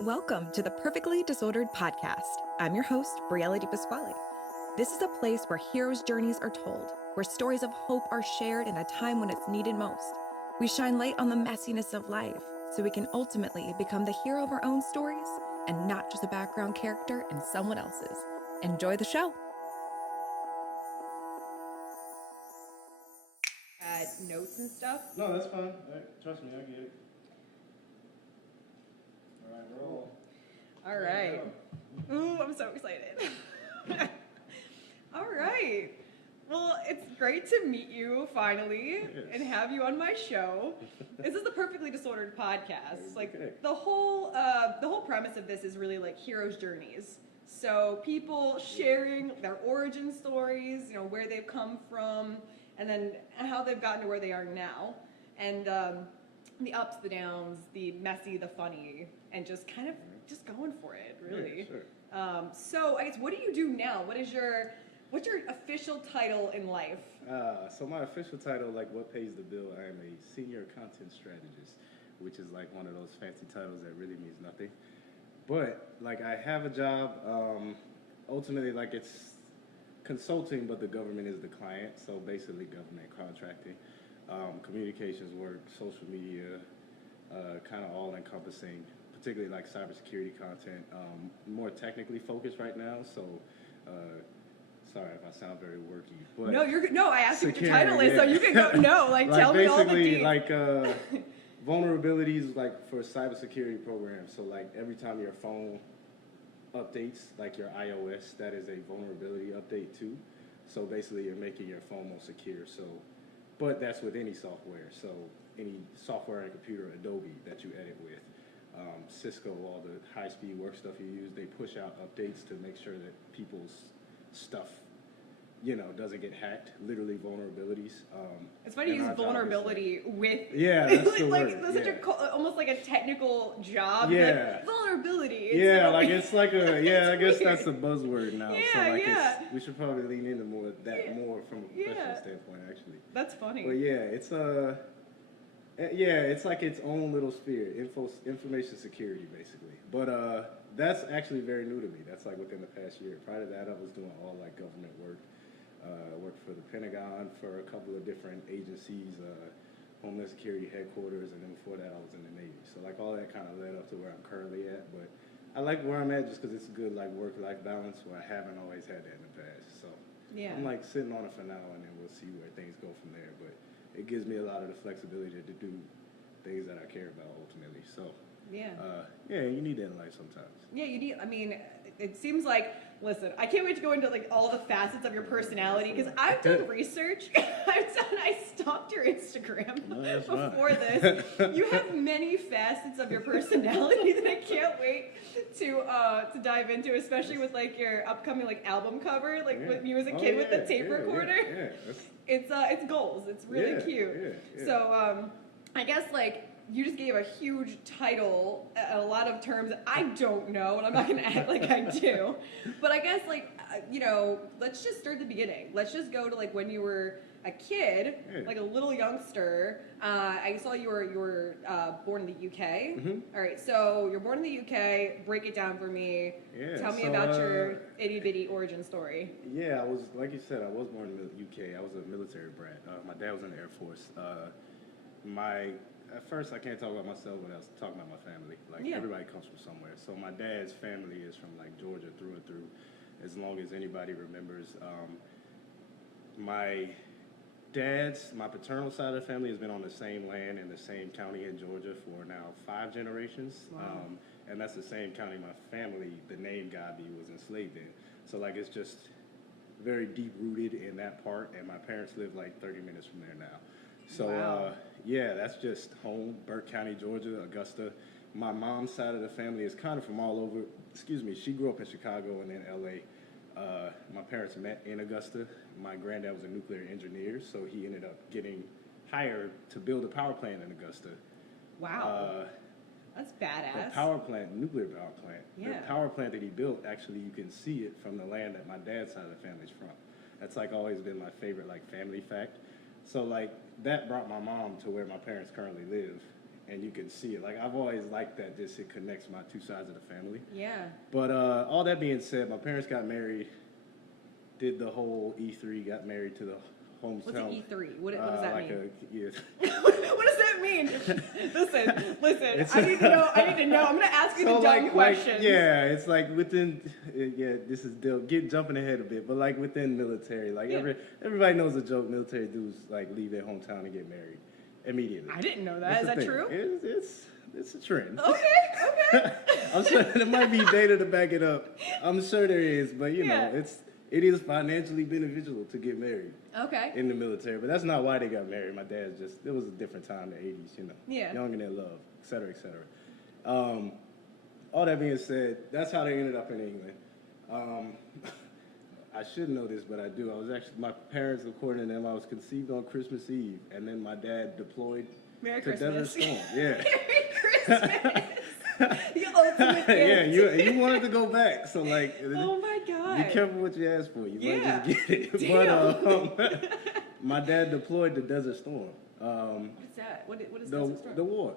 Welcome to the Perfectly Disordered podcast. I'm your host, Briella DiPasquale. This is a place where heroes' journeys are told, where stories of hope are shared in a time when it's needed most. We shine light on the messiness of life so we can ultimately become the hero of our own stories and not just a background character in someone else's. Enjoy the show. Notes and stuff. No, that's fine. Trust me, I get it. All right, roll. All right. Ooh, I'm so excited. All right. Well, it's great to meet you finally and have you on my show. This is the Perfectly Disordered podcast. Like the whole premise of this is really like heroes' journeys. So people sharing their origin stories, you know, where they've come from, and then how they've gotten to where they are now, and the ups, the downs, the messy, the funny, and just kind of just going for it, really. Yeah, sure. So I guess, what do you do now? What's your official title in life? So my official title, like what pays the bill, I am a senior content strategist, which is like one of those fancy titles that really means nothing. But like I have a job, ultimately like it's consulting, but the government is the client. So basically government contracting, communications work, social media, kind of all encompassing, particularly like cybersecurity content, more technically focused right now. So, sorry if I sound very worky, but no, you're no. I asked you what your title is, so you can go. No, like tell me all the basically details. like vulnerabilities like for cybersecurity programs. So like every time your phone updates, like your iOS, that is a vulnerability update too. So basically, you're making your phone more secure. So, but that's with any software. So any software on a computer, Adobe that you edit with, Cisco, all the high-speed work stuff you use, they push out updates to make sure that people's stuff, you know, doesn't get hacked. Literally vulnerabilities. It's funny to use vulnerability with that's the like word. that's such a almost like a technical job. Yeah. Like, vulnerability. It's like it's like a I guess weird. That's a buzzword now. Yeah, so like yeah. we should probably lean into more from a professional standpoint actually. That's funny. But it's like its own little sphere, information security basically. But that's actually very new to me. That's like within the past year. Prior to that, I was doing all like government work. Worked for the Pentagon for a couple of different agencies, Homeland Security headquarters, and then before that I was in the Navy. So like all that kind of led up to where I'm currently at. But I like where I'm at just because it's a good like work-life balance where I haven't always had that in the past. So I'm like sitting on it for now, and then we'll see where things go from there. But it gives me a lot of the flexibility to do things that I care about ultimately. So you need that in life sometimes. Yeah, you need. I mean, it seems like. Listen, I can't wait to go into like all the facets of your personality because I've done research. I stalked your Instagram before this. You have many facets of your personality that I can't wait to dive into, especially with like your upcoming like album cover, like with you as a kid with the tape recorder. It's goals. It's really cute. So I guess like. You just gave a huge title, a lot of terms that I don't know, and I'm not going to act like I do. But I guess, like, let's just start at the beginning. Let's just go to, like, when you were a kid, like a little youngster. I saw you were born in the UK. Mm-hmm. All right, so you're born in the UK. Break it down for me. Tell me about your itty-bitty origin story. Yeah, I was, like you said, I was born in the UK. I was a military brat. My dad was in the Air Force. At first, I can't talk about myself without talking about my family. Like, everybody comes from somewhere. So my dad's family is from, like, Georgia through and through, as long as anybody remembers. My paternal side of the family has been on the same land in the same county in Georgia for now 5 generations. Wow. And that's the same county my family, the name Godbee, was enslaved in. So, like, it's just very deep-rooted in that part, and my parents live, like, 30 minutes from there now. So, that's just home, Burke County, Georgia, Augusta. My mom's side of the family is kind of from all over. She grew up in Chicago and then L.A. My parents met in Augusta. My granddad was a nuclear engineer, so he ended up getting hired to build a power plant in Augusta. Wow. That's badass. Nuclear power plant. Yeah. The power plant that he built, actually, you can see it from the land that my dad's side of the family's from. That's, like, always been my favorite, like, family fact. So, like, that brought my mom to where my parents currently live. and you can see it. Like, I've always liked that, just it connects my two sides of the family. Yeah. But all that being said, my parents got married, did the whole E3, got married to the hometown. What's an E3? What does that mean? What does that mean? Listen. I need to know. I'm going to ask you the dumb questions. Yeah, it's like within. This is jumping ahead a bit, but like within military, like everybody knows the joke. Military dudes like leave their hometown and get married immediately. I didn't know that. Is that true? It's a trend. Okay. I'm sure there might be data to back it up. I'm sure there is, but you know, it is financially beneficial to get married. Okay. In the military, but that's not why they got married. My dad's just, it was a different time, the 80s, you know. Yeah. Young and in love, et cetera, et cetera. All that being said, that's how they ended up in England. I should know this, but I do. My parents, according to them, I was conceived on Christmas Eve, and then my dad deployed Merry to Christmas. Desert Storm. Yeah. Merry Christmas. The ultimate gift. Yeah, you wanted to go back, so like. Oh my God. Be careful what you ask for. You might just get it. Damn. But my dad deployed to Desert Storm. What's that? What is the Desert Storm? The war.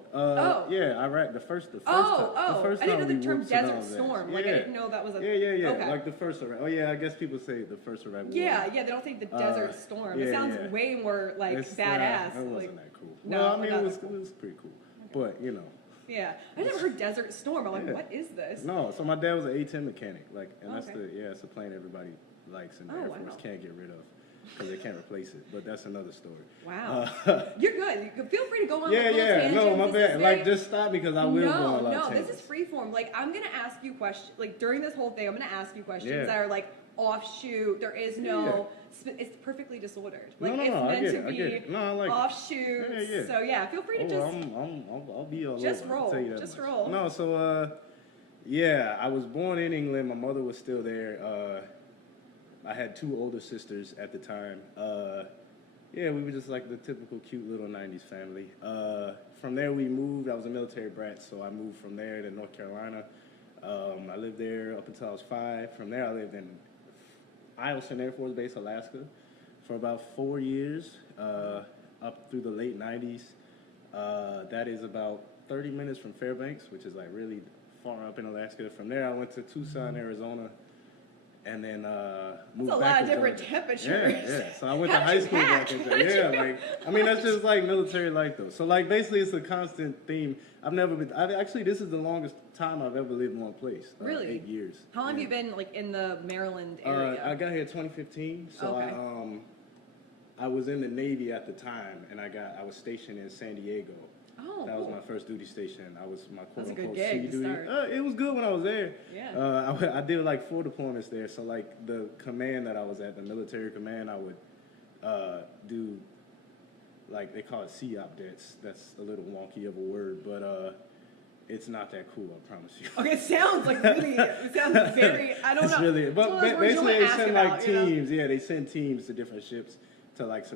Yeah, Iraq. The first time. I didn't know the term Desert Storm. Like I didn't know that was a. Yeah. Okay. Like the first Iraq. Oh yeah, I guess people say the first Iraq war. Yeah. They don't think the Desert Storm. It sounds way more like badass. It wasn't like, that cool. No, well, I mean, it was cool. pretty cool. Okay. But you know. Yeah, I never heard Desert Storm. I'm like, what is this? No, so my dad was an A-10 mechanic, like, and that's it's a plane everybody likes and the Air Force can't get rid of because they can't replace it. But that's another story. Wow, you're good. You feel free to go on. No, my bad. Like, just stop me because I will go on a lot of tangents. This is freeform. Like, I'm gonna ask you questions. Like during this whole thing, I'm gonna ask you questions that are like offshoot. There is no. It's perfectly disordered. Like it's meant to be offshoot. So yeah, feel free to just. I'll be all just over. Roll. I'll tell you that Just much. roll. No, so I was born in England. My mother was still there. I had two older sisters at the time. We were just like the typical cute little 90s family. From there we moved. I was a military brat, so I moved from there to North Carolina. I lived there up until I was 5. From there I lived in Eielson Air Force Base, Alaska, for about 4 years, up through the late 90s. That is about 30 minutes from Fairbanks, which is like really far up in Alaska. From there, I went to Tucson, Arizona, and then moved back to Georgia. That's a lot of different temperatures. Yeah. So I went to high school back in Georgia. That's just like military life, though. So like basically, it's a constant theme. This is the longest time I've ever lived in one place. Really? 8 years. How long have you been like in the Maryland area? I got here 2015. So I was in the Navy at the time, and I was stationed in San Diego. Oh, that was my first duty station. I was my quote unquote sea duty. It was good when I was there. Yeah. I did like 4 deployments there. So like the command that I was at, the military command, I would do like they call it SEOP. That's a little wonky of a word, but it's not that cool. I promise you. Okay, it sounds like really. It sounds very. I don't know. Really, but basically they send like teams. You know? Yeah, they send teams to different ships to like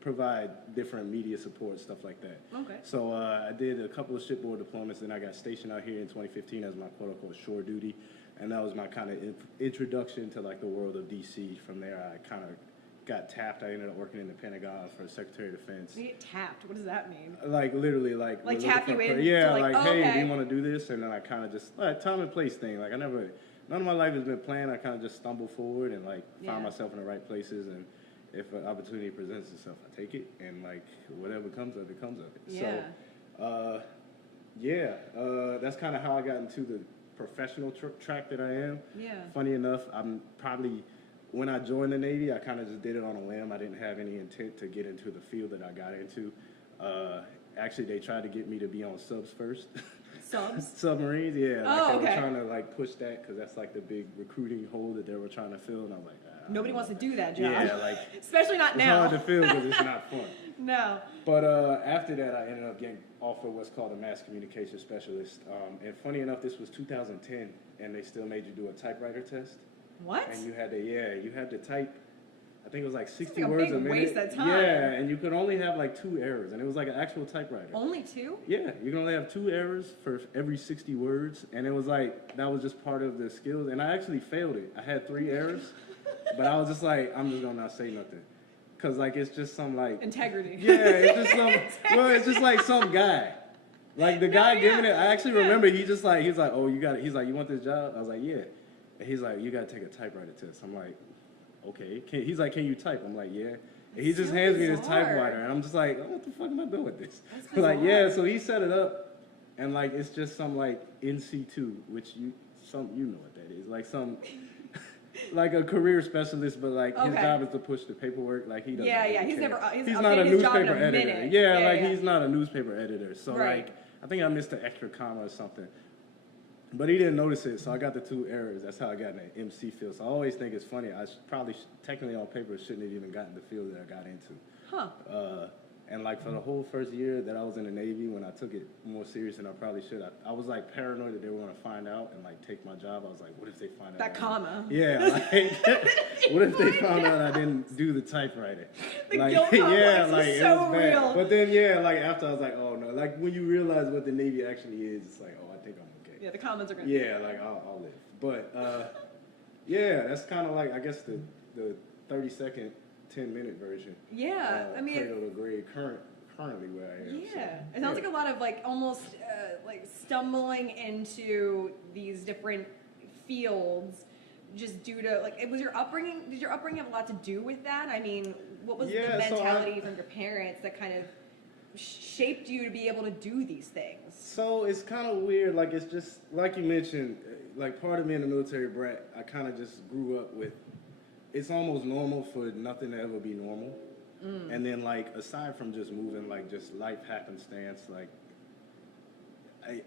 provide different media support, stuff like that. Okay. So I did a couple of shipboard deployments, and I got stationed out here in 2015 as my quote-unquote shore duty, and that was my kind of introduction to like the world of DC. From there, I kind of got tapped. I ended up working in the Pentagon for Secretary of Defense. You get tapped? What does that mean? Like literally, like tap you in? Yeah, hey, do you want to do this? And then I kind of just time and place thing. Like none of my life has been planned. I kind of just stumble forward and like find myself in the right places and. If an opportunity presents itself, I take it, and like whatever comes of it, comes of it. Yeah. So, that's kind of how I got into the professional track that I am. Yeah. Funny enough, I'm probably when I joined the Navy, I kind of just did it on a whim. I didn't have any intent to get into the field that I got into. Actually, they tried to get me to be on subs first. Subs? Submarines, yeah. They were trying to like push that because that's like the big recruiting hole that they were trying to fill, and I was like. Nobody wants to do that job. Yeah, like especially not now. It's hard to feel because it's not fun. No. But after that, I ended up getting offered what's called a mass communication specialist. And funny enough, this was 2010, and they still made you do a typewriter test. What? And you had to type. I think it was like 60 like words a minute. Waste of time. Yeah, and you could only have like 2 errors, and it was like an actual typewriter. Only 2? Yeah, you can only have 2 errors for every 60 words, and it was like that was just part of the skills. And I actually failed it. I had 3 errors. But I was just like, I'm just gonna not say nothing, cause like it's just some like integrity. Yeah, it's just some. Well, it's just like some guy. Like the guy giving it, I actually remember he's like, oh, you got it. He's like, you want this job? I was like, yeah. And he's like, you got to take a typewriter test. I'm like, okay. He's like, can you type? I'm like, yeah. And he just hands me this typewriter, and I'm just like, oh, what the fuck am I doing with this? Like, yeah. So he set it up, and like it's just some like NC2, which you know what that is, like some. Like a career specialist, but like his job is to push the paperwork. Like he doesn't. Yeah, really he's care. never. He's not a newspaper editor. Minute. Yeah, he's not a newspaper editor. So like, I think I missed an extra comma or something. But he didn't notice it, so I got the 2 errors. That's how I got in the MC field. So I always think it's funny. I probably technically on paper shouldn't have even gotten the field that I got into. Huh. And like for the whole first year that I was in the Navy, when I took it more serious than I probably should, I was like paranoid that they were going to find out and like take my job. I was like, what if they find out? That comma. Yeah, like, what if they found out I didn't do the typewriter? The like, guilt complex like is it so was bad. real. But then like after I was like, oh no, like when you realize what the Navy actually is, it's like, oh, I think I'm okay. Yeah, the comments are gonna. Yeah, like I'll live. But yeah, that's kind of like I guess the 30-second, 10-minute version. Yeah, I mean, cradle to grave currently where I am. Yeah, so, it sounds like a lot of like almost like stumbling into these different fields just due to like it was your upbringing. Did your upbringing have a lot to do with that? I mean, what was the mentality from your parents that kind of shaped you to be able to do these things? So it's kind of weird. Like it's just like you mentioned. Like part of me in the military brat, I kind of just grew up with. It's almost normal for nothing to ever be normal. And then, like, aside from just moving, like, just life happenstance, like,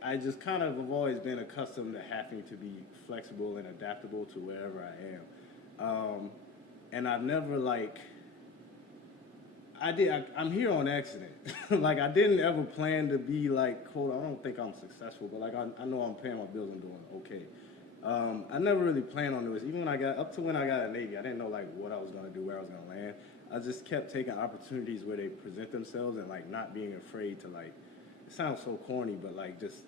I just kind of have always been accustomed to having to be flexible and adaptable to wherever I am. And I've never, like, I'm here on accident. Like, I didn't ever plan to be, like, quote, I don't think I'm successful, but, like, I know I'm paying my bills and doing okay. I never really planned on this. Even when I got in the Navy, I didn't know, like, what I was going to do, where I was going to land. I just kept taking opportunities where they present themselves and like not being afraid to like, it sounds so corny, but like just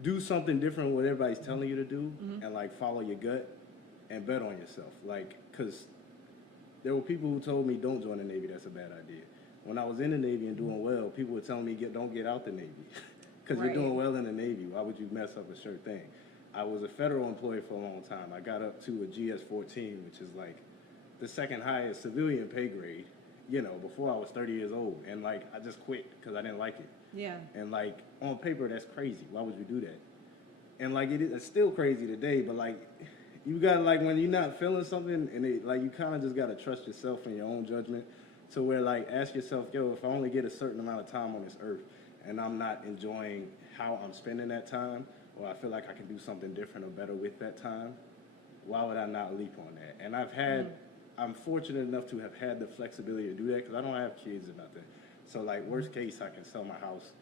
do something different than what everybody's telling you to do and like follow your gut and bet on yourself. Like, cause there were people who told me don't join the Navy, that's a bad idea. When I was in the Navy and doing well, people were telling me don't get out the Navy. Cause you're doing well in the Navy, why would you mess up a sure thing? I was a federal employee for a long time. I got up to a GS-14, which is like, the second highest civilian pay grade, you know, before I was 30 years old. And, like, I just quit because I didn't like it. Yeah. And, like, on paper, that's crazy. Why would you do that? And, like, it's still crazy today, but, like, you got to, like, when you're not feeling something, and, like, you kind of just got to trust yourself and your own judgment to where, like, ask yourself, yo, if I only get a certain amount of time on this earth and I'm not enjoying how I'm spending that time, or I feel like I can do something different or better with that time, why would I not leap on that? And I'm fortunate enough to have had the flexibility to do that because I don't have kids or nothing. So, like, worst case, I can sell my house.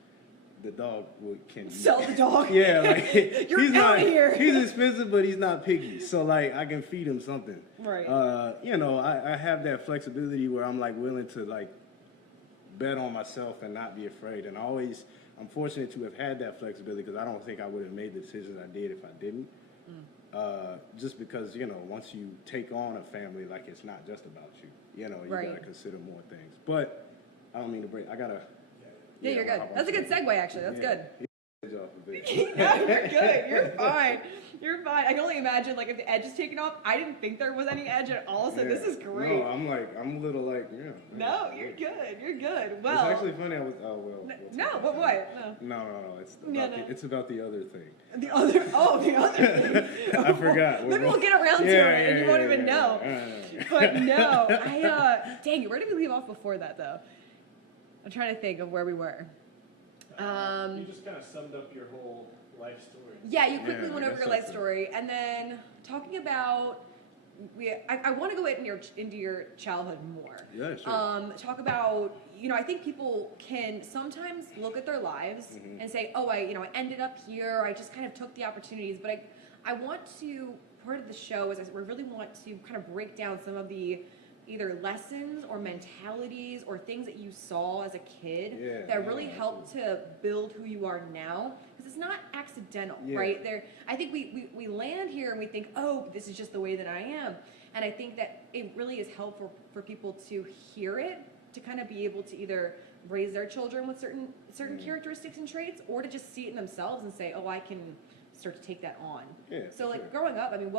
The dog can sell the dog. Yeah, like You're he's out not here. He's expensive, but he's not picky. So, like, I can feed him something. Right. You know, I have that flexibility where I'm like willing to like bet on myself and not be afraid. And I'm fortunate to have had that flexibility because I don't think I would have made the decisions I did if I didn't. Just because, you know, once you take on a family, like, it's not just about you. You know, you got to consider more things. But I don't mean to break. I got to... Yeah, you're good. That's a good segue, actually. That's good. No, you're good. You're fine. You're fine. I can only imagine, like, if the edge is taken off, I didn't think there was any edge at all, so this is great. No, I'm a little like, yeah. No, you're good. You're good. Well... It's actually funny. What? No. It's about the other thing. The other thing. I forgot. Maybe we'll get around to it, and you won't even know. But no, dang it, where did we leave off before that, though? I'm trying to think of where we were. You just kind of summed up your whole life story. Yeah, you quickly went over your life story, and then talking about, I want to go into your childhood more. Yeah, sure. Talk about, you know, I think people can sometimes look at their lives and say, oh, I ended up here, I just kind of took the opportunities, but I want to, part of the show is we really want to kind of break down some of the either lessons or mentalities or things that you saw as a kid that really helped to build who you are now, because it's not accidental, right? I think we land here and we think, oh, this is just the way that I am, and I think that it really is helpful for people to hear it, to kind of be able to either raise their children with certain characteristics and traits, or to just see it in themselves and say, oh, I can start to take that on. Yeah, So like growing up, I mean,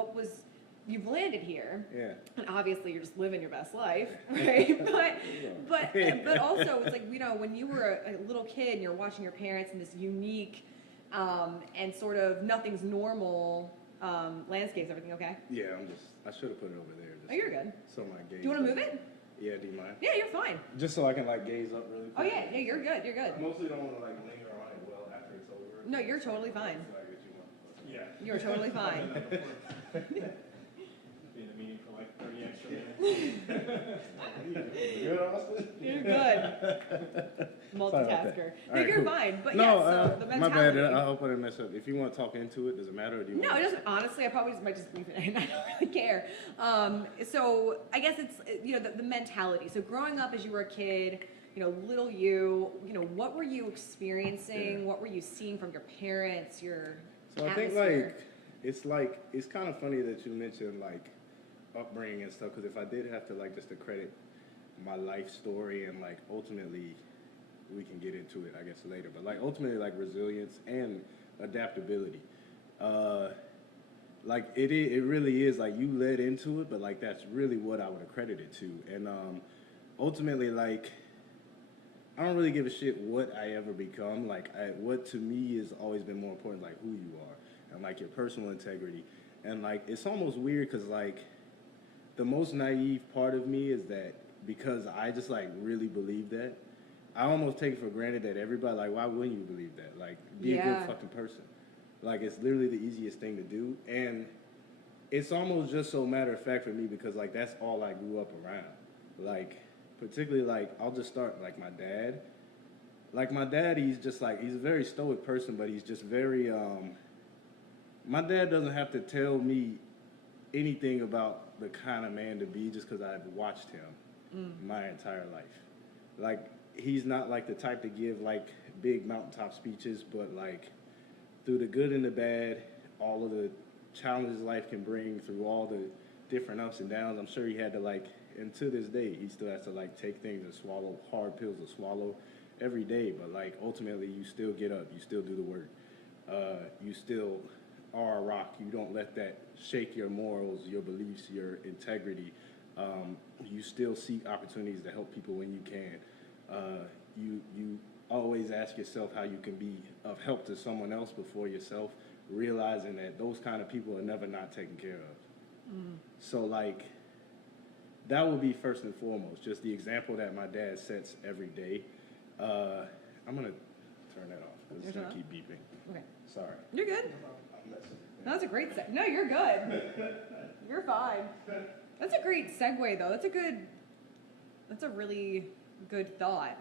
you've landed here, and obviously you're just living your best life, right? but also it's like, you know, when you were a little kid and you're watching your parents in this unique and sort of nothing's normal landscapes. Everything okay? Yeah, I should have put it over there. Oh, you're good. So my gaze. Do you want to move it? Yeah, do you mind? Yeah, you're fine. Just so I can like gaze up really quick. Oh yeah, you're good. You're good. I mostly don't want to like linger on it well after it's over. No, you're totally fine. Yeah. You're totally fine. Be in the meeting for like 30 extra minutes. You good, Austin? You're good. Multitasker. No, Right, you're cool. fine. But No, yeah, so the my mentality. bad. I hope I didn't mess up. If you want to talk into it, does it matter? Or do you No, want it doesn't. Honestly, I probably might just leave it in. I don't really care. So I guess it's, you know, the mentality. So growing up as you were a kid, you know, little you know, what were you experiencing? Yeah. What were you seeing from your parents? Your So I think atmosphere? it's kind of funny that you mentioned like upbringing and stuff, because if I did have to like just to credit my life story and like ultimately we can get into it I guess later, but like ultimately like resilience and adaptability, like it really is like you led into it, but like that's really what I would accredit it to. And ultimately, like I don't really give a shit what I ever become. Like what to me has always been more important, like who you are and like your personal integrity. And like it's almost weird because like the most naive part of me is that because I just like really believe that, I almost take it for granted that everybody, like, why wouldn't you believe that? Like, be a good fucking person. Like, it's literally the easiest thing to do. And it's almost just so matter of fact for me because, like, that's all I grew up around. Like, particularly, like, I'll just start, like, my dad. Like, my dad, he's just, like, he's a very stoic person, but he's just very, my dad doesn't have to tell me anything about the kind of man to be just because I've watched him my entire life. Like, he's not like the type to give like big mountaintop speeches, but like through the good and the bad, all of the challenges life can bring, through all the different ups and downs, I'm sure he had to like, and to this day, he still has to like take things and swallow hard pills to swallow every day. But like ultimately, you still get up, you still do the work, you still are a rock. You don't let that shake your morals, your beliefs, your integrity. You still seek opportunities to help people when you can. You always ask yourself how you can be of help to someone else before yourself, realizing that those kind of people are never not taken care of. So like, that would be first and foremost, just the example that my dad sets every day. I'm gonna turn that off because it's gonna keep beeping. Okay. Sorry. You're good. That's a great no, you're good. You're fine. That's a great segue though. That's a really good thought.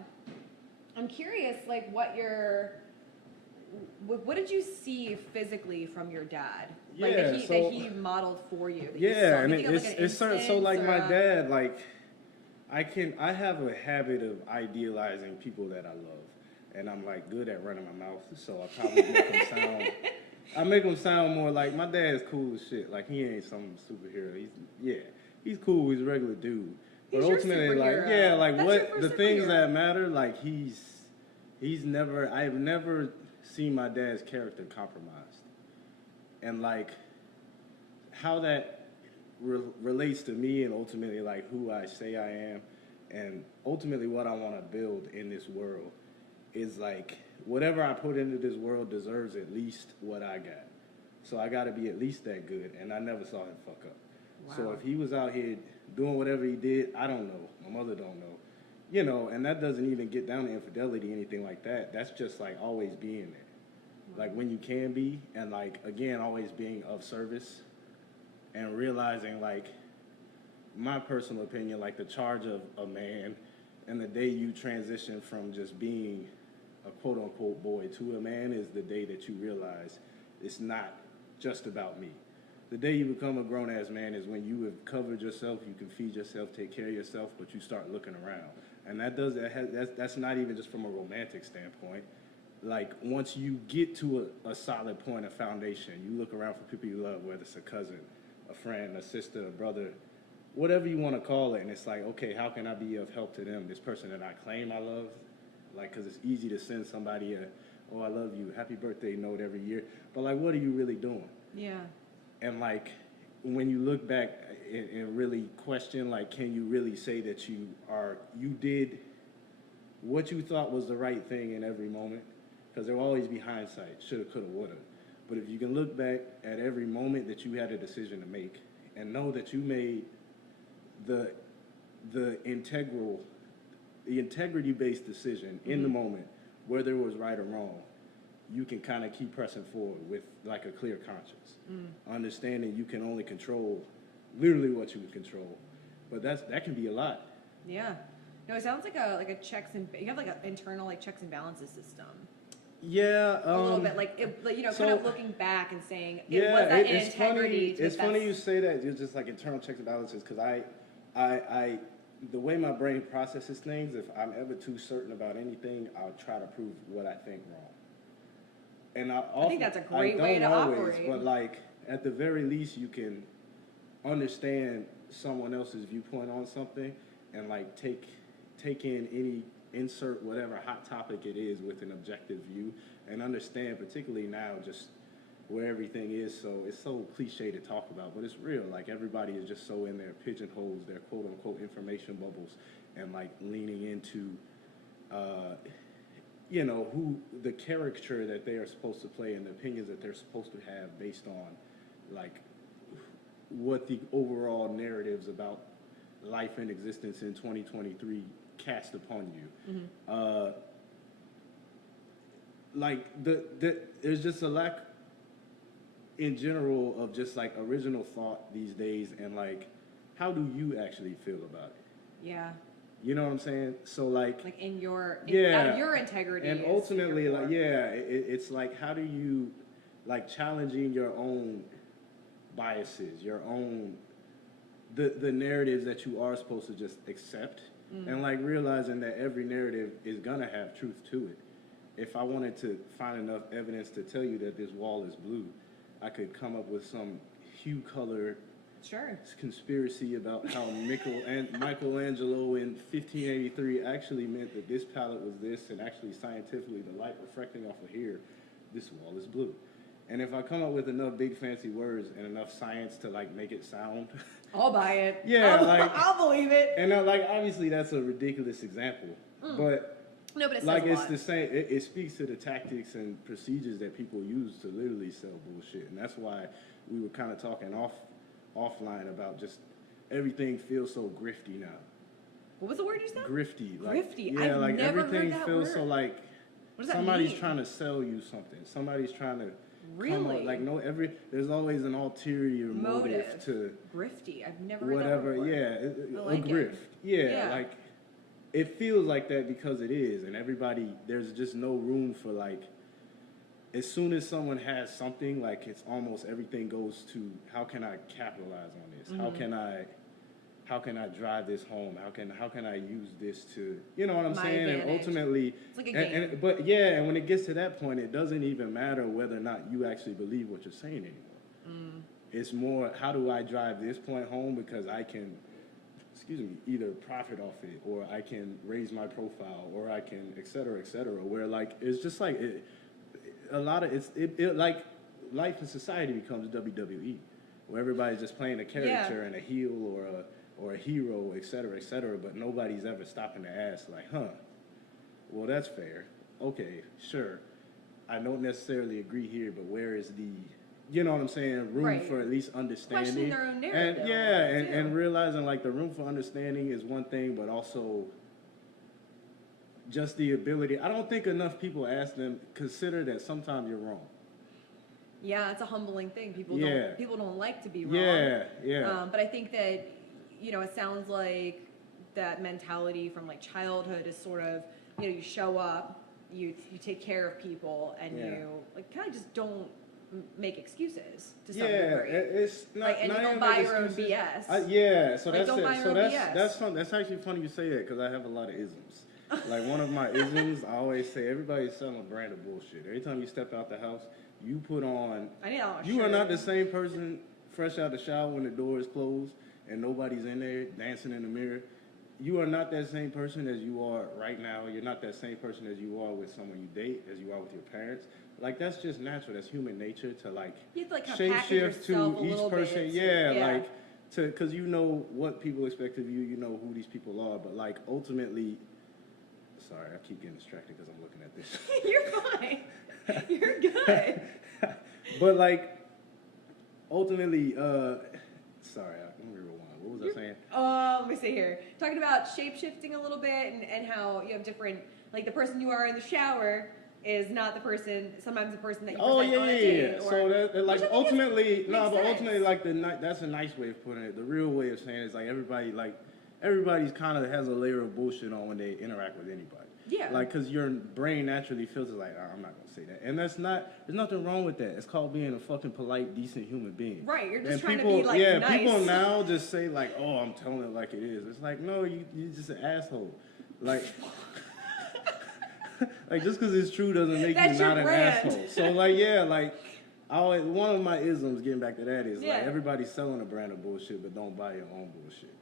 I'm curious, like, what did you see phically from your dad? Like, that he modeled for you? Yeah, and it's so like my dad, like, I have a habit of idealizing people that I love, and I'm like good at running my mouth, so I probably make him sound more like my dad's cool as shit. Like, he ain't some superhero. He's cool. He's a regular dude. But ultimately, like, what the things that matter, like, I've never seen my dad's character compromised. And, like, how that relates to me and ultimately, like, who I say I am and ultimately what I want to build in this world is, like, whatever I put into this world deserves at least what I got. So I got to be at least that good, and I never saw him fuck up. Wow. So if he was out here doing whatever he did, I don't know. My mother don't know. You know, and that doesn't even get down to infidelity, anything like that. That's just, like, always being there. Like, when you can be, and, like, again, always being of service and realizing, like, my personal opinion, like, the charge of a man and the day you transition from just being a quote-unquote boy to a man is the day that you realize it's not just about me. The day you become a grown-ass man is when you have covered yourself, you can feed yourself, take care of yourself, but you start looking around. And that's not even just from a romantic standpoint. Like, once you get to a solid point of foundation, you look around for people you love, whether it's a cousin, a friend, a sister, a brother, whatever you want to call it, and it's like, okay, how can I be of help to them? This person that I claim I love, Like, because it's easy to send somebody a, oh, I love you, happy birthday note every year. But, like, what are you really doing? Yeah. And, like, when you look back and really question, like, can you really say that you did what you thought was the right thing in every moment? Because there will always be hindsight, shoulda, coulda, woulda. But if you can look back at every moment that you had a decision to make and know that you made the integrity-based decision in the moment, whether it was right or wrong, you can kind of keep pressing forward with like a clear conscience, understanding you can only control literally what you can control, but that can be a lot. Yeah. No, it sounds like a checks and you have like an internal like checks and balances system. Yeah, A little bit like kind of looking back and saying, yeah, was that it's integrity? Funny, it's funny you say that. It's just like internal checks and balances because I the way my brain processes things, if I'm ever too certain about anything, I'll try to prove what I think wrong. And I think that's a great way to operate. But like at the very least, you can understand someone else's viewpoint on something and like take in insert whatever hot topic it is with an objective view and understand, particularly now, just where everything is. So it's so cliche to talk about, but it's real. Like everybody is just so in their pigeonholes, their quote unquote information bubbles, and like leaning into, who the caricature that they are supposed to play and the opinions that they're supposed to have based on, like what the overall narratives about life and existence in 2023 cast upon you. Like there's just a lack in general of just like original thought these days, and like how do you actually feel about it? Yeah. You know what I'm saying? So like out of your integrity, and ultimately like it's like how do you like challenging your own biases, your own the narratives that you are supposed to just accept, and like realizing that every narrative is gonna have truth to it. If I wanted to find enough evidence to tell you that this wall is blue, I could come up with some hue color conspiracy about how Michelangelo in 1583 actually meant that this palette was this, and actually scientifically the light reflecting off of here, this wall is blue. And if I come up with enough big fancy words and enough science to like make it sound, I'll buy it. Yeah, I'll believe it. And like obviously that's a ridiculous example, but no, but it says like a it's lot. the same. It speaks to the tactics and procedures that people use to literally sell bullshit, and that's why we were kind of talking offline about just everything feels so grifty now. What was the word you said? Grifty. Grifty. Yeah, I've like never everything heard that feels word. so like What does that somebody's mean? trying to sell you something. Somebody's trying to Really? there's always an ulterior motive to grifty. I've never heard whatever. that before. A grift. Yeah, like it feels like that because it is, and everybody, there's just no room for like, as soon as someone has something, like it's almost everything goes to how can I capitalize on this? How can I drive this home? How can I use this to, you know what I'm saying? Advantage. And ultimately, it's like a game. And when it gets to that point, it doesn't even matter whether or not you actually believe what you're saying anymore. It's more, how do I drive this point home because I can, either profit off it, or I can raise my profile, or I can, et cetera, where like, it's just like, like life and society becomes WWE, where everybody's just playing a character and a heel or a hero, et cetera, but nobody's ever stopping to ask like, well, that's fair. Okay, sure. I don't necessarily agree here, but where is the, you know what I'm saying, room for at least understanding. Questioning their own narrative. And realizing like the room for understanding is one thing, but also just the ability. I don't think enough people ask them, consider that sometimes you're wrong. Yeah, it's a humbling thing. People don't like to be wrong. But I think that, it sounds like that mentality from like childhood is sort of, you show up, you take care of people, and you like kind of just don't make excuses to some degree. It's not, like, and you don't buy your own BS. So like, that's actually funny you say that, because I have a lot of isms. Like one of my isms, I always say everybody's selling a brand of bullshit. Every time you step out the house, you put on. You are not the same person fresh out the shower when the door is closed and nobody's in there dancing in the mirror. you are not that same person as you are right now. You're not that same person as you are with someone you date, as you are with your parents. Like, that's just natural. That's human nature to, like, You have to, like, kind of shape package shift yourself to a each little person. bit. Yeah, like, because you know what people expect of you. You know who these people are. But, like, ultimately, sorry, I keep getting distracted because I'm looking at this. You're fine. You're good. But, like, ultimately, sorry, let me rewind. What was I saying? Let me see here. Talking about shape shifting a little bit and how you have different, like the person you are in the shower is not the person, sometimes the person that you present on a date. Or, so that like ultimately, ultimately, sense. like that's a nice way of putting it. The real way of saying it is like everybody's kind of has a layer of bullshit on when they interact with anybody. Yeah. Like, because your brain naturally filters like, I'm not going to say that. And there's nothing wrong with that. It's called being a fucking polite, decent human being. Right, you're just and trying people, to be, like, nice. People now just say, like, oh, I'm telling it like it is. It's like, no, you're just an asshole. Like, like just because it's true doesn't make That's you not your an brand. asshole. So, like, one of my isms, getting back to that, is, like, everybody's selling a brand of bullshit, but don't buy your own bullshit.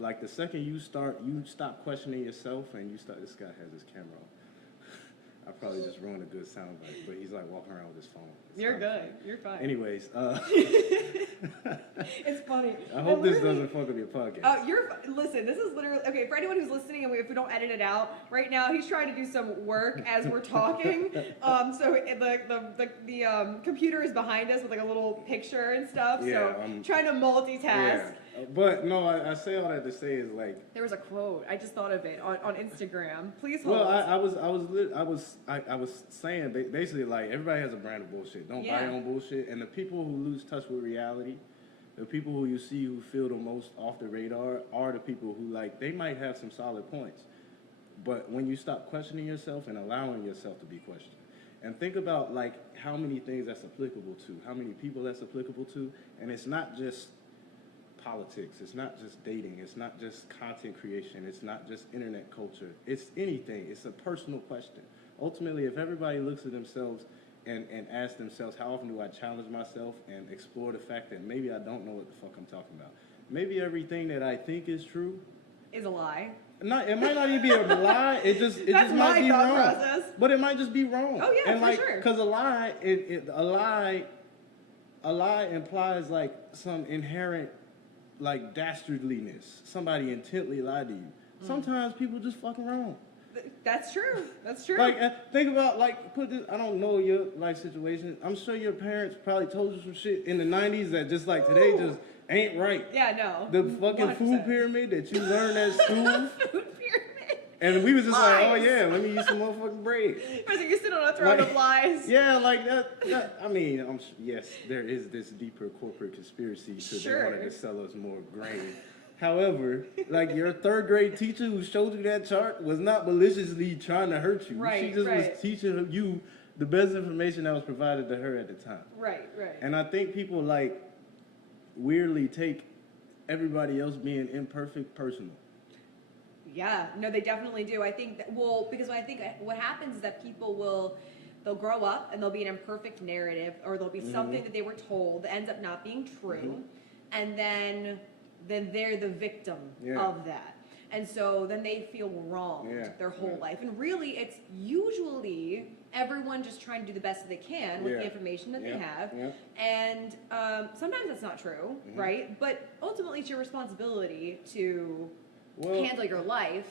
Like, the second you stop questioning yourself and you start, this guy has his camera on. I probably just ruined a good soundbite, but he's like walking around with his phone. You're good. You're fine. Anyways, it's funny. I hope this doesn't fuck up your podcast. Listen, this is literally, okay, for anyone who's listening, and if we don't edit it out, right now he's trying to do some work as we're talking. So the computer is behind us with like a little picture and stuff, so I'm trying to multitask. Yeah. But no, I say all that to say is like there was a quote I just thought of it on Instagram. Please hold. Well, I was saying basically like everybody has a brand of bullshit. Don't buy your own bullshit. And the people who lose touch with reality, the people who you see who feel the most off the radar are the people who, like, they might have some solid points, but when you stop questioning yourself and allowing yourself to be questioned, and think about like how many things that's applicable to, how many people that's applicable to, and it's not just politics, it's not just dating, it's not just content creation, it's not just internet culture, it's anything. It's a personal question. Ultimately, if everybody looks at themselves and ask themselves, how often do I challenge myself and explore the fact that maybe I don't know what the fuck I'm talking about. Maybe everything that I think is true is a lie. It might not even be a lie. It just might be wrong. Process. But it might just be wrong. Oh yeah, and for like, sure. Because a lie implies like some inherent like dastardliness. Somebody intently lied to you. Sometimes people just fucking wrong. That's true. That's true. Like, think about, like, I don't know your life situation. I'm sure your parents probably told you some shit in the 90s that just like today just ain't right. Yeah, no. The fucking 100%. food pyramid that you learned at school. Food pyramid. And we was just Lies. like, oh yeah, let me use some motherfucking bread. I think you sit on a throne of lies. Yeah, like that I mean, yes, there is this deeper corporate conspiracy to they wanted to sell us more grain. However, like your third grade teacher who showed you that chart was not maliciously trying to hurt you. Right, she just was teaching you the best information that was provided to her at the time. Right. And I think people like weirdly take everybody else being imperfect personal. Yeah, no, they definitely do. I think because I think what happens is that they'll grow up and there'll be an imperfect narrative, or there'll be something that they were told that ends up not being true, and then they're the victim of that. And so then they feel wronged their whole life. And really, it's usually everyone just trying to do the best that they can with the information that they have. Yeah. And sometimes that's not true, right? But ultimately, it's your responsibility to handle your life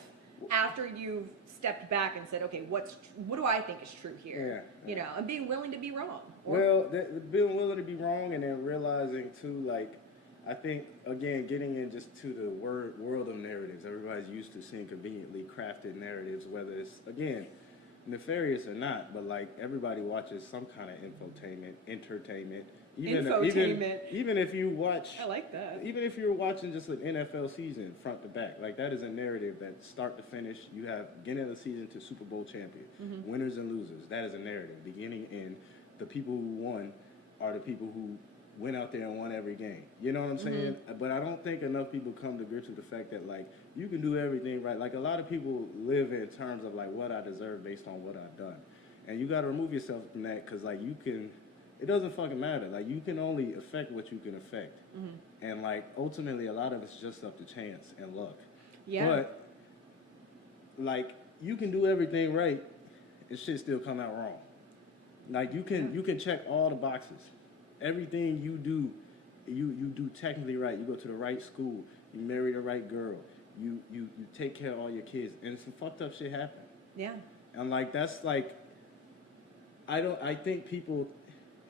after you've stepped back and said, okay, what do I think is true here? You know, and being willing to be wrong. Being willing to be wrong, and then realizing too, like, I think, again, getting in just to the world of narratives. Everybody's used to seeing conveniently crafted narratives, whether it's, again, nefarious or not, but like everybody watches some kind of entertainment. Even if you watch, I like that. Even if you're watching just an NFL season front to back, like that is a narrative that start to finish. You have beginning of the season to Super Bowl champion, winners and losers. That is a narrative. Beginning and the people who won are the people who went out there and won every game. You know what I'm saying? But I don't think enough people come to grips with the fact that, like, you can do everything right. Like, a lot of people live in terms of, like, what I deserve based on what I've done. And you got to remove yourself from that because, like, it doesn't fucking matter. Like, you can only affect what you can affect. And, like, ultimately, a lot of it's just up to chance and luck. Yeah. But like you can do everything right and shit still come out wrong. Like you can check all the boxes. Everything you do, you do technically right. You go to the right school, you marry the right girl, you take care of all your kids, and some fucked up shit happen. Yeah. And like that's like I think people,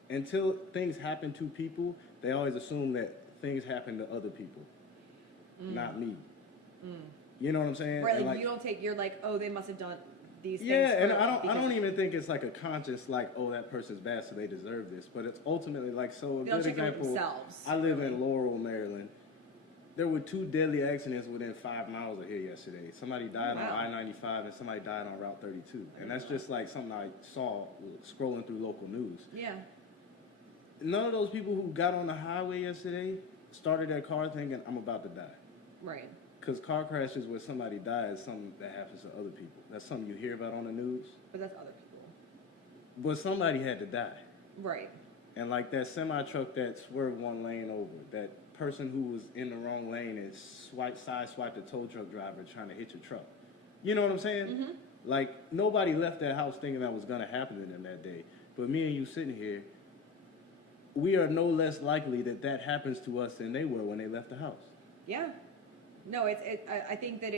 until things happen to people, they always assume that things happen to other people, not me. You know what I'm saying? Right, And like you don't take, you're like, oh, they must have done these things. yeah, and first I don't even think it's like a conscious like, oh, that person's bad, so they deserve this. But it's ultimately like, so a They don't good check it with example. themselves, I live in Laurel, Maryland. There were 2 deadly accidents within 5 miles of here yesterday. Somebody died on I-95 and somebody died on Route 32. And that's just like something I saw scrolling through local news. Yeah. None of those people who got on the highway yesterday started their car thinking, I'm about to die. Right. Because car crashes where somebody dies is something that happens to other people. That's something you hear about on the news. But that's other people. But somebody had to die. Right. And like that semi-truck that swerved one lane over, that person who was in the wrong lane and sideswiped a tow truck driver trying to hit your truck. You know what I'm saying? Mm-hmm. Like, nobody left that house thinking that was going to happen to them that day. But me and you sitting here, we are no less likely that that happens to us than they were when they left the house. Yeah. No, I think that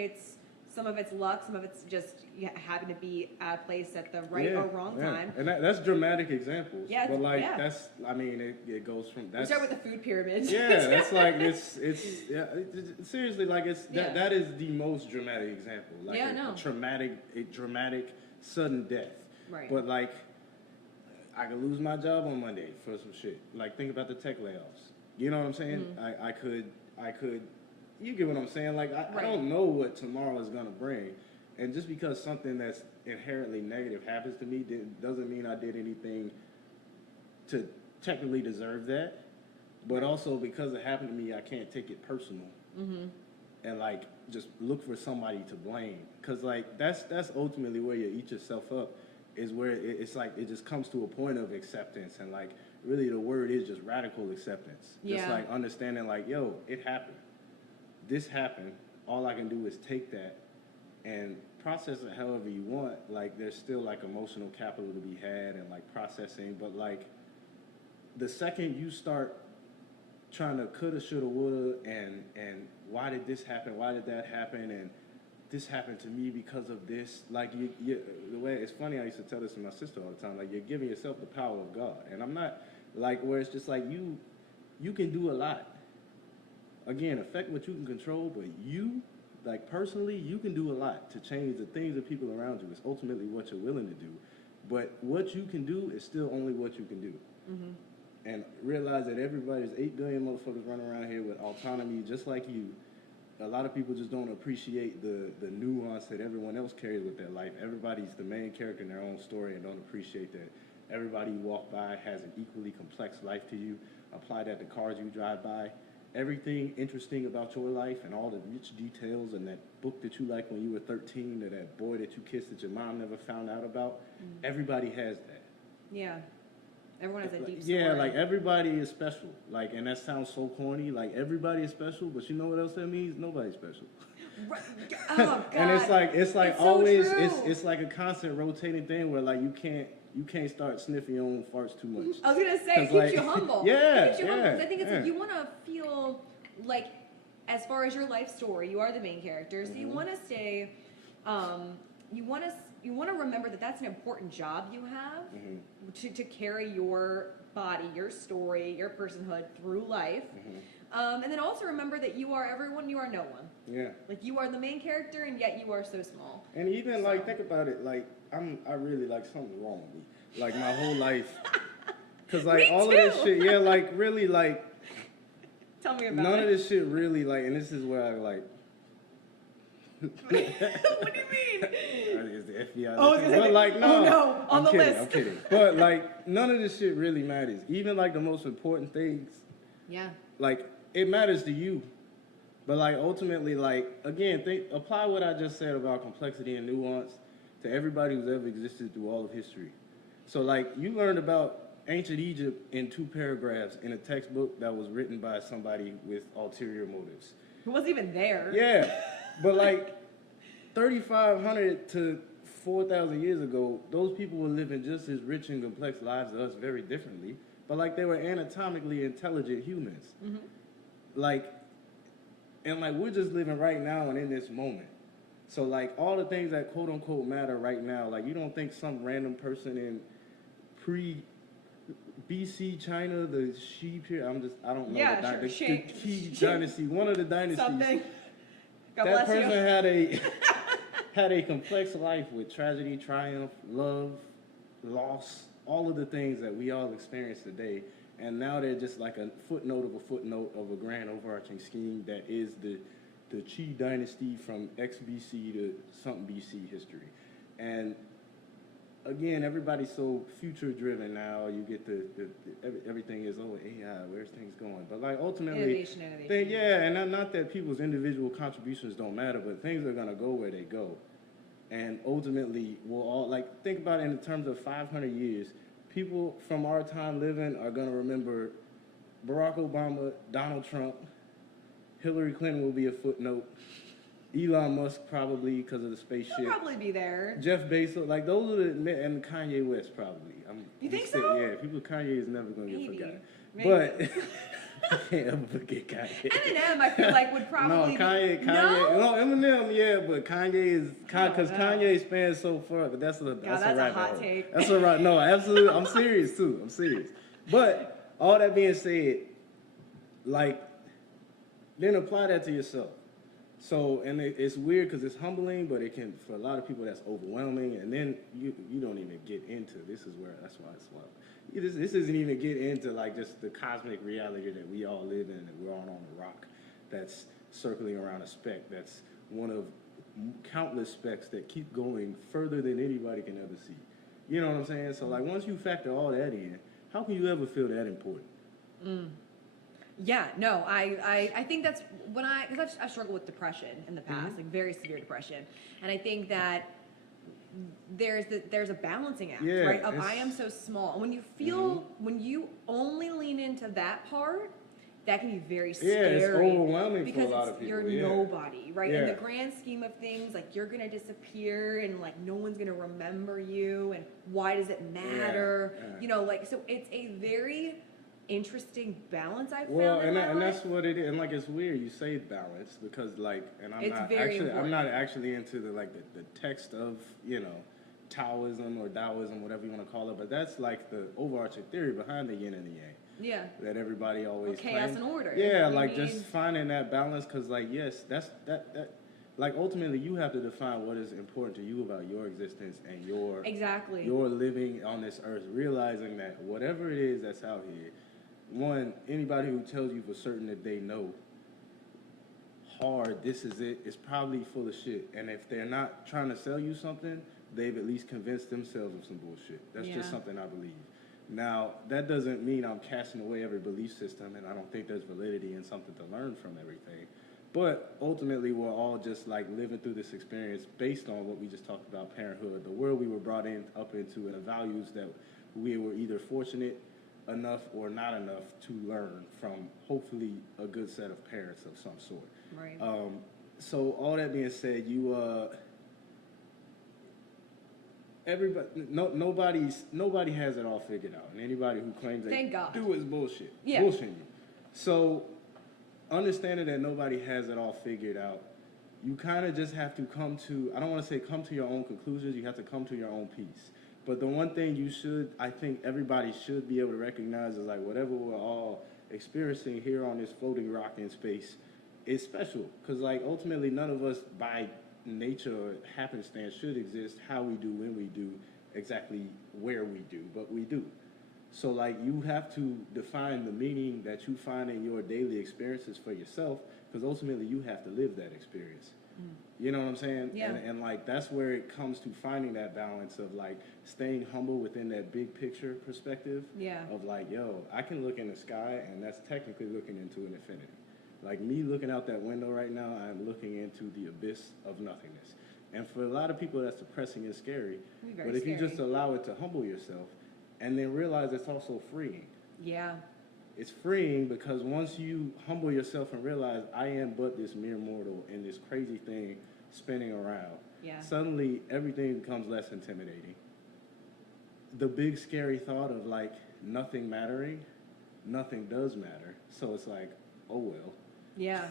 some of it's luck, some of it's just you happen to be at a place at the right or wrong time. And that's dramatic examples. Yeah, but like yeah. it goes from We start with the food pyramid. Yeah, that's like seriously like that is the most dramatic example. Like a dramatic sudden death. Right. But like I could lose my job on Monday for some shit. Like think about the tech layoffs. You know what I'm saying? I could you get what I'm saying? Like I don't know what tomorrow is gonna bring. And just because something that's inherently negative happens to me doesn't mean I did anything to technically deserve that. But also because it happened to me, I can't take it personal. And like just look for somebody to blame. Cause like that's ultimately where you eat yourself up, is where it's like it just comes to a point of acceptance, and like really the word is just radical acceptance. Just like understanding like, yo, it happened. This happened. All I can do is take that and process it however you want. Like there's still like emotional capital to be had and like processing, but like the second you start trying to coulda, shoulda, woulda, and why did this happen? Why did that happen? And this happened to me because of this. Like you the way it's funny, I used to tell this to my sister all the time. Like you're giving yourself the power of God, and I'm not like where it's just like you can do a lot. Again, affect what you can control, but you, like personally, you can do a lot to change the things of people around you. It's ultimately what you're willing to do. But what you can do is still only what you can do. And realize that there's 8 billion motherfuckers running around here with autonomy just like you. A lot of people just don't appreciate the nuance that everyone else carries with their life. Everybody's the main character in their own story and don't appreciate that everybody you walk by has an equally complex life to you. Apply that to cars you drive by. Everything interesting about your life and all the rich details and that book that you liked when you were 13 or that boy that you kissed that your mom never found out about, everybody has that. Yeah. Everyone has a deep story. Yeah, like everybody is special. Like, and that sounds so corny. Like everybody is special, but you know what else that means? Nobody's special. Right. Oh, God. And it's like it's always so true. it's like a constant rotating thing where like you can't start sniffing your own farts too much. I was gonna say, it keeps like, you humble. Yeah, It keeps you humble. 'Cause I think it's yeah. like you want to feel like, as far as your life story, you are the main character, so you want to stay. You want to remember that that's an important job you have to carry your body, your story, your personhood through life. And then also remember that you are everyone, you are no one. Yeah. Like you are the main character, and yet you are so small. And even like think about it, like I really like something's wrong with me. Like my whole life, because like all of this shit, yeah, like really like. Tell me about none it. of this shit really like, and this is where I like. What do you mean? Is the FBI? Oh, but like no, oh no, on I'm the kidding, list. I'm kidding. But like none of this shit really matters. Even like the most important things. Yeah. Like it matters to you, but like ultimately, like again, apply what I just said about complexity and nuance to everybody who's ever existed through all of history. So like you learned about ancient Egypt in 2 paragraphs in a textbook that was written by somebody with ulterior motives. Who wasn't even there. Yeah. But like 3,500 to 4,000 years ago, those people were living just as rich and complex lives as us, very differently. But like they were anatomically intelligent humans. Mm-hmm. Like, and like we're just living right now and in this moment. So like all the things that quote unquote matter right now, like you don't think some random person in pre BC China, the sheep here, I don't know Yeah, the sure. key dynasty, one of the dynasties. Something. God That bless person you. had a had a complex life with tragedy, triumph, love, loss, all of the things that we all experience today. And now they're just like a footnote of a grand overarching scheme that is the Qi dynasty from XBC to something BC history. And again, everybody's so future driven now. You get everything is AI, where's things going? But like ultimately, Innovation. yeah, and not that people's individual contributions don't matter, but things are gonna go where they go. And ultimately, we'll all like think about it in terms of 500 years. People from our time living are gonna remember Barack Obama, Donald Trump, Hillary Clinton will be a footnote. Elon Musk probably because of the spaceship. He'll probably be there. Jeff Bezos, like those are and Kanye West probably. You think so? Yeah, Kanye is never gonna get forgotten. Maybe. But I can't ever forget Kanye. Eminem, I feel like would probably. No, Kanye. No, Eminem, yeah, but Kanye is because Kanye spans so far. But that's a hot take. That's a right. No, absolutely. I'm serious too. I'm serious. But all that being said, like, then apply that to yourself. So, and it's weird because it's humbling, but it can, for a lot of people, that's overwhelming. And then you don't even get into, that's why it's wild. This isn't even get into like just the cosmic reality that we all live in, that we're all on a rock that's circling around a speck that's one of countless specks that keep going further than anybody can ever see. You know what I'm saying? So like once you factor all that in, how can you ever feel that important? Yeah, no, I think that's when because I've struggled with depression in the past, like very severe depression, and I think that there's a balancing act, right? Of I am so small, and when you feel when you only lean into that part, that can be very scary. Yeah, it's overwhelming because for a lot of people. You're nobody, right? Yeah. In the grand scheme of things, like you're gonna disappear, and like no one's gonna remember you, and why does it matter? Yeah. You know, like so it's a very interesting balance I found. Well, in my and life. that's what it is. And like it's weird you say balance because like, and I'm not actually into the text of Taoism or Taoism, whatever you want to call it. But that's like the overarching theory behind the yin and the yang. Yeah. That everybody always chaos claims. and order. Yeah, just finding that balance because like yes, that like ultimately you have to define what is important to you about your existence and your living on this earth, realizing that whatever it is that's out here. One, anybody who tells you for certain that they know hard, this is it, is probably full of shit. And if they're not trying to sell you something, they've at least convinced themselves of some bullshit. That's just something I believe. Now, that doesn't mean I'm casting away every belief system, and I don't think there's validity in something to learn from everything. But ultimately, we're all just like living through this experience based on what we just talked about, parenthood, the world we were brought up into, and the values that we were either fortunate enough or not enough to learn from hopefully a good set of parents of some sort. Right. So all that being said, nobody has it all figured out, and anybody who claims they do is bullshit. Yeah. Bullshitting you. So understanding that nobody has it all figured out, you kind of just have to come to, I don't want to say come to your own conclusions, you have to come to your own peace. But the one thing I think everybody should be able to recognize is like whatever we're all experiencing here on this floating rock in space is special. Because like ultimately none of us by nature or happenstance should exist how we do, when we do, exactly where we do, but we do. So like you have to define the meaning that you find in your daily experiences for yourself because ultimately you have to live that experience. You know what I'm saying? Yeah. And like that's where it comes to finding that balance of like staying humble within that big picture perspective. Yeah. Of like, yo, I can look in the sky and that's technically looking into an infinity. Like me looking out that window right now, I'm looking into the abyss of nothingness. And for a lot of people that's depressing and scary. But if you just allow it to humble yourself and then realize it's also freeing. Yeah. it's freeing because once you humble yourself and realize I am but this mere mortal in this crazy thing spinning around, suddenly everything becomes less intimidating. The big scary thought of like nothing mattering, nothing does matter. So it's like, oh well. Yeah.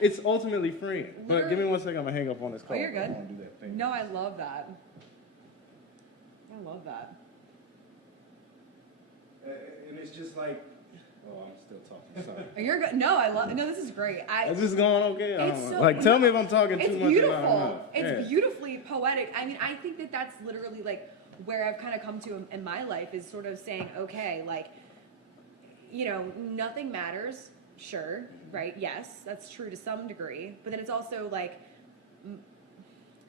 It's ultimately freeing. But give me 1 second, I'm gonna hang up on this call. Oh, you're good. I don't wanna do that thing. No, I love that. I love that. And it's just like, oh, I'm still talking. Sorry. Oh, you're good. No, I love. No, this is great. Is this going okay? I It's don't know. so, Like, tell me if I'm talking too much. Beautiful. It's beautifully poetic. I mean, I think that that's literally like where I've kind of come to in my life is sort of saying, okay, like, you know, nothing matters. Sure, right? Yes, that's true to some degree. But then it's also like,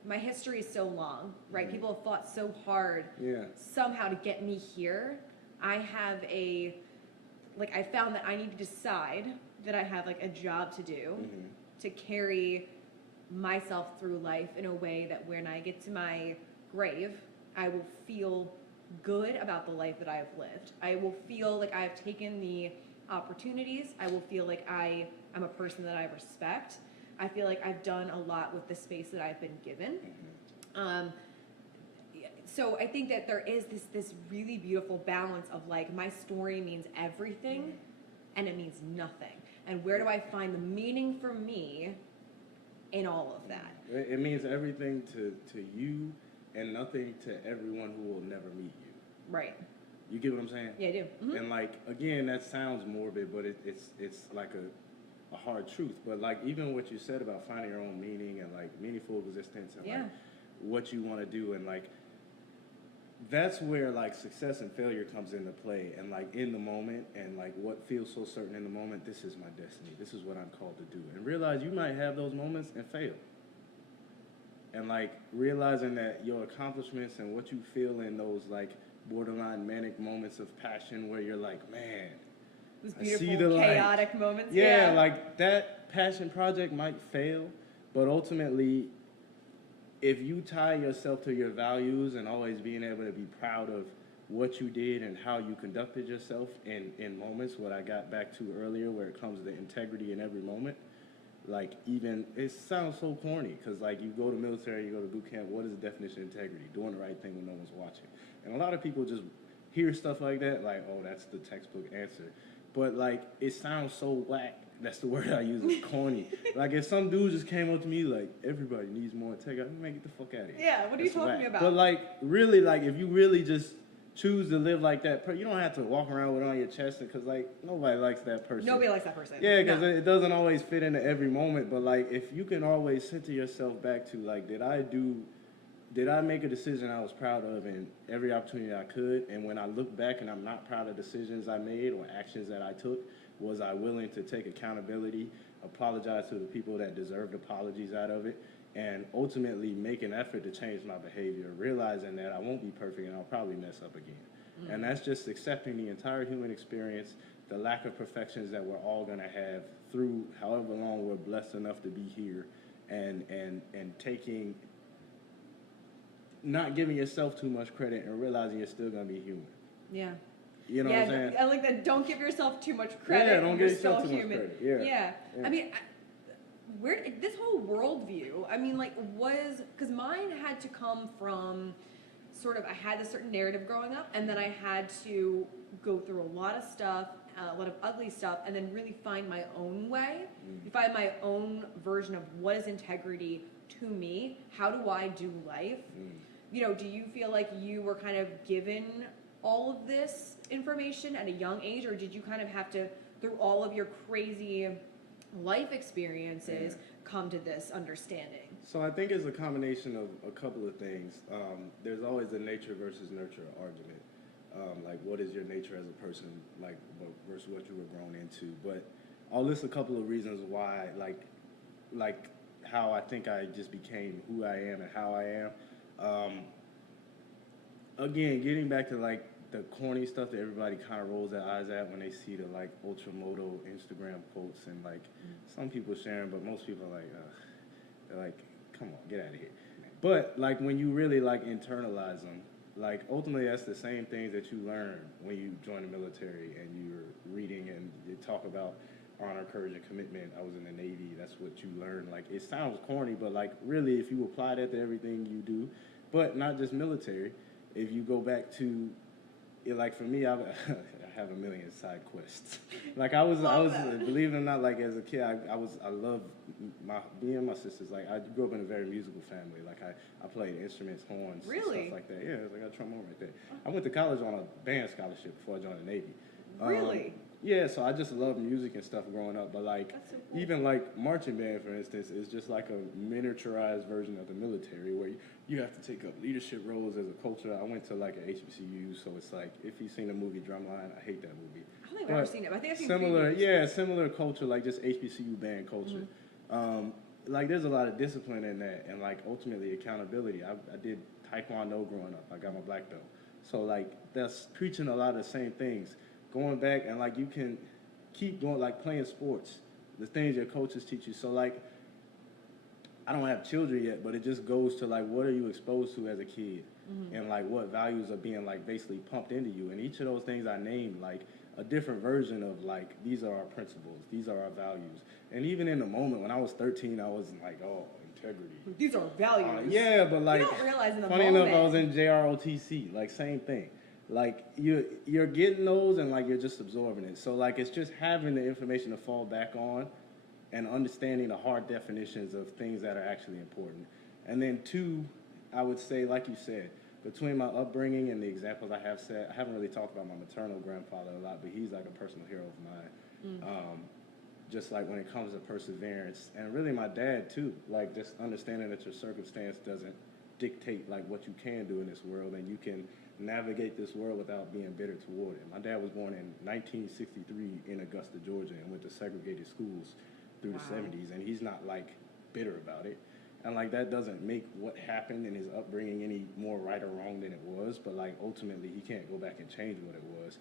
my history is so long, right? People have fought so hard somehow to get me here. I have I found that I need to decide that I have like a job to do to carry myself through life in a way that when I get to my grave, I will feel good about the life that I have lived. I will feel like I have taken the opportunities. I will feel like I am a person that I respect. I feel like I've done a lot with the space that I've been given. So I think that there is this really beautiful balance of like my story means everything and it means nothing. And where do I find the meaning for me in all of that? It means everything to you and nothing to everyone who will never meet you. Right. You get what I'm saying? Yeah, I do. Mm-hmm. And like, again, that sounds morbid, but it's like a hard truth. But like, even what you said about finding your own meaning and like meaningful existence and like what you want to do, and like that's where like success and failure comes into play. And like in the moment, and like what feels so certain in the moment, this is my destiny, this is what I'm called to do, and realize you might have those moments and fail. And like realizing that your accomplishments and what you feel in those like borderline manic moments of passion where you're like, man, those beautiful chaotic moments. Yeah, like that passion project might fail, but ultimately if you tie yourself to your values and always being able to be proud of what you did and how you conducted yourself in moments, what I got back to earlier where it comes to integrity in every moment, like even, it sounds so corny because like you go to military, you go to boot camp, what is the definition of integrity? Doing the right thing when no one's watching. And a lot of people just hear stuff like that, like, oh, that's the textbook answer. But like, it sounds so whack. That's the word I use, is corny. Like if some dude just came up to me like, everybody needs more integrity, I'm like, get the fuck out of here. Yeah, what are you talking about? But like, really, like if you really just choose to live like that, you don't have to walk around with it on your chest, because like nobody likes that person. Nobody likes that person. Yeah, because it doesn't always fit into every moment. But like, if you can always center yourself back to like, did I make a decision I was proud of in every opportunity I could? And when I look back and I'm not proud of decisions I made or actions that I took, was I willing to take accountability, apologize to the people that deserved apologies out of it, and ultimately make an effort to change my behavior, realizing that I won't be perfect and I'll probably mess up again. Mm-hmm. And that's just accepting the entire human experience, the lack of perfections that we're all going to have through however long we're blessed enough to be here, and taking, not giving yourself too much credit and realizing you're still going to be human. Yeah. You know what I'm saying? I like that. Don't give yourself too much credit. Yeah, don't give yourself too much credit. Yeah. I mean, where this whole worldview, I mean, like, because mine had to come from sort of, I had a certain narrative growing up, and then I had to go through a lot of stuff, a lot of ugly stuff, and then really find my own way, find my own version of what is integrity to me. How do I do life? You know, do you feel like you were kind of given all of this information at a young age, or did you kind of have to, through all of your crazy life experiences, come to this understanding? So I think it's a combination of a couple of things. There's always a nature versus nurture argument. Like, what is your nature as a person, like, versus what you were grown into? But I'll list a couple of reasons why, like how I think I just became who I am and how I am. Again, getting back to like the corny stuff that everybody kind of rolls their eyes at when they see the like ultramoto Instagram quotes, and like some people sharing, but most people are like, they're like, come on, get out of here. But like when you really like internalize them, like ultimately that's the same things that you learn when you join the military and you're reading and you talk about honor, courage, and commitment. I was in the Navy. That's what you learn. Like, it sounds corny, but like really, if you apply that to everything you do, but not just military, if you go back to, like for me, I have a million side quests. Like I was, believe it or not, like as a kid, I loved me and my sisters. Like I grew up in a very musical family. Like I played instruments, horns, and stuff like that. Yeah, it was like a trombone right there. I went to college on a band scholarship before I joined the Navy. Really? Yeah, so I just loved music and stuff growing up. But like, so cool. even like marching band, for instance, is just like a miniaturized version of the military where you have to take up leadership roles as a culture. I went to like an HBCU, so it's like, if you've seen the movie Drumline, I hate that movie. I don't think I've ever seen it, but I think I've seen similar, previews. similar culture, like just HBCU band culture. Like there's a lot of discipline in that, and like ultimately accountability. I did Taekwondo growing up. I got my black belt. So like that's preaching a lot of the same things. Going back and like you can keep going, like playing sports, the things your coaches teach you. So like, I don't have children yet, but it just goes to like, what are you exposed to as a kid? And like what values are being like basically pumped into you. And each of those things I named, like a different version of like, these are our principles, these are our values. And even in the moment when I was 13, I wasn't like, oh, integrity. These are values. Yeah, but like, you don't realize in the funny moment. enough, I was in JROTC, like same thing. Like you're getting those and like you're just absorbing it. So like it's just having the information to fall back on and understanding the hard definitions of things that are actually important. And then two, I would say, like you said, between my upbringing and the examples I have said, I haven't really talked about my maternal grandfather a lot, but he's like a personal hero of mine. Just like when it comes to perseverance, and really my dad too, like just understanding that your circumstance doesn't dictate like what you can do in this world, and you can navigate this world without being bitter toward it. My dad was born in 1963 in Augusta, Georgia, and went to segregated schools through the 70s, and he's not like bitter about it. And like that doesn't make what happened in his upbringing any more right or wrong than it was, but like ultimately he can't go back and change what it was.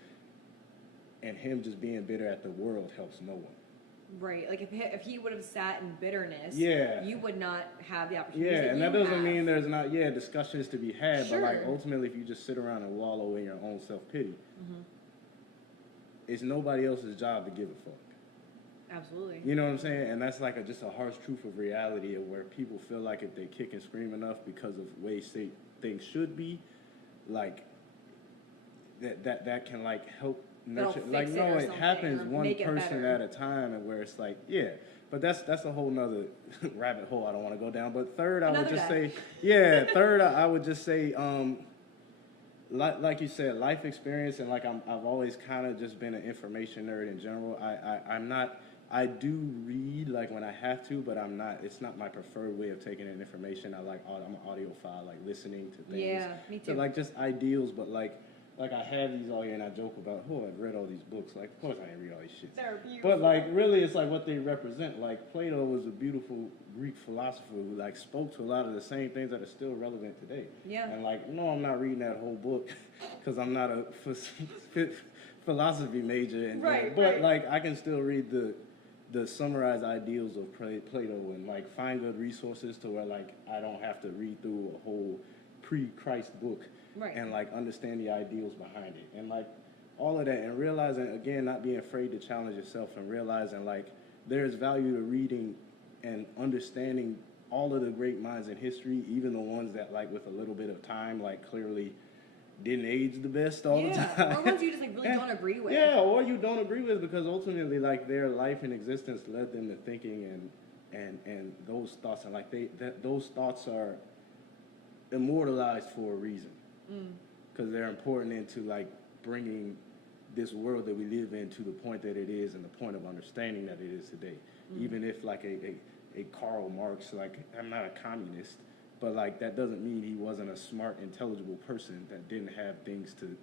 And him just being bitter at the world helps no one. Right, like if he would have sat in bitterness, Yeah. you would not have the opportunity. Yeah, and that you doesn't have. mean there's not, discussions to be had, Sure. but like ultimately if you just sit around and wallow in your own self-pity, it's nobody else's job to give a fuck. Absolutely. You know what I'm saying? And that's like just a harsh truth of reality, of where people feel like if they kick and scream enough because of ways things should be, like that can like help nurture. Like no, it happens one person at a time, and where it's like but that's a whole nother rabbit hole I don't want to go down. But third, I would just say like you said, life experience, and like I've always kind of just been an information nerd in general. I'm not. I do read like when I have to, but I'm not. It's not my preferred way of taking in information. I'm an audiophile, like listening to things. Yeah, me too. So like just ideals, but like I have these all here, and I joke about, I've read all these books. Like, of course I didn't read all these shit. They're beautiful. But like, really, it's like what they represent. Like, Plato was a beautiful Greek philosopher who like spoke to a lot of the same things that are still relevant today. Yeah. And like, no, I'm not reading that whole book because I'm not a philosophy major. And, but like, I can still read the summarized ideals of Plato and like find good resources to where like I don't have to read through a whole pre-Christ book. Right. And like understand the ideals behind it, and like all of that, and realizing again, not being afraid to challenge yourself, and realizing like there's value to reading and understanding all of the great minds in history, even the ones that like with a little bit of time like clearly didn't age the best all the time. Or ones you just like really don't agree with. Yeah, or you don't agree with because ultimately like their life and existence led them to thinking and those thoughts, and like those thoughts are immortalized for a reason. Because they're important into like bringing this world that we live in to the point that it is, and the point of understanding that it is today. Even if like a Karl Marx, like I'm not a communist, but like that doesn't mean he wasn't a smart, intelligible person that didn't have things to,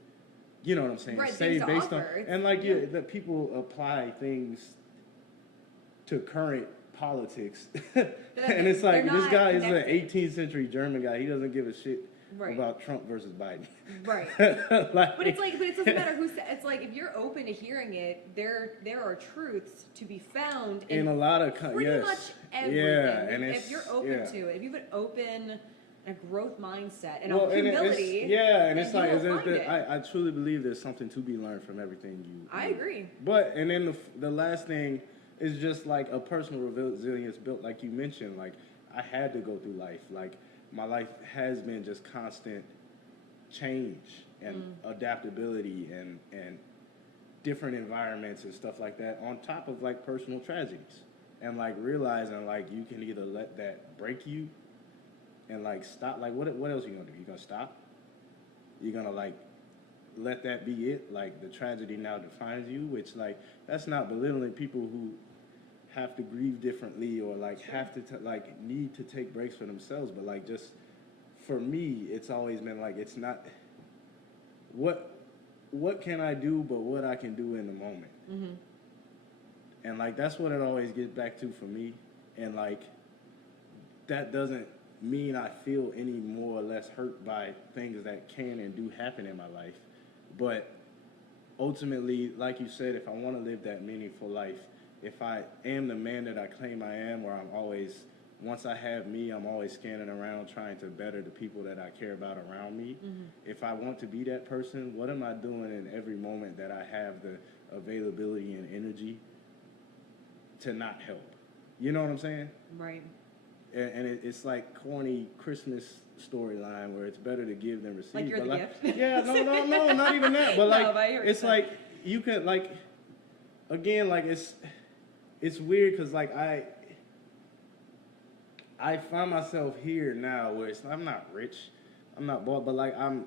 you know what I'm saying, say based on, and like that people apply things to current politics, and it's like this guy is an 18th century German guy. He doesn't give a shit about Trump versus Biden. Right. But it doesn't matter who says. It's like if you're open to hearing it, there are truths to be found in a lot of pretty much everything. Yeah, and if you're open to it, if you've been open a growth mindset and Well, a humility. and it's you like, will find it. I truly believe there's something to be learned from everything you. I agree. But, and then the last thing is just like a personal resilience built, like you mentioned, like I had to go through life. Like my life has been just constant change and adaptability and different environments and stuff like that on top of like personal tragedies. And like realizing like you can either let that break you and like stop. Like what else are you gonna do? You gonna stop? You're gonna like let that be it? Like the tragedy now defines you, which like that's not belittling people who have to grieve differently or like have to like need to take breaks for themselves. But like just for me, it's always been like it's not what can I do but what I can do in the moment. Mm-hmm. And like that's what it always gets back to for me. And like that doesn't mean I feel any more or less hurt by things that can and do happen in my life. But ultimately, like you said, if I want to live that meaningful life, if I am the man that I claim I am, or I'm always, once I have me, I'm always scanning around trying to better the people that I care about around me. Mm-hmm. If I want to be that person, what am I doing in every moment that I have the availability and energy to not help? You know what I'm saying? Right. And it's like corny Christmas storyline where it's better to give than receive. Like you're the gift? Yeah, no, not even that. But like, no, but it's like you could like, again, like it's weird because like I find myself here now where I'm not rich, I'm not bought, but like I'm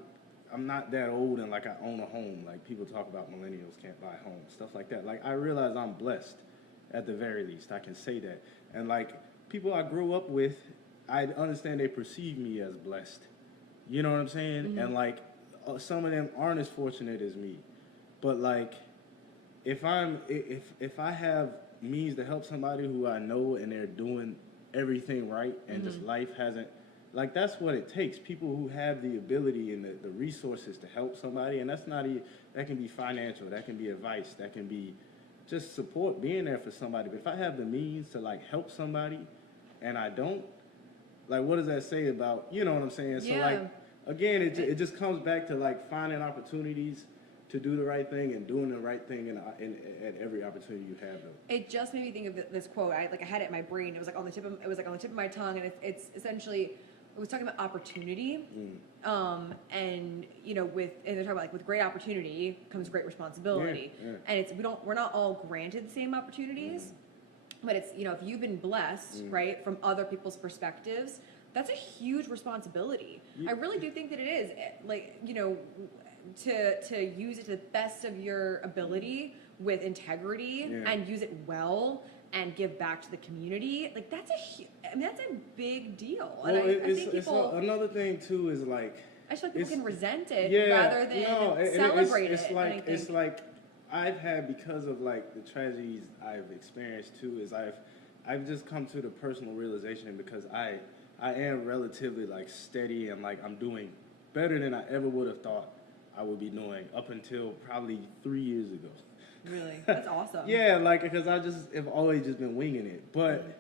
not that old and like I own a home. Like people talk about millennials can't buy homes, stuff like that. Like I realize I'm blessed at the very least. I can say that. And like people I grew up with, I understand they perceive me as blessed. You know what I'm saying? Mm-hmm. And like some of them aren't as fortunate as me. But like if I have means to help somebody who I know and they're doing everything right and just life hasn't, like that's what it takes. People who have the ability and the resources to help somebody, and that's not that can be financial, that can be advice, that can be just support, being there for somebody. But if I have the means to like help somebody and I don't, like what does that say about, you know what I'm saying? Yeah. So like again, it just comes back to like finding opportunities to do the right thing and doing the right thing at every opportunity you have, though. It just made me think of this quote. I had it in my brain. It was like on the tip of my tongue, and it's essentially, it was talking about opportunity. And you know, and they're talking about like with great opportunity comes great responsibility. And we're not all granted the same opportunities, but it's, you know, if you've been blessed, right, from other people's perspectives, that's a huge responsibility. I really do think that it is, like, you know, to use it to the best of your ability with integrity and use it well and give back to the community. Like that's a big deal. Well, and I think people, another thing too is like, I feel like people can resent it rather than celebrate it. It's like I've had, because of like the tragedies I've experienced too, is I've just come to the personal realization, because I am relatively like steady and like I'm doing better than I ever would have thought I would be doing up until probably 3 years ago. Really? That's awesome. Yeah, like, because I just have always just been winging it. But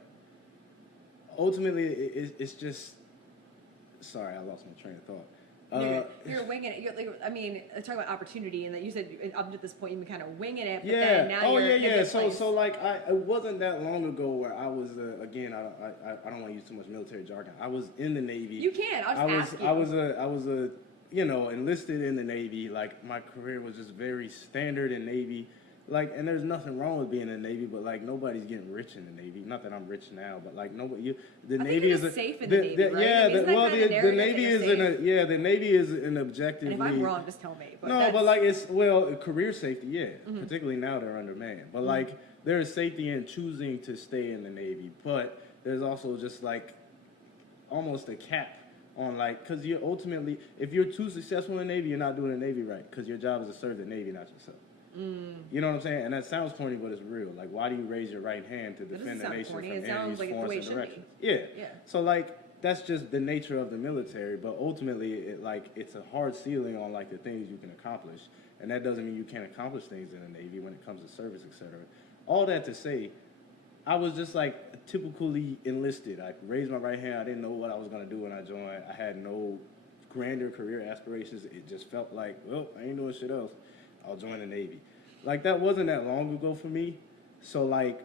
ultimately, it's just, sorry, I lost my train of thought. You're winging it. You're like, I mean, talking about opportunity, and that you said up to this point you've been kind of winging it, but then now you're in this place. So like, it wasn't that long ago where I was, again, I don't want to use too much military jargon. I was in the Navy. You can. I'll just ask you. I was a you know, enlisted in the Navy. Like, my career was just very standard in Navy. Like, and there's nothing wrong with being in the Navy, but like nobody's getting rich in the Navy. Not that I'm rich now, but like nobody. The Navy is safe in the Navy, right? Yeah, the Navy is the Navy is an objective. And if I'm wrong, just tell me. But no, but like career safety, particularly now they're undermanned. But like there is safety in choosing to stay in the Navy, but there's also just like almost a cap on like, because you're ultimately, if you're too successful in the Navy, you're not doing the Navy right, because your job is to serve the Navy, not yourself. You know what I'm saying? And that sounds corny, but it's real. Like, why do you raise your right hand to defend the nation from enemies, force, and directions? Yeah. So like, that's just the nature of the military. But ultimately, it's a hard ceiling on like the things you can accomplish, and that doesn't mean you can't accomplish things in the Navy when it comes to service, etc. All that to say, I was just like typically enlisted. I raised my right hand. I didn't know what I was gonna do when I joined. I had no grander career aspirations. It just felt like, well, I ain't doing shit else. I'll join the Navy. Like, that wasn't that long ago for me. So, like,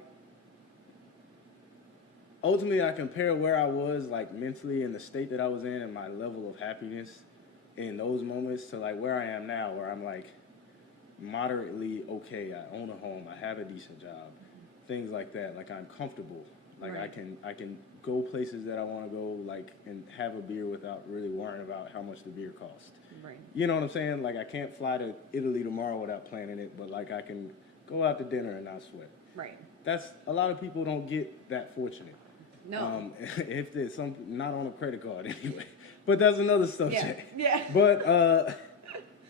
ultimately, I compare where I was, like, mentally and the state that I was in and my level of happiness in those moments to, like, where I am now, where I'm, like, moderately okay. I own a home. I have a decent job. Things like that. Like, I'm comfortable. Like, Right. I can go places that I want to go, like, and have a beer without really worrying about how much the beer costs. Right. You know what I'm saying? Like, I can't fly to Italy tomorrow without planning it, but, like, I can go out to dinner and not sweat. Right. That's, a lot of people don't get that fortunate. No. If there's some, not on a credit card anyway. But that's another subject. Yeah. But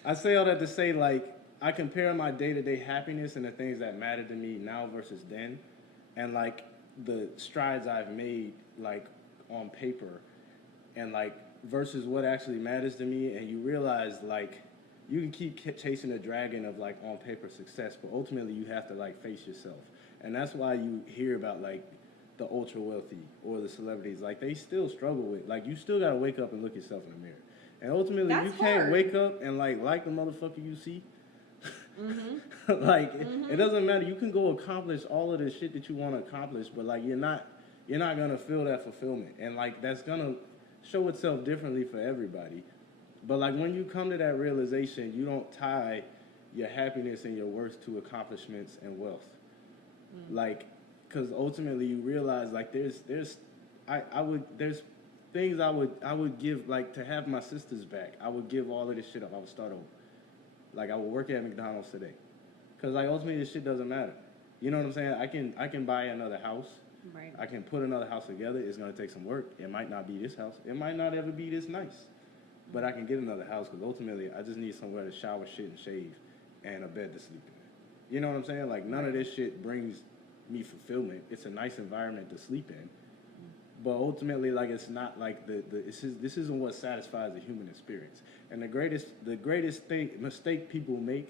I say all that to say, like, I compare my day-to-day happiness and the things that matter to me now versus then, and, like, the strides I've made, like, on paper, and, like, versus what actually matters to me, and you realize, like, you can keep chasing the dragon of, like, on paper success, but ultimately you have to, like, face yourself. And that's why you hear about, like, the ultra wealthy or the celebrities. Like, they still struggle with, like, you still gotta wake up and look yourself in the mirror. And ultimately, That's you can't hard. wake up and, like the motherfucker you see. Mm-hmm. Like, it doesn't matter. You can go accomplish all of the shit that you want to accomplish, but, like, you're not gonna feel that fulfillment. And, like, that's gonna show itself differently for everybody. But, like, when you come to that realization, you don't tie your happiness and your worth to accomplishments and wealth. Like, because ultimately you realize, like, there's things I would give, like, to have my sisters back. I would give all of this shit up. I would start over. Like, I would work at McDonald's today. Because, like, ultimately this shit doesn't matter. You know what I'm saying? I can buy another house. Right. I can put another house together. It's going to take some work. It might not be this house. It might not ever be this nice. But I can get another house because ultimately I just need somewhere to shower, shit, and shave, and a bed to sleep in. You know what I'm saying? Like, none of this shit brings me fulfillment. It's a nice environment to sleep in. But ultimately, like, it's not like this isn't what satisfies the human experience. And the greatest mistake people make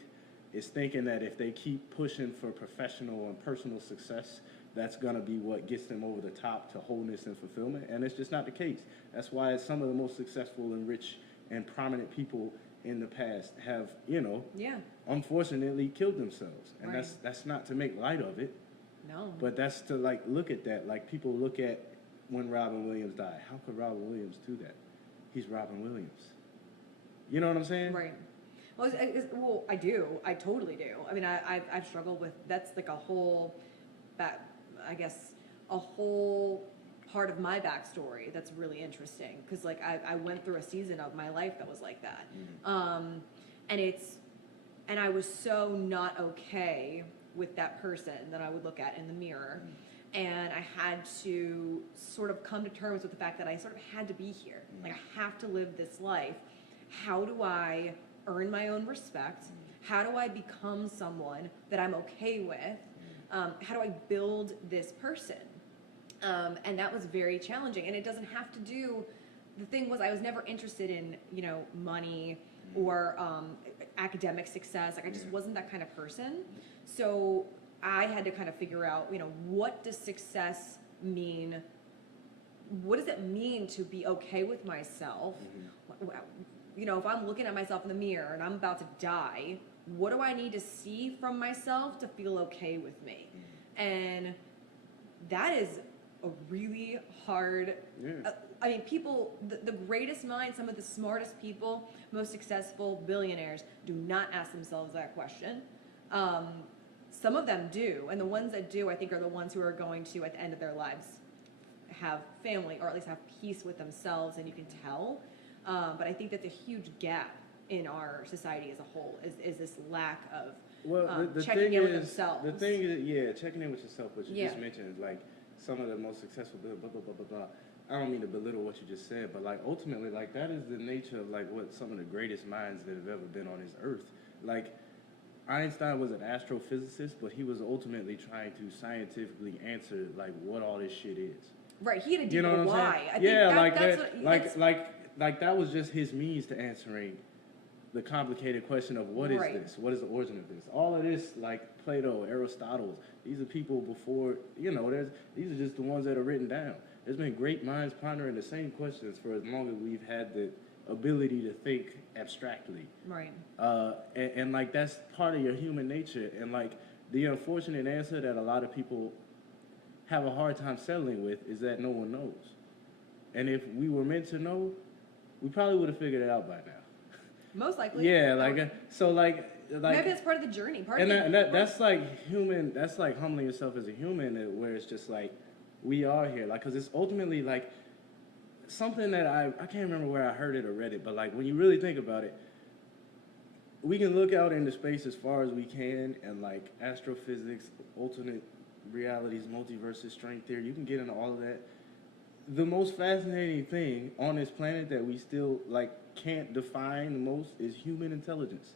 is thinking that if they keep pushing for professional and personal success, that's gonna be what gets them over the top to wholeness and fulfillment. And it's just not the case. That's why some of the most successful and rich and prominent people in the past have, unfortunately killed themselves. And Right. that's not to make light of it, No. but that's to, like, look at that. Like, people look at when Robin Williams died. How could Robin Williams do that? He's Robin Williams. You know what I'm saying? Right. Well, well, I do. I totally do. I mean, I've struggled with, that's like a whole part of my backstory that's really interesting. Because, like, I went through a season of my life that was like that. And I was so not okay with that person that I would look at in the mirror. And I had to sort of come to terms with the fact that I sort of had to be here. Like, I have to live this life. How do I earn my own respect? How do I become someone that I'm okay with? How do I build this person? And that was very challenging. And it doesn't have to do, the thing was, I was never interested in, money or academic success. Like, I just wasn't that kind of person. So I had to kind of figure out, what does success mean? What does it mean to be okay with myself? If I'm looking at myself in the mirror and I'm about to die, what do I need to see from myself to feel okay with me? And that is a really hard, people, the greatest minds, some of the smartest people, most successful billionaires do not ask themselves that question. Some of them do, and the ones that do, I think, are the ones who are going to, at the end of their lives, have family, or at least have peace with themselves, and you can tell. But I think that's a huge gap in our society as a whole, is this lack of checking in with themselves. The thing is, checking in with yourself, what you just Yeah. mentioned, is like some of the most successful, blah, blah, blah, blah, blah. I don't mean to belittle what you just said, but, like, ultimately, like, that is the nature of, like, what some of the greatest minds that have ever been on this earth. Like, Einstein was an astrophysicist, but he was ultimately trying to scientifically answer, like, what all this shit is. Right, he had a deeper You know what I'm why. saying? I think like that was just his means to answering the complicated question of what is Right. this? What is the origin of this? All of this, like Plato, Aristotle, These are people before, these are just the ones that are written down. There's been great minds pondering the same questions for as long as we've had the ability to think abstractly. Right. And like, that's part of your human nature. And like, the unfortunate answer that a lot of people have a hard time settling with is that no one knows. And if we were meant to know, we probably would have figured it out by now. Most likely. Yeah, like, so like maybe that's part of the journey. That's like human. That's like humbling yourself as a human, where it's just like we are here, like, because it's ultimately like something that I can't remember where I heard it or read it, but like when you really think about it, we can look out into space as far as we can, and like astrophysics, alternate realities, multiverses, string theory, you can get into all of that. The most fascinating thing on this planet that we still like can't define the most is human intelligence.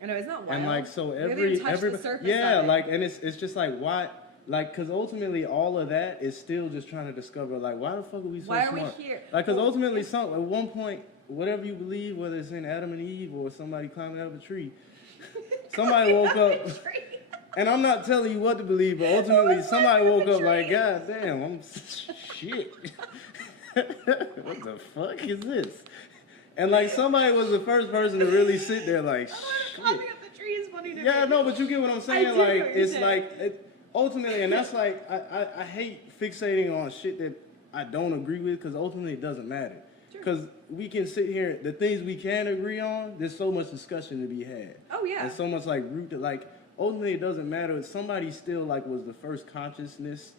I know, it's not wild. And like, so the surface yeah, of it. like, and it's just like, why, like, because ultimately all of that is still just trying to discover, like, why the fuck are we so smart? Why are we here? Like, because ultimately, at one point, whatever you believe, whether it's in Adam and Eve or somebody climbing out of a tree, somebody woke up. And I'm not telling you what to believe, but ultimately somebody woke up like, God damn, I'm shit. What the fuck is this? And like, somebody was the first person to really sit there like, climbing up the tree is funny to me. Yeah, no, but you get what I'm saying. I do Like, understand. it's like, ultimately, and that's like, I hate fixating on shit that I don't agree with, because ultimately it doesn't matter. Because we can sit here, the things we can agree on, there's so much discussion to be had. Oh, yeah. And so much like root to like, ultimately it doesn't matter. Somebody still like was the first consciousness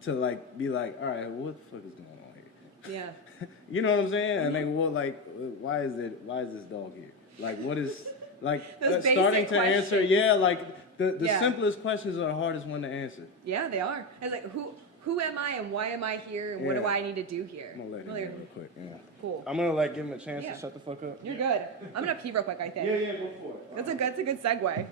to like be like, all right, what the fuck is going on here? Yeah. You know what I'm saying? And like, well, like, why is this dog here? Like, what is, like, Those starting basic to answer, questions. yeah, like, the simplest questions are the hardest one to answer. Yeah, they are. It's like, who am I and why am I here and what do I need to do here? I'm gonna let him Really, go real quick. Yeah. cool. I'm gonna like give him a chance Yeah. to shut the fuck up. You're good. I'm gonna pee real quick, I think. Yeah, go for it. That's a good segue. Is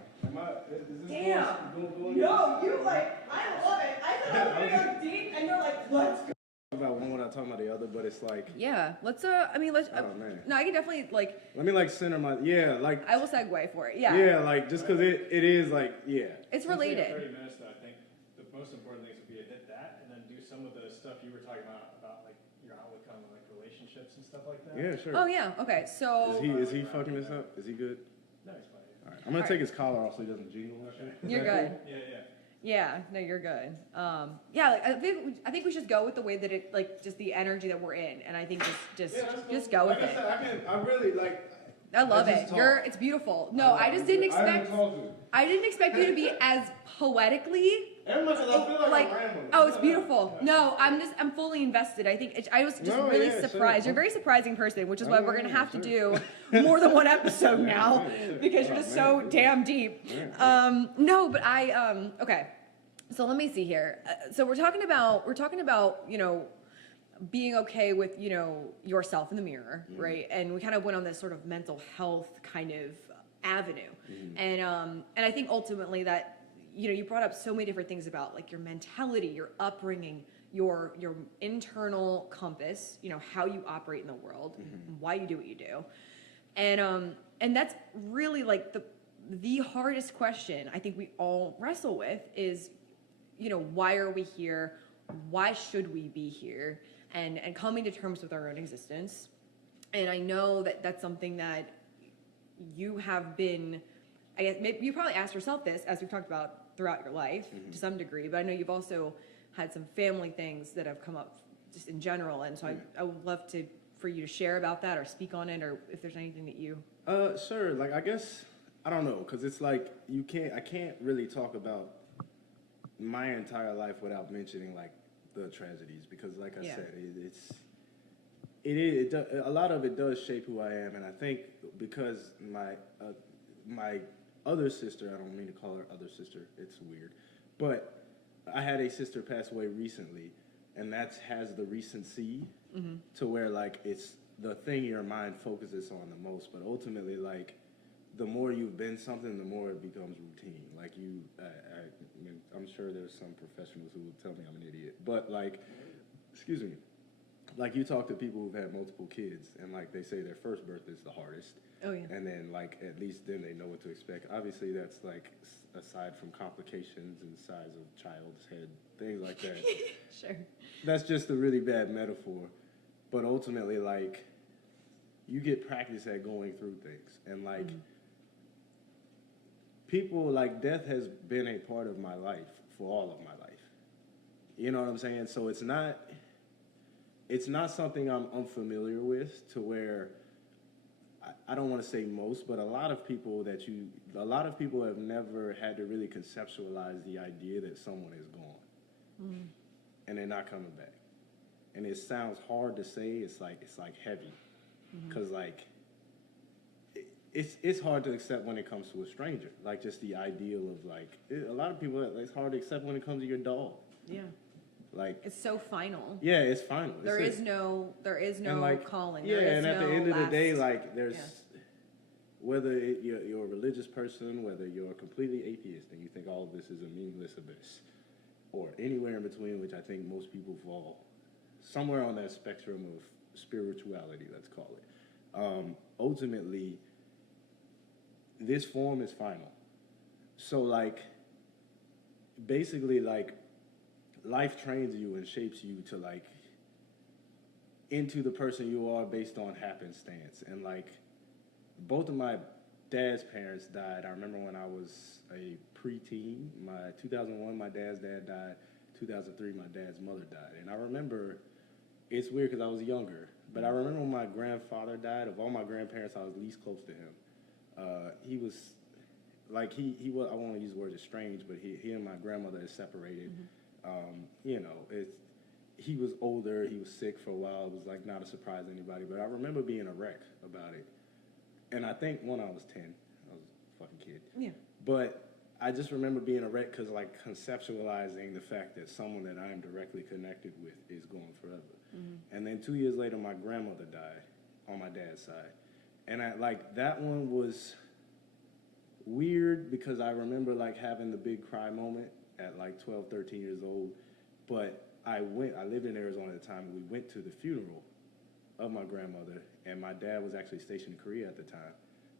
this Damn. going No, you like, I love it. I thought I was gonna go deep and you're like, let's go. about one without talking about the other, but it's like, Yeah, let's, oh man. no, I can definitely, like, Let me like center my, like, I will segue for it. Yeah. yeah, like, just because it is like, yeah. It's Since we have related. 30 minutes, though, I think the most important things would be to hit that, and then do some of the stuff you were talking about like your outlook on like relationships and stuff like that. Yeah, sure. Oh, yeah. Okay, so. Is he fucking this up? Is he good? No, he's fine. All right. I'm gonna take his collar off so he doesn't jingle and shit. Is You're that good. Yeah. Yeah, no, you're good. Yeah, like, I think we should go with the way that it, like, just the energy that we're in, and I think just go with Like I it. said, I really like. I love I it. just It's beautiful. No, I just didn't expect. I didn't expect you to be as poetically. Oh, it's beautiful. No, I'm fully invested. I think I was just really surprised. You're a very surprising person, which is why we're gonna have to do more than one episode now because you're just so damn deep. No, but okay. So let me see here. So we're talking about being okay with yourself in the mirror, right? And we kind of went on this sort of mental health kind of avenue, and I think ultimately that you brought up so many different things about like your mentality, your upbringing, your internal compass, how you operate in the world, why you do what you do, and that's really like the hardest question I think we all wrestle with is, why are we here? Why should we be here? And coming to terms with our own existence. And I know that that's something that you have been, I guess, maybe you probably asked yourself this, as we've talked about throughout your life to some degree, but I know you've also had some family things that have come up just in general. And so I would love for you to share about that or speak on it, or if there's anything that you... Sure. Like, I guess, I don't know, because it's like, I can't really talk about my entire life without mentioning, like, the tragedies, because like I said, a lot of it does shape who I am, and I think because my other sister, I don't mean to call her other sister, it's weird, but I had a sister pass away recently, and that has the recency to where like it's the thing your mind focuses on the most, but ultimately like the more you've been something, the more it becomes routine. Like I'm sure there's some professionals who will tell me I'm an idiot, but like, excuse me, like you talk to people who've had multiple kids, and like they say their first birth is the hardest. Oh yeah. And then like at least then they know what to expect. Obviously that's like aside from complications and size of child's head, things like that. Sure. That's just a really bad metaphor. But ultimately, like, you get practice at going through things. And like people, like, death has been a part of my life for all of my life. You know what I'm saying? So it's not something I'm unfamiliar with, to where I don't want to say most, but a lot of people have never had to really conceptualize the idea that someone is gone and they're not coming back. And it sounds hard to say. It's like heavy, because like it's hard to accept when it comes to a stranger. Like just the ideal of like a lot of people, it's hard to accept when it comes to your dog. Yeah. Like it's so final. Yeah, it's final. There is no like, calling. Yeah, there is and at no the end of the day, last- like there's whether you're a religious person, whether you're completely atheist and you think all of this is a meaningless abyss, or anywhere in between, which I think most people fall somewhere on that spectrum of spirituality, let's call it. Ultimately, this form is final. So like, basically like, life trains you and shapes you to like, into the person you are based on happenstance. And like, both of my dad's parents died. I remember when I was a preteen. 2001, my dad's dad died. 2003, my dad's mother died. And I remember, it's weird because I was younger, but I remember when my grandfather died. Of all my grandparents, I was least close to him. He was, like, he was, I won't use the word estranged, but he and my grandmother is separated. You know, he was older, he was sick for a while. It was like not a surprise to anybody, but I remember being a wreck about it. And I think when I was 10, I was a fucking kid. Yeah. But I just remember being a wreck because, like, conceptualizing the fact that someone that I am directly connected with is gone forever. And then 2 years later, my grandmother died on my dad's side. And that one was weird because I remember, like, having the big cry moment at, like, 12, 13 years old. But I lived in Arizona at the time, and we went to the funeral of my grandmother, and my dad was actually stationed in Korea at the time,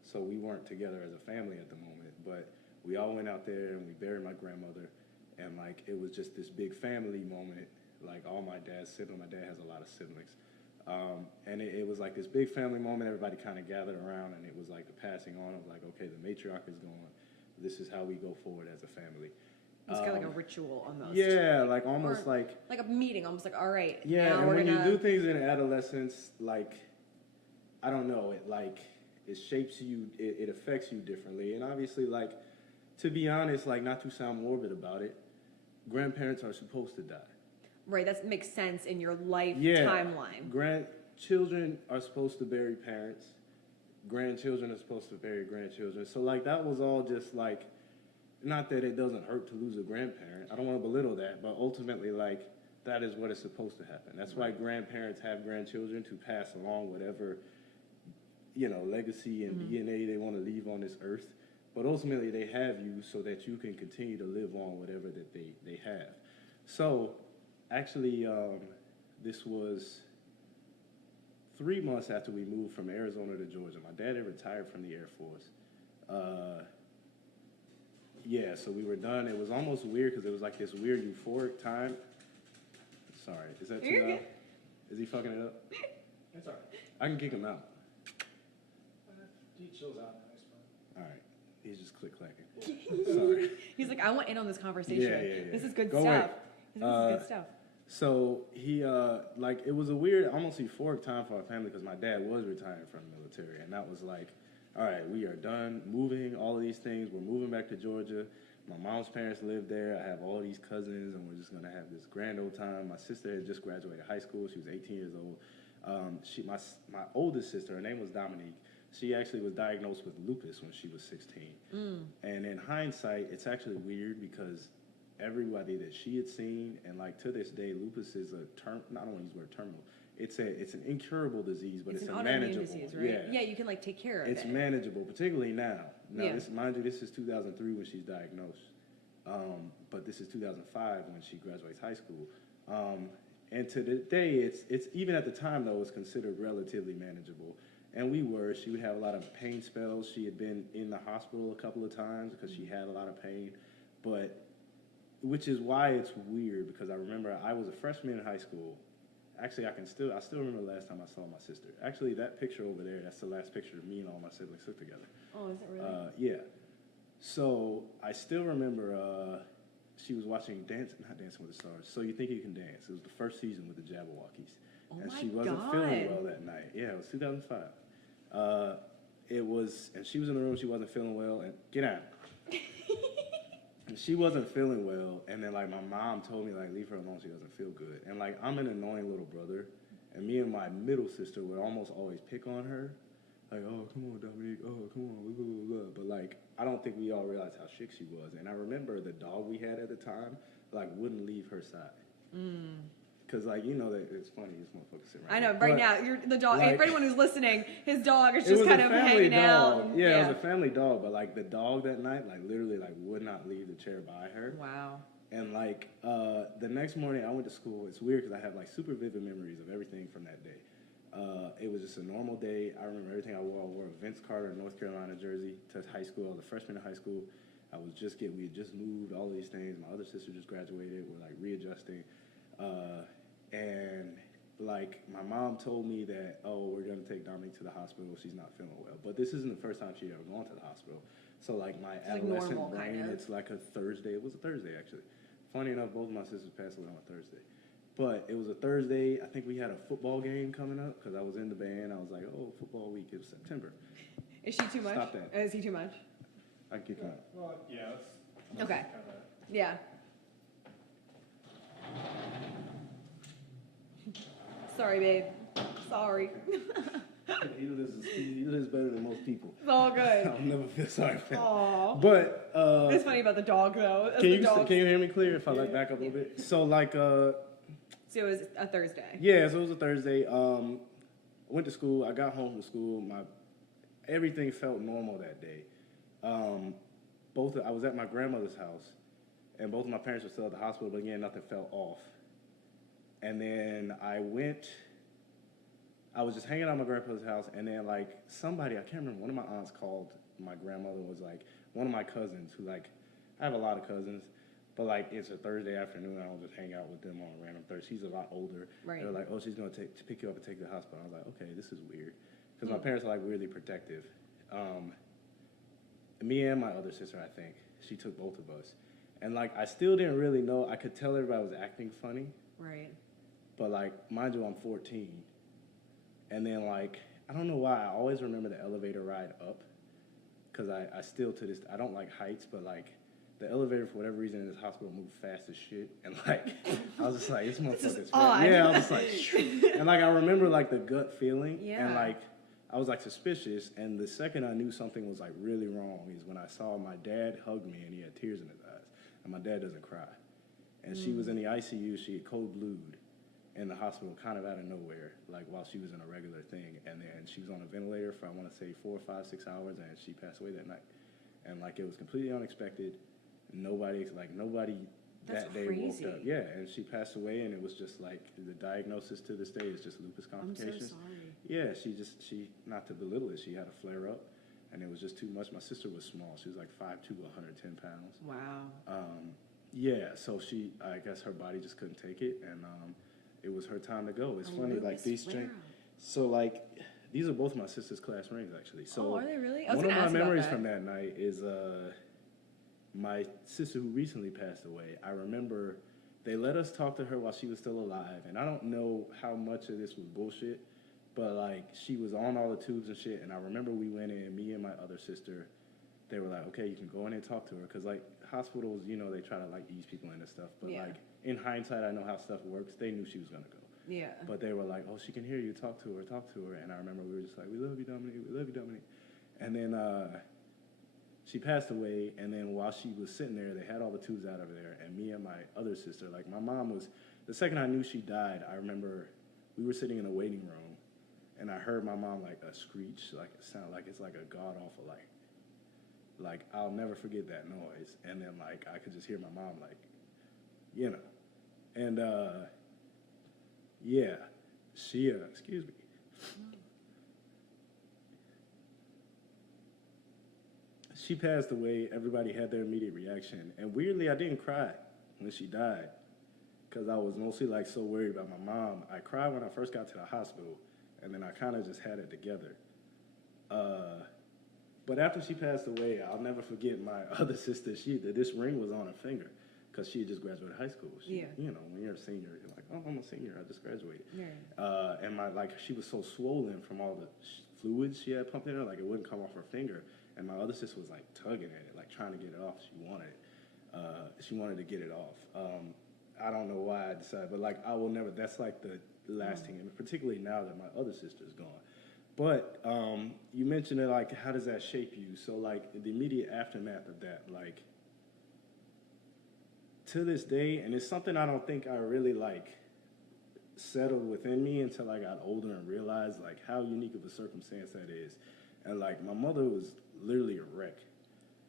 so we weren't together as a family at the moment, but we all went out there and we buried my grandmother, and like it was just this big family moment, like all my dad's siblings. My dad has a lot of siblings, and it was like this big family moment. Everybody kind of gathered around, and it was like the passing on of like, okay, the matriarch is gone, this is how we go forward as a family. It's kind of like a ritual almost. Yeah, like almost or like a meeting, almost like, all right. Yeah, now and we're when gonna... you do things in adolescence, like, I don't know, it shapes you, it affects you differently. And obviously, like, to be honest, like, not to sound morbid about it, grandparents are supposed to die. Right, that makes sense in your life timeline. Grandchildren are supposed to bury parents. Grandchildren are supposed to bury grandchildren. So, like, that was all just, like, not that it doesn't hurt to lose a grandparent. I don't want to belittle that, but ultimately, like, that is what is supposed to happen. That's why grandparents have grandchildren, to pass along whatever, you know, legacy and DNA they want to leave on this earth. But ultimately, they have you so that you can continue to live on whatever that they have. So, actually, this was 3 months after we moved from Arizona to Georgia. My dad had retired from the Air Force. Yeah, so we were done. It was almost weird because it was like this weird euphoric time. Sorry, is that too loud? Is he fucking it up? It's all right. I can kick him out. He chills out in a nice spot. All right, he's just click-clacking. Sorry. He's like, I want in on this conversation. Yeah. This is good Go stuff. away. This is good stuff. So he, like, it was a weird, almost euphoric time for our family because my dad was retiring from the military, and that was like, all right, we are done moving, all of these things. We're moving back to Georgia. My mom's parents live there. I have all these cousins, and we're just going to have this grand old time. My sister had just graduated high school. She was 18 years old. My oldest sister, her name was Dominique. She actually was diagnosed with lupus when she was 16. And in hindsight, it's actually weird because everybody that she had seen, and like to this day, lupus is a term, I don't want to use the word terminal. It's an incurable disease, but it's a manageable disease, right? Yeah, you can like take care of it. It's manageable, particularly now. Now, Yeah. mind you, this is 2003 when she's diagnosed, but this is 2005 when she graduates high school. And to the day, it's even at the time though, it was considered relatively manageable. And we were. She would have a lot of pain spells. She had been in the hospital a couple of times because she had a lot of pain. But, which is why it's weird, because I remember I was a freshman in high school. Actually, I still remember the last time I saw my sister. Actually, that picture over there, that's the last picture of me and all my siblings took together. Oh, is it really? Yeah. So I still remember she was watching not Dancing with the Stars, So You Think You Can Dance. It was the first season with the Jabberwockies. Oh And my she wasn't God. feeling well that night. Yeah, it was 2005. And she was in the room, she wasn't feeling well, and get out. And she wasn't feeling well, and then like my mom told me like leave her alone, she doesn't feel good. And like I'm an annoying little brother, and me and my middle sister would almost always pick on her, like, oh come on Dominique, oh come on, blah, blah, blah. But like I don't think we all realized how sick she was. And I remember the dog we had at the time like wouldn't leave her side. Cause like that it's funny, this motherfucker sitting right I know. now. Right But, now, you're the dog. like- for anyone who's listening, his dog is it just was kind a of family hanging out. dog. and- Yeah, it was a family dog, but like the dog that night, like literally, like would not leave the chair by her. Wow. And like the next morning, I went to school. It's weird because I have like super vivid memories of everything from that day. It was just a normal day. I remember everything I wore. I wore a Vince Carter North Carolina jersey to high school. I was a freshman in high school. We had just moved, all of these things. My other sister just graduated. We're like readjusting. And like my mom told me that, oh, we're gonna take Dominique to the hospital. She's not feeling well. But this isn't the first time she'd ever gone to the hospital. So like my like adolescent normal, brain, kind of. it's like a Thursday. It was a Thursday actually. Funny enough, both of my sisters passed away on a Thursday. But it was a Thursday. I think we had a football game coming up because I was in the band. I was like, oh, football week. It was September. Is she too much? Stop that. Is he too much? I can keep going. Well, yeah, that's Okay. kind of. Yeah. Sorry, babe. Sorry. He lives better than most people. It's all good. I'll never feel sorry for him. Aww. But It's funny about the dog though. can you hear me clear if I like back up a little bit? So like So it was a Thursday. yeah, so it was a Thursday. I went to school. I got home from school. Everything felt normal that day. I was at my grandmother's house, and both of my parents were still at the hospital. But again, nothing felt off. And then I was just hanging out at my grandpa's house, and then like somebody, I can't remember, one of my aunts called my grandmother, was like one of my cousins who like, I have a lot of cousins, but like it's a Thursday afternoon, and I'll just hang out with them on a random Thursday. She's a lot older. Right. They're like, oh, she's gonna pick you up and take you to the hospital. I was like, okay, this is weird, because my parents are like weirdly protective. Me and my other sister, I think, she took both of us. And like, I still didn't really know, I could tell everybody was acting funny. Right. But like, mind you, I'm 14. And then like, I don't know why, I always remember the elevator ride up. Cause I still to this, I don't like heights, but like, the elevator for whatever reason in this hospital moved fast as shit. And like, I was just like, this motherfucker's odd. Yeah, I was just like, and like, I remember like the gut feeling. Yeah. And like, I was like suspicious. And the second I knew something was like really wrong is when I saw my dad hug me and he had tears in his eyes. And my dad doesn't cry. And she was in the ICU, she had cold blued in the hospital kind of out of nowhere, like while she was in a regular thing. And then she was on a ventilator for, I want to say 4, 5, 6 hours, and she passed away that night. And like, it was completely unexpected. Nobody That's that day crazy. woke up. Yeah, and she passed away, and it was just like, the diagnosis to this day is just lupus I'm so complications. sorry. Yeah, she not to belittle it, she had a flare up, and it was just too much. My sister was small. She was like 5'2", 110 pounds. Wow. Yeah, so I guess her body just couldn't take it, and it was her time to go. It's A funny, lupus like these flare-up. so like, these are both my sister's class rings, actually. So Oh, are they really? I was one of gonna my ask about memories that. from that night is my sister who recently passed away. I remember they let us talk to her while she was still alive, and I don't know how much of this was bullshit, but like, she was on all the tubes and shit, and I remember we went in, me and my other sister, they were like, okay, you can go in and talk to her, because like, hospitals, they try to like ease people into stuff, but Yeah. like, in hindsight, I know how stuff works. They knew she was gonna go. Yeah. But they were like, oh, she can hear you, talk to her. And I remember we were just like, we love you, Dominique, we love you, Dominique. And then she passed away, and then while she was sitting there, they had all the tubes out of there, and me and my other sister, like my mom was, the second I knew she died, I remember we were sitting in a waiting room, and I heard my mom like a screech, like it sounded like it's like a god-awful, like I'll never forget that noise. And then like I could just hear my mom like, and Yeah, she excuse me. She passed away. Everybody had their immediate reaction, and weirdly, I didn't cry when she died because I was mostly like so worried about my mom. I cried when I first got to the hospital, and then I kind of just had it together. But after she passed away, I'll never forget my other sister. This ring was on her finger because she had just graduated high school. Yeah. You know, when you're a senior, you're like, oh, I'm a senior. I just graduated. Yeah. And she was so swollen from all the fluids she had pumped in her, like it wouldn't come off her finger. And my other sister was like tugging at it, like trying to get it off. She wanted to get it off. I don't know why I decided, but like I will never. That's like the last thing, and particularly now that my other sister's gone. But you mentioned it, like how does that shape you? So like the immediate aftermath of that, like to this day, and it's something I don't think I really like settled within me until I got older and realized like how unique of a circumstance that is. And like my mother was literally a wreck.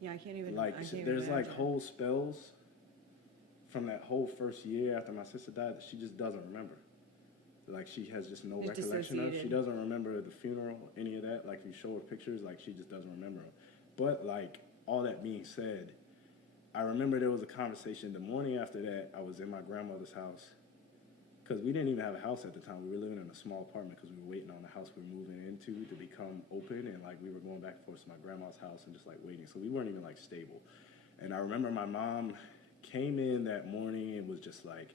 Yeah, I can't even. Like I can't there's even like imagine. whole spells from that whole first year after my sister died that she just doesn't remember. Like she has just no It's recollection of. She dissociated. doesn't remember the funeral, any of that. Like if you show her pictures, like she just doesn't remember them. But like all that being said, I remember there was a conversation the morning after that. I was in my grandmother's house because we didn't even have a house at the time. We were living in a small apartment because we were waiting on the house we were moving into to become open, and like we were going back and forth to my grandma's house and just like waiting. So we weren't even like stable. And I remember my mom came in that morning and was just like,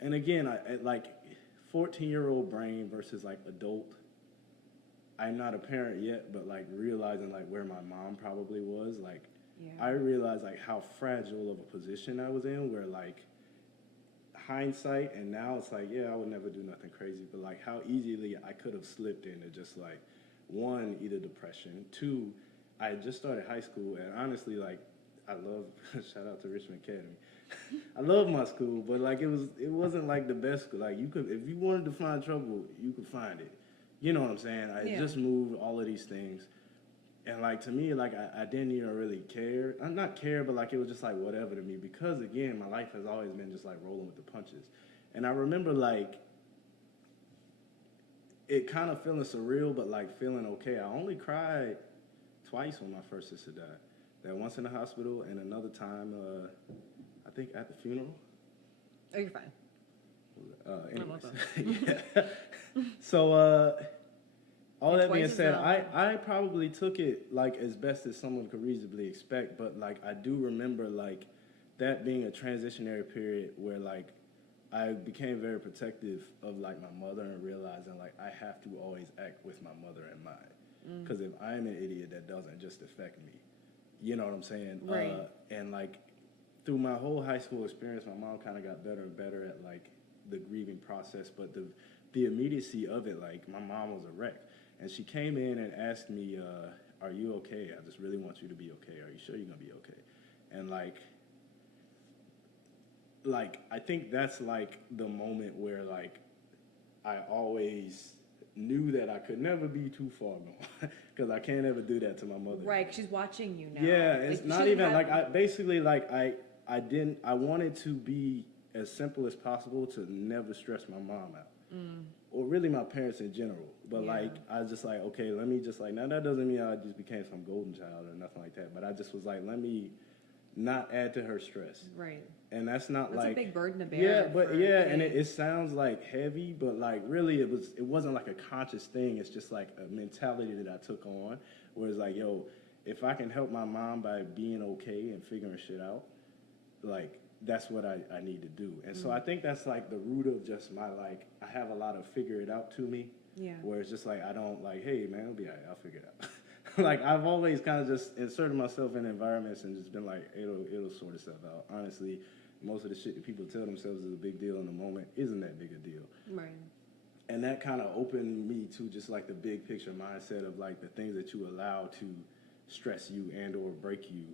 and again, I like 14-year-old brain versus like adult. I'm not a parent yet, but like realizing like where my mom probably was, like Yeah. I realized like how fragile of a position I was in, where like hindsight and now it's like, yeah, I would never do nothing crazy, but like how easily I could have slipped into just like one, either depression, two, I had just started high school, and honestly, like I love shout out to Richmond Academy. I love my school, but like it wasn't like the best school. Like you could, if you wanted to find trouble, you could find it. You know what I'm saying? I Yeah. just moved, all of these things. And like to me, like I didn't even really care. I'm not care, but like it was just like whatever to me, because again, my life has always been just like rolling with the punches. And I remember like it kind of feeling surreal, but like feeling okay. I only cried twice when my first sister died. That once in the hospital, and another time, I think at the funeral. Oh, you're fine. Anyways, yeah. So all And that being twice is said, not I probably took it like as best as someone could reasonably expect, but like I do remember like that being a transitionary period where like I became very protective of like my mother, and realizing like I have to always act with my mother in mind, because if I'm an idiot, that doesn't just affect me. You know what I'm saying? Right. And like through my whole high school experience, my mom kind of got better and better at like the grieving process, but the immediacy of it, like my mom was a wreck, and she came in and asked me, "Are you okay? I just really want you to be okay. Are you sure you're gonna be okay?" And like I think that's like the moment where like I always knew that I could never be too far gone, because I can't ever do that to my mother. Right, 'cause she's watching you now. Yeah, it's Like, not she even had- like I wanted to be as simple as possible to never stress my mom out. Or really my parents in general. But Yeah. like I was just like, okay, let me just like, now that doesn't mean I just became some golden child or nothing like that, but I just was like, let me not add to her stress. Right. And that's not That's like a big burden to bear. yeah, but for a yeah, and kid. it sounds like heavy, but like really it wasn't like a conscious thing. It's just like a mentality that I took on, where it's like, yo, if I can help my mom by being okay and figuring shit out, like that's what I need to do. And so I think that's like the root of just my like, I have a lot of figure it out to me. Yeah. Where it's just like I don't like, hey man, it'll be all right, I'll figure it out. Like I've always kind of just inserted myself in environments and just been like, it'll sort itself out. Honestly, most of the shit that people tell themselves is a big deal in the moment isn't that big a deal. Right. And that kind of opened me to just like the big picture mindset of like the things that you allow to stress you and or break you,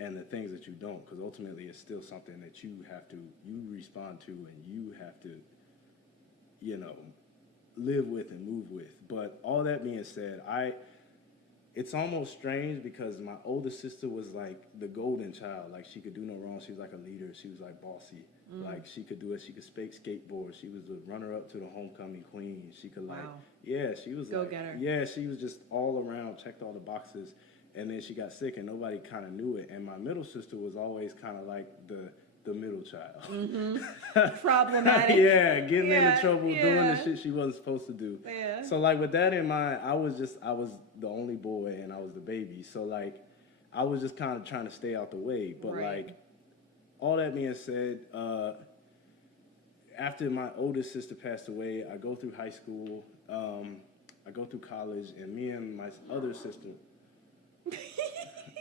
and the things that you don't, because ultimately it's still something that you respond to, and you have to, live with and move with. But all that being said, it's almost strange because my older sister was like the golden child. Like she could do no wrong. She was like a leader. She was like bossy. Like she could do it. She could skateboard. She was the runner-up to the homecoming queen. She could like, Wow. yeah, she was Go getter. yeah, she was just all around, checked all the boxes. And then she got sick, and nobody kind of knew it. And my middle sister was always kind of like the middle child. Problematic. Yeah, getting into trouble, doing yeah. the shit she wasn't supposed to do. Yeah. So like with that in mind, I was the only boy, and I was the baby. So like, I was just kind of trying to stay out the way. But Right. like, all that being said, after my oldest sister passed away, I go through high school, I go through college, and me and my other sister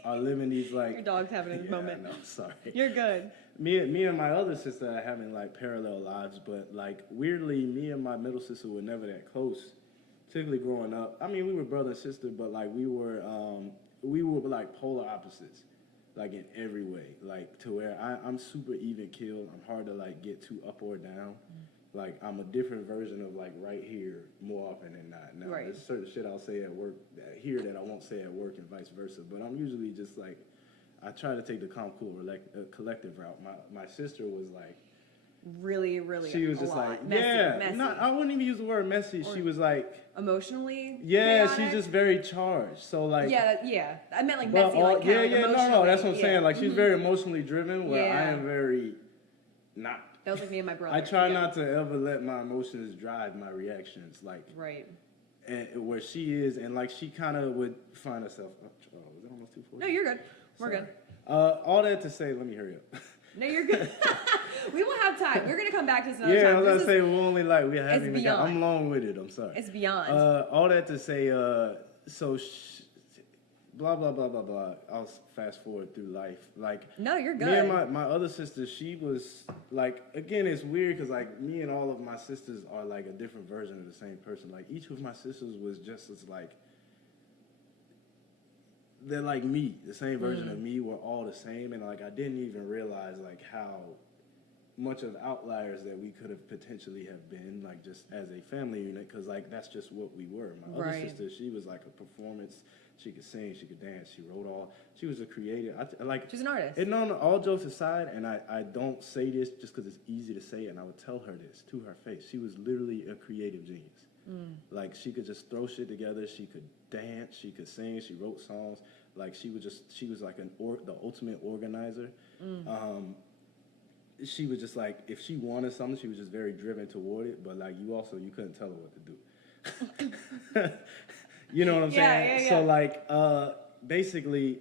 are living these like... Your dog's having his moment. No, sorry. You're good. Me and my other sister are having like parallel lives, but like weirdly, me and my middle sister were never that close, particularly growing up. I mean, we were brother and sister, but like we were like polar opposites, like in every way, like to where I'm super even keeled. I'm hard to like get too up or down. Like I'm a different version of like right here more often than not. Now Right. there's certain shit I'll say at work here that I won't say at work and vice versa. But I'm usually just like, I try to take the calm, cool, collective route. My sister was like, Really, really. she was a just lot. like, Messy, yeah, messy. no, I wouldn't even use the word messy. Or she was like, emotionally. yeah, chaotic? she's just very charged. So like, Yeah. I meant like well, messy, like yeah, kind of yeah, like no, emotionally. that's what I'm saying. Like she's Mhm. very emotionally driven, where I Yeah. am very not. That was like me and my brother. I try yeah. not to ever let my emotions drive my reactions, like, Right. and where she is, and like she kind of would find herself. Oh, is it almost 2:40? No, you're good. We're good. All that to say, let me hurry up. No, you're good. We will have time. We're gonna come back to this another Yeah, time. I was gonna This say we're only like we haven't even got. beyond. I'm long-winded. I'm sorry. It's beyond. All that to say, so blah blah blah blah blah. I'll fast forward through life. Like No, you're good. me and my other sister, she was like, again, it's weird because like me and all of my sisters are like a different version of the same person. Like each of my sisters was just as like, they're like me, the same version of me. We're all the same, and like I didn't even realize like how much of outliers that we could have potentially have been, like just as a family unit, because like that's just what we were. My other Right. sister, she was like a performance. She could sing, she could dance, she wrote all. She was a creative. Like She's an artist. And no, all jokes aside, and I don't say this just because it's easy to say, and I would tell her this to her face. She was literally a creative genius. Like she could just throw shit together. She could dance. She could sing. She wrote songs. Like she was like the ultimate organizer. She was just like, if she wanted something, she was just very driven toward it. But like you couldn't tell her what to do. You know what I'm saying? Yeah. So like basically,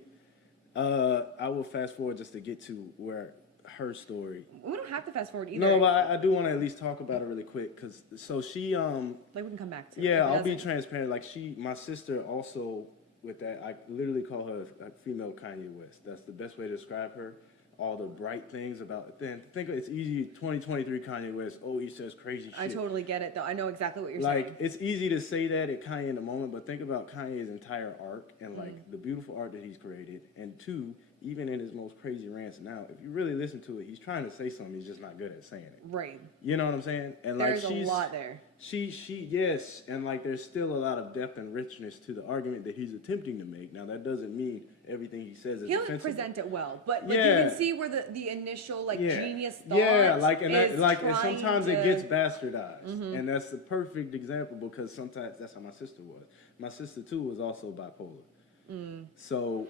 I will fast forward just to get to where her story. We don't have to fast forward either. No, but I do want to at least talk about it really quick, because so she like we can come back to it. yeah, If it I'll be doesn't- transparent. Like my sister also with that, I literally call her a female Kanye West. That's the best way to describe her. All the bright things about then think it's easy 2023 Kanye West. Oh, he says crazy shit. I totally get it though. I know exactly what you're Like saying. it's easy to say that at Kanye in the moment, but think about Kanye's entire arc and like the beautiful art that he's created, and two, even in his most crazy rants now, if you really listen to it, he's trying to say something, he's just not good at saying it. Right. You know what I'm saying? And There's like a lot there. She yes, and like there's still a lot of depth and richness to the argument that he's attempting to make. Now that doesn't mean everything he says is He'll offensive. present it well, but Yeah. you can see where the initial like Yeah. genius thought Yeah, like and is and trying sometimes to, it gets bastardized, and that's the perfect example because sometimes that's how my sister was. My sister too was also bipolar, so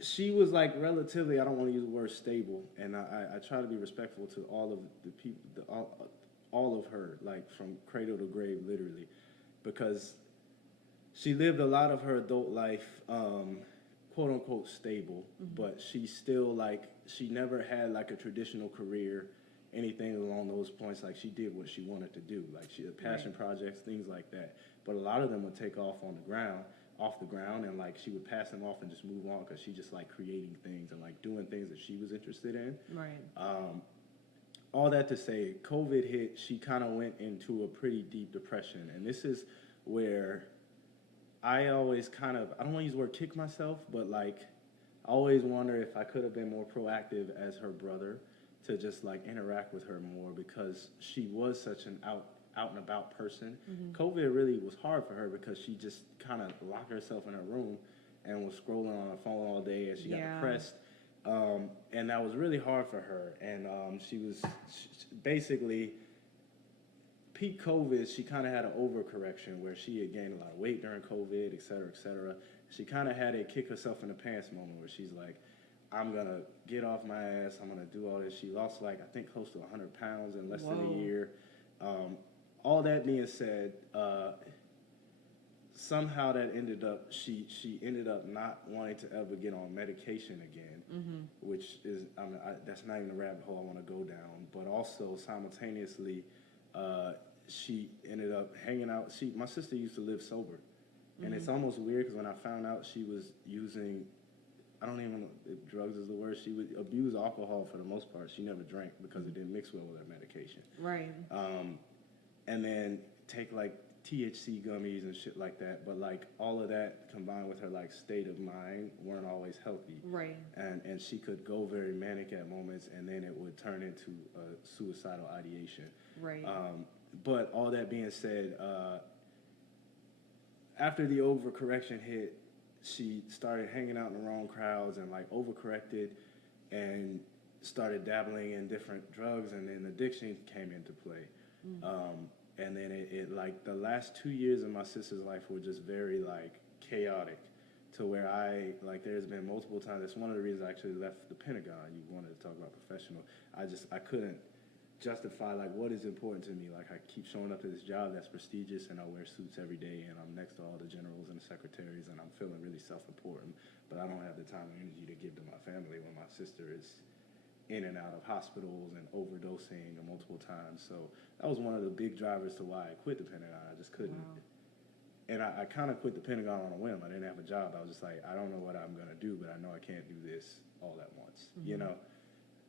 she was like relatively. I don't want to use the word stable, and I try to be respectful to all of the people, all of her, like from cradle to grave, literally, because she lived a lot of her adult life, quote unquote stable, but she still like she never had like a traditional career, anything along those points. Like she did what she wanted to do, like she had passion projects, things like that. But a lot of them would take off off the ground, and like she would pass them off and just move on because she just like creating things and like doing things that she was interested in. Right. All that to say, COVID hit, she kind of went into a pretty deep depression. And this is where I always I don't want to use the word kick myself, but like, I always wonder if I could have been more proactive as her brother to just like interact with her more, because she was such an out and about person. COVID really was hard for her because she just kind of locked herself in her room and was scrolling on her phone all day, and she got depressed. And that was really hard for her. And basically, peak COVID, she kind of had an overcorrection where she had gained a lot of weight during COVID, et cetera, et cetera. She kind of had a kick herself in the pants moment where she's like, I'm going to get off my ass. I'm going to do all this. She lost, like, I think close to 100 pounds in less than a year. All that being said, somehow that ended up, she ended up not wanting to ever get on medication again, which is, that's not even a rabbit hole I want to go down. But also simultaneously, she ended up hanging out. My sister used to live sober. And it's almost weird because when I found out she was using, I don't even know if drugs is the word, she would abuse alcohol for the most part. She never drank because it didn't mix well with her medication. Right. And then take like THC gummies and shit like that. But like all of that combined with her like state of mind weren't always healthy. Right. And she could go very manic at moments and then it would turn into a suicidal ideation. Right. But all that being said, after the overcorrection hit, she started hanging out in the wrong crowds and like overcorrected and started dabbling in different drugs, and then addiction came into play. And then it like the last 2 years of my sister's life were just very like chaotic to where there's been multiple times. That's one of the reasons I actually left the Pentagon. You wanted to talk about professional. I couldn't justify like what is important to me. Like I keep showing up to this job that's prestigious and I wear suits every day and I'm next to all the generals and the secretaries and I'm feeling really self-important, but I don't have the time and energy to give to my family when my sister is in and out of hospitals and overdosing multiple times. So that was one of the big drivers to why I quit the Pentagon. I just couldn't. Wow. And I kind of quit the Pentagon on a whim. I didn't have a job. I was just like, I don't know what I'm going to do, but I know I can't do this all at once, you know?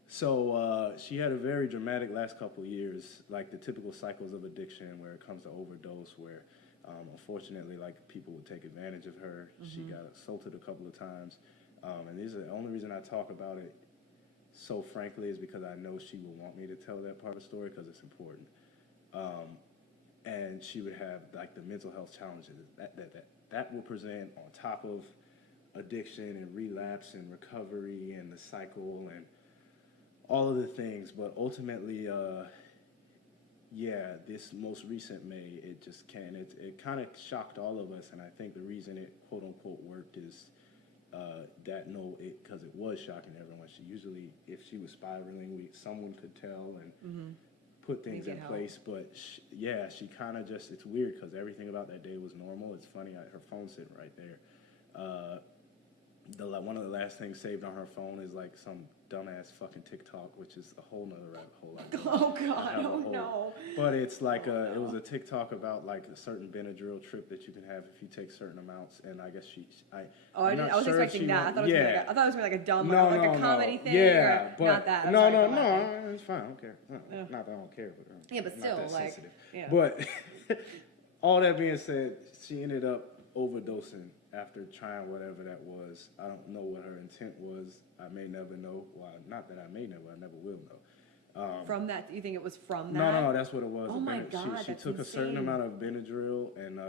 So she had a very dramatic last couple of years, like the typical cycles of addiction where it comes to overdose, where unfortunately like people would take advantage of her. She got assaulted a couple of times. And this is the only reason I talk about it so frankly is because I know she will want me to tell that part of the story because it's important. And she would have like the mental health challenges that will present on top of addiction and relapse and recovery and the cycle and all of the things. But ultimately, this most recent May, it just can't. It kind of shocked all of us, and I think the reason it quote unquote worked is because it was shocking to everyone. She usually, if she was spiraling, someone could tell and put things in place. But she kind of just, it's weird because everything about that day was normal. It's funny, her phone's sitting right there. One of the last things saved on her phone is like some dumbass fucking TikTok, which is a whole nother rabbit hole. Oh God, no. But it's like it was a TikTok about like a certain Benadryl trip that you can have if you take certain amounts, and I guess I was expecting that. I thought it was gonna be like a dumb, like a comedy thing. Yeah, but not that. No, it's fine. I don't care. Not that I don't care, but yeah, but still, like, sensitive. Yeah. But all that being said, she ended up overdosing after trying whatever that was. I don't know what her intent was. I may never know. Well, not that I may never. I never will know. From that, you think it was from that? No, that's what it was. Oh my God, she took insane. a certain amount of Benadryl and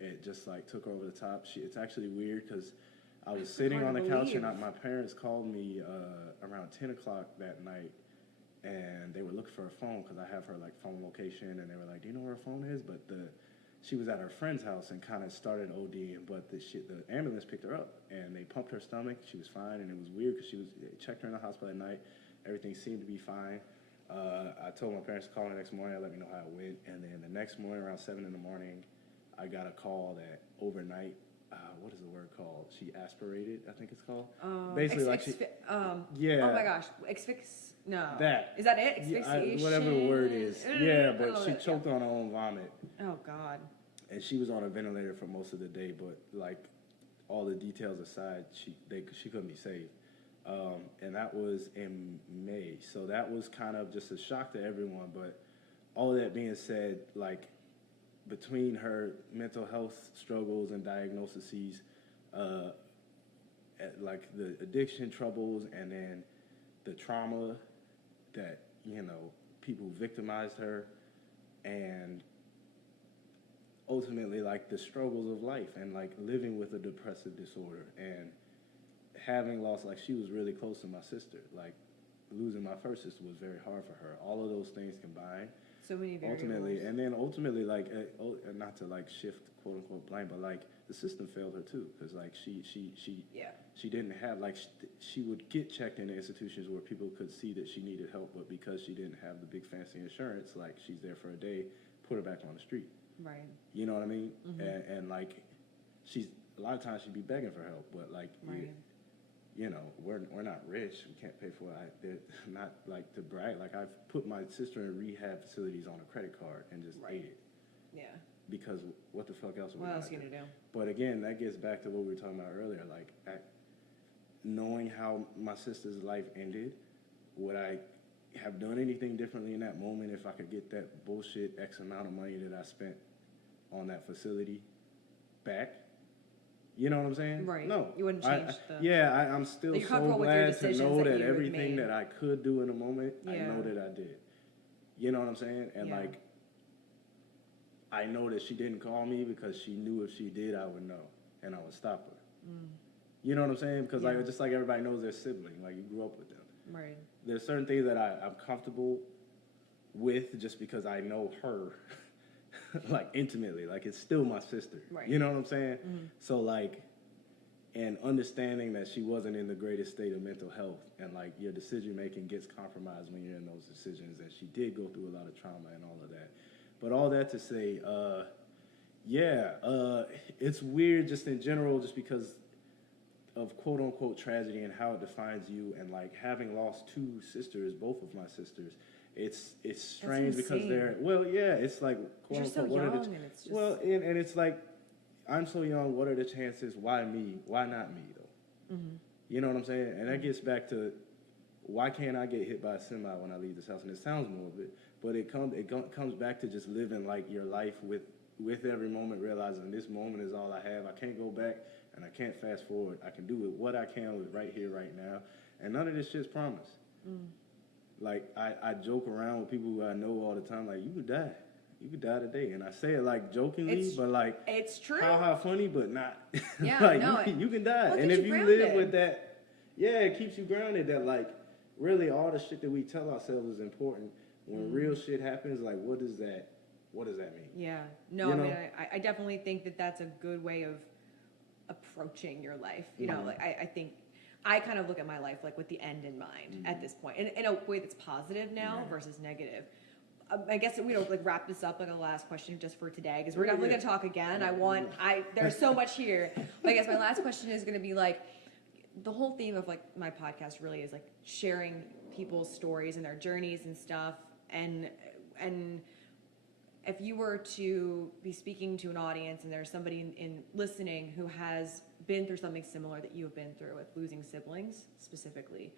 it just like took her over the top. It's actually weird because I was sitting on the couch and my parents called me around 10 o'clock that night, and they were looking for her phone because I have her like phone location, and they were like, "Do you know where her phone is?" But she was at her friend's house and kind of started ODing, but the ambulance picked her up and they pumped her stomach. She was fine, and it was weird because they checked her in the hospital at night. Everything seemed to be fine. I told my parents to call the next morning. Let me know how it went, and then the next morning around 7 in the morning, I got a call that overnight. What is the word called? She aspirated, I think it's called. Basically, yeah. Oh my gosh, No. That. Is that it? Asphyxiation? Whatever the word is. Yeah, but she choked on her own vomit. Oh God. And she was on a ventilator for most of the day, but like all the details aside, she couldn't be saved. And that was in May. So that was kind of just a shock to everyone. But all of that being said, like between her mental health struggles and diagnoses, like the addiction troubles and then the trauma that, people victimized her, and ultimately like the struggles of life and like living with a depressive disorder. And having lost, like, she was really close to my sister. Like, losing my first sister was very hard for her. All of those things combined. So many variables. Ultimately, like, not to, like, shift, quote unquote, blame, but, like, the system failed her too, because, like, she didn't have, like, she would get checked into institutions where people could see that she needed help, but because she didn't have the big fancy insurance, like, she's there for a day, put her back on the street. Right. You know what I mean? Mm-hmm. And like, a lot of times she'd be begging for help, but, like, Right. you know, we're not rich. We can't pay for it. They're not, like, to brag. Like, I've put my sister in rehab facilities on a credit card and just ate it. Yeah. Because what the fuck else? What else are you gonna do? But again, that gets back to what we were talking about earlier. Like, knowing how my sister's life ended, would I have done anything differently in that moment if I could get that bullshit X amount of money that I spent on that facility back? You know what I'm saying? Right. No. You wouldn't change I'm still you're so comfortable with your glad to decisions know that that you everything made. that I could do in a moment, I Yeah. know that I did. You know what I'm saying? And, Yeah. like, I know that she didn't call me because she knew if she did, I would know, and I would stop her. You know what I'm saying? Because, Yeah. like, just like everybody knows their sibling, like, you grew up with them. Right. There's certain things that I'm comfortable with just because I know her, like, intimately. Like, it's still my sister. Right. You know what I'm saying? So, like, and understanding that she wasn't in the greatest state of mental health, and, like, your decision making gets compromised when you're in those decisions, and she did go through a lot of trauma and all of that. But all that to say, it's weird just in general, just because of quote unquote tragedy and how it defines you, and, like, having lost two sisters, both of my sisters, it's strange because insane. it's like quote You're so unquote young, what are the and it's just and it's like, I'm so young, what are the chances? Why me? Why not me though? You know what I'm saying? And that gets back to, why can't I get hit by a semi when I leave this house? And it sounds morbid, but it comes back to just living, like, your life with every moment, realizing this moment is all I have. I can't go back and I can't fast forward. I can do with what I can with right here, right now, and none of this shit's promised. Like, I joke around with people who I know all the time, like, you could die. You could die today. And I say it, like, jokingly, but, like, it's true. How funny, but not. Yeah, like, no, you can die. well, And keeps if you you grounded. live with that, it keeps you grounded, that, like, really all the shit that we tell ourselves is important. When real shit happens, like, what does that mean? Yeah. No, You I know? mean, I definitely think that that's a good way of approaching your life. You know, like, I think I kind of look at my life, like, with the end in mind at this point, in a way that's positive now versus negative. I guess we don't, like, wrap this up, like, a last question just for today, because we're definitely going to talk again. There's so much here. But I guess my last question is going to be, like, the whole theme of, like, my podcast really is, like, sharing people's stories and their journeys and stuff. And if you were to be speaking to an audience and there's somebody in listening who has been through something similar that you have been through with losing siblings specifically,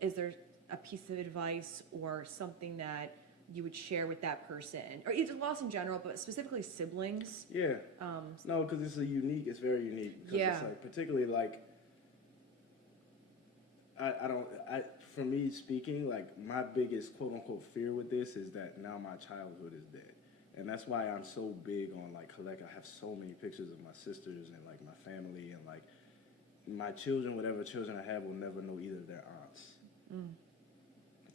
is there a piece of advice or something that you would share with that person, or either loss in general, but specifically siblings? Yeah. No, because it's very unique. Because it's, like, particularly, like, for me speaking, like, my biggest quote unquote fear with this is that now my childhood is dead. And that's why I'm so big on, like, I have so many pictures of my sisters and, like, my family, and, like, my children, whatever children I have, will never know either of their aunts.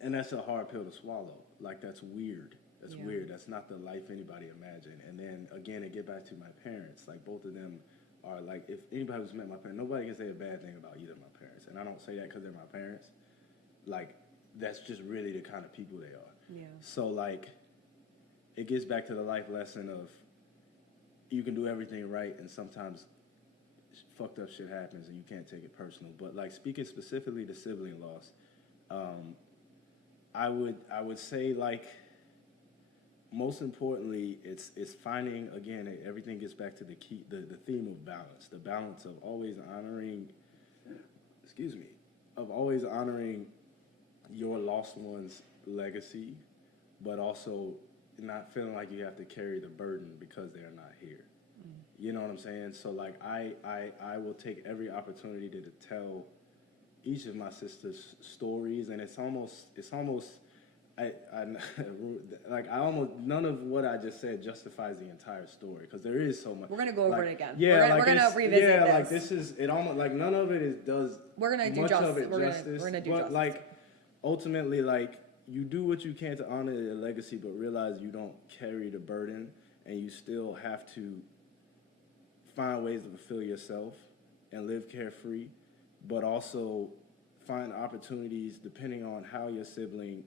And that's a hard pill to swallow. Like, that's weird. That's weird. That's not the life anybody imagined. And then, again, to get back to my parents, like, both of them are, like, if anybody who's met my parents, nobody can say a bad thing about either of my parents. And I don't say that because they're my parents. Like, that's just really the kind of people they are. Yeah. So, like, it gets back to the life lesson of, you can do everything right, and sometimes fucked up shit happens and you can't take it personal. But, like, speaking specifically to sibling loss, I would say, like, most importantly, it's finding, again, everything gets back to the theme of balance, the balance of always honoring your lost one's legacy, but also not feeling like you have to carry the burden because they're not here. You know what I'm saying? So, like, I will take every opportunity to tell each of my sisters' stories, and it's almost like I almost none of what I just said justifies the entire story because there is so much. We're gonna go over it again. Yeah, we're gonna revisit this. Like this is it. Almost like none of it does. We're gonna do much justice. of it We're justice. gonna do but justice. like ultimately, like you do what you can to honor your legacy, but realize you don't carry the burden, and you still have to find ways to fulfill yourself and live carefree, but also find opportunities depending on how your sibling.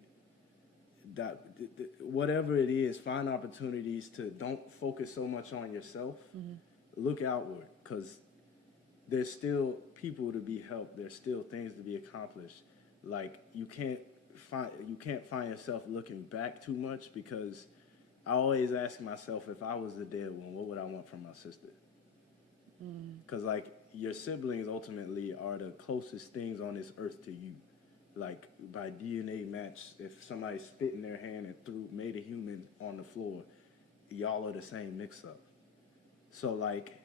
That whatever it is, find opportunities to don't focus so much on yourself. Look outward, because there's still people to be helped. There's still things to be accomplished. Like you can't find yourself looking back too much, because I always ask myself, if I was the dead one, what would I want from my sister? Because like your siblings ultimately are the closest things on this earth to you. Like by DNA match, if somebody spit in their hand and made a human on the floor, y'all are the same mix-up. So like,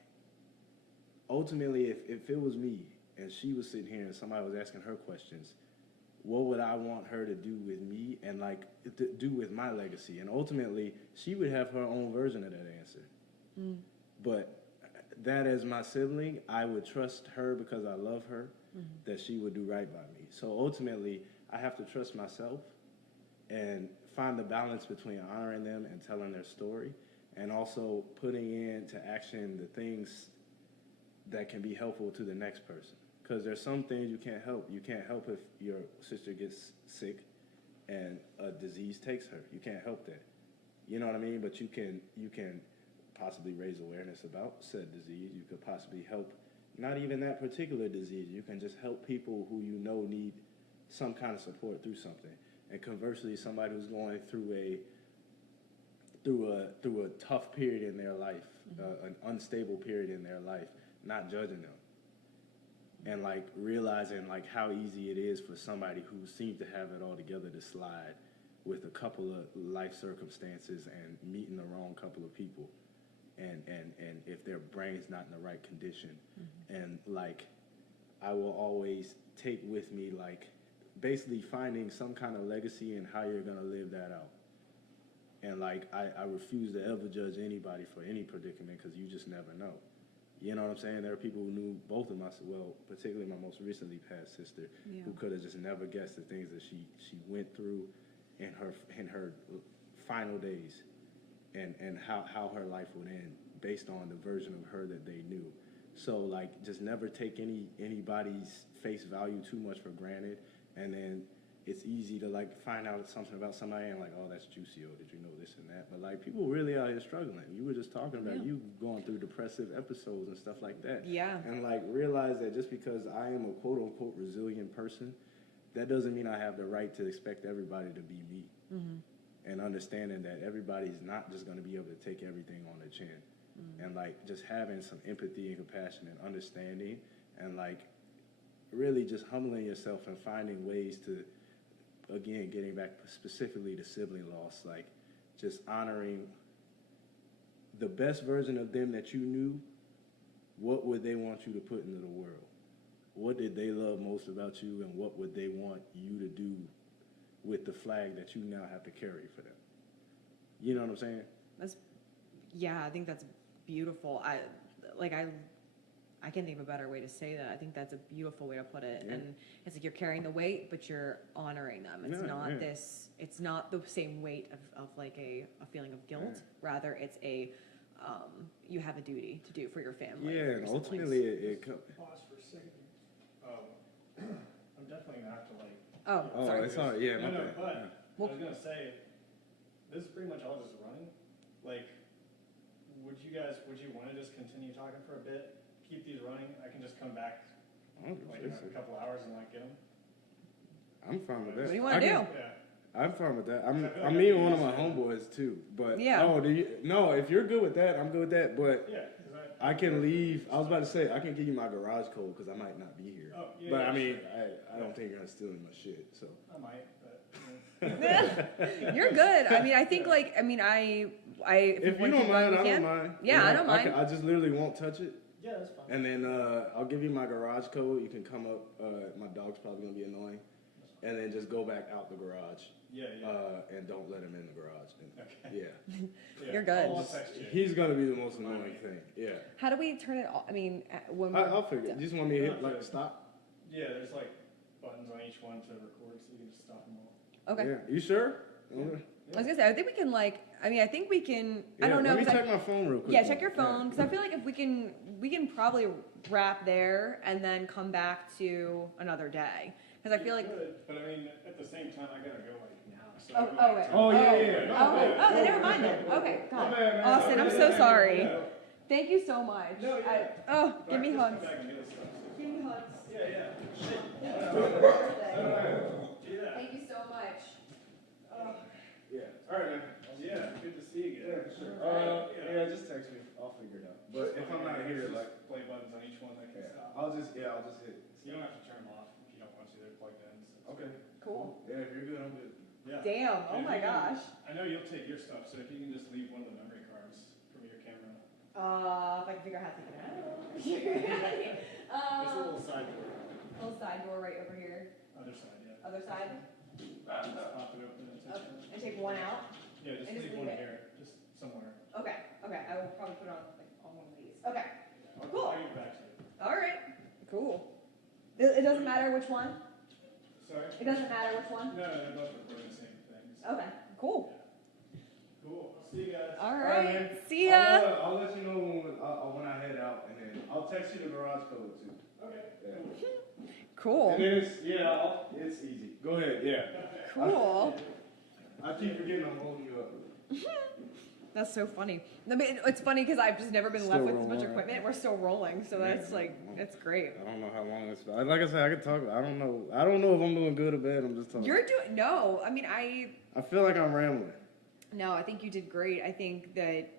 ultimately, if it was me and she was sitting here and somebody was asking her questions, what would I want her to do with me and like to do with my legacy? And ultimately, she would have her own version of that answer. But that as my sibling, I would trust her because I love her, that she would do right by me. So ultimately, I have to trust myself and find the balance between honoring them and telling their story, and also putting into action the things that can be helpful to the next person. Because there's some things you can't help. You can't help if your sister gets sick and a disease takes her. You can't help that. You know what I mean? But you can possibly raise awareness about said disease. You could possibly help not even that particular disease. You can just help people who you know need some kind of support through something. And conversely, somebody who's going through a tough period in their life, an unstable period in their life, not judging them. And like realizing like how easy it is for somebody who seems to have it all together to slide with a couple of life circumstances and meeting the wrong couple of people. And if their brain's not in the right condition. And like, I will always take with me, like, basically finding some kind of legacy in how you're gonna live that out. And like, I refuse to ever judge anybody for any predicament, because you just never know. You know what I'm saying? There are people who knew both of my, well, particularly my most recently passed sister, who could have just never guessed the things that she went through in her final days. And how her life would end based on the version of her that they knew. So like, just never take anybody's face value too much for granted. And then it's easy to like find out something about somebody and like, oh, that's juicy, or did you know this and that? But like, people really out here struggling. You were just talking about you going through depressive episodes and stuff like that. Yeah. And like, realize that just because I am a quote unquote resilient person, that doesn't mean I have the right to expect everybody to be me. And understanding that everybody's not just going to be able to take everything on their chin. And like, just having some empathy and compassion and understanding, and like really just humbling yourself and finding ways to, again, getting back specifically to sibling loss, like just honoring the best version of them that you knew. What would they want you to put into the world? What did they love most about you, and what would they want you to do with the flag that you now have to carry for them? You know what I'm saying? I think that's beautiful. I can't think of a better way to say that. I think that's a beautiful way to put it. And it's like you're carrying the weight, but you're honoring them. It's it's not the same weight of like a feeling of guilt. Rather, it's you have a duty to do for your family. Yeah, and ultimately it Pause for a second. I'm definitely gonna have to like. Oh, sorry. It's all right. Yeah, no, but I was gonna say, this is pretty much all just running. Like, would you want to just continue talking for a bit, keep these running? I can just come back like in a couple hours and like get them. I'm fine with that. What do you want to do? Yeah. I'm fine with that. I'm meeting one of my homeboys too. But if you're good with that, I'm good with that. But I can leave. I was about to say I can give you my garage code because I might not be here. Oh, yeah, but I mean, sure. I don't think you're gonna steal my shit. So I might, but. You're good. I mean, I think like if you don't mind, I don't mind. Yeah, I don't mind. I just literally won't touch it. Yeah, that's fine. And then I'll give you my garage code. You can come up. My dog's probably gonna be annoying. and then just go back out the garage. Yeah. And don't let him in the garage. And, Okay. Yeah. You're good. I'll text you. He's gonna be the most annoying thing. Yeah. How do we turn it off? I mean, when I'll figure it. You just want me to hit like stop? Yeah, there's like buttons on each one to record, so you can just stop them all. Okay. Yeah. You sure? Yeah. I was gonna say, I think we can I think we can. I Yeah, don't know. Let me 'cause check my phone real quick. Yeah, check your phone because I feel like if we can probably wrap there and then come back to another day because I feel like. Good, but I mean, at the same time, I gotta go like now. So Wait. Oh, yeah. Oh, then never mind then. Okay, God. My bad, man. Austin, I'm so sorry. Thank you so much. No, yeah. Give me hugs. Come back and get us stuff. Give me hugs. Yeah. Thank you so much. Yeah. All right, man. Yeah, good to see you again. Yeah, sure. Yeah, just text me. I'll figure it out. But if I'm not here, just like, play buttons on each one, I can stop. I'll just hit. You don't have to turn them off if you don't want to. They're plugged in. So Okay. Cool. Yeah, if you're good, I'm good. Yeah. Damn. Oh And my if you can- gosh. I know you'll take your stuff, so if you can just leave one of the memory cards from your camera. If I can figure out how to take it out. There's a little side door. Little side door right over here. Other side, yeah. Other side. Just pop it open and take it out. And take one out. Yeah, just and just leave leave one it. here, just somewhere. Okay. I will probably put it on one of these. Okay. Cool. I'll get back to it. All right. Cool. It doesn't matter which one. Sorry? It doesn't matter which one. No, they're both recording the same things. Okay. Cool. Cool. I'll see you guys. All man. right. See ya. I'll let you know when I head out, and then I'll text you the garage code too. Okay. Yeah. Cool. And then it's easy. Go ahead. Yeah. Cool. I keep forgetting I'm holding you up. That's so funny. I mean, it's funny because I've just never been left Still with this much rolling. equipment. We're still rolling, so that's like, it's great. I don't know how long it's. Like I said, I could talk. I don't know if I'm doing good or bad. I'm just talking. You're doing no. I mean, I feel like I'm rambling. no. I think you did great. I think that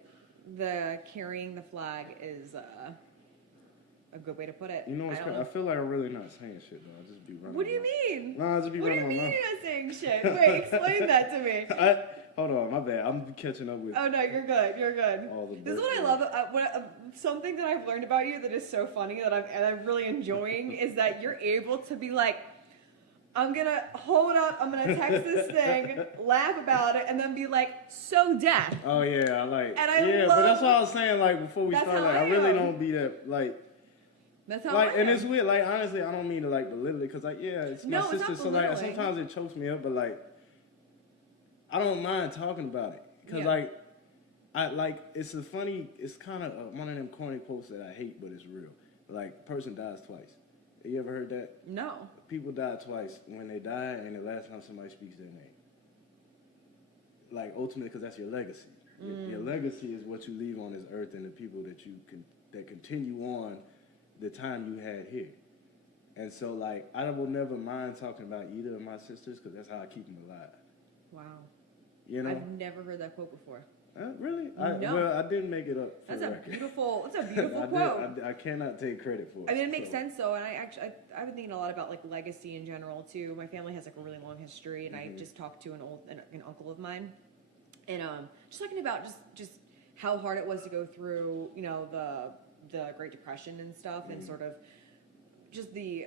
the carrying the flag is a good way to put it. You know what's I crazy? don't I feel like I'm really not saying shit though. I just be running. What do you my mouth. mean? No, I just be What do you running mean my you're not saying shit? Wait, explain that to me. mouth. Hold on, my bad. I'm catching up with Oh no, you're good. You're good. all the. This is what I love. Something that I've learned about you that is so funny that I'm really enjoying is that you're able to be like, I'm gonna hold up, I'm gonna text this thing, laugh about it, and then be like, so death. Oh yeah, I like. And I yeah, love- but that's what I was saying. Like before we That's started, how like I I really am. don't be that like. That's how Like, I and am. it's weird. Like, honestly, I don't mean to like belittle it, cause like, yeah, it's my No, it's sister. not So like, belittling. sometimes it chokes me up, but like, I don't mind talking about it, cause Yeah. like, it's kind of one of them corny quotes that I hate, but it's real. Like, person dies twice. You ever heard that? No. People die twice. When they die, and the last time somebody speaks their name. Like, ultimately, because that's your legacy. Your legacy is what you leave on this earth and the people that continue on the time you had here. And so, like, I will never mind talking about either of my sisters because that's how I keep them alive. Wow. You know? I've never heard that quote before. Really? No. Well, I didn't make it up for That's the a record. beautiful. That's a beautiful I quote. I cannot take credit for it. I mean, it makes so. sense though, and I've been thinking a lot about like legacy in general too. My family has like a really long history, and I just talked to an uncle of mine, and just talking about just how hard it was to go through, you know, the Great Depression and stuff, and sort of just the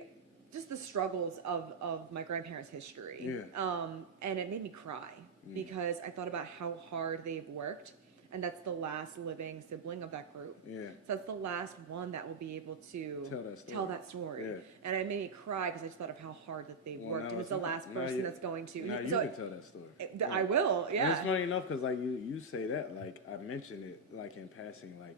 struggles of my grandparents' history. Yeah. And it made me cry because I thought about how hard they've worked. And that's the last living sibling of that group. Yeah. So that's the last one that will be able to Tell that story. story. Yeah. And it made me cry because I just thought of how hard that they've Well, worked. now And it's the it's- last now person you- that's going to. Now you so can tell that story. I will, And yeah. it's funny enough because like you say that, like I mentioned it like in passing, like.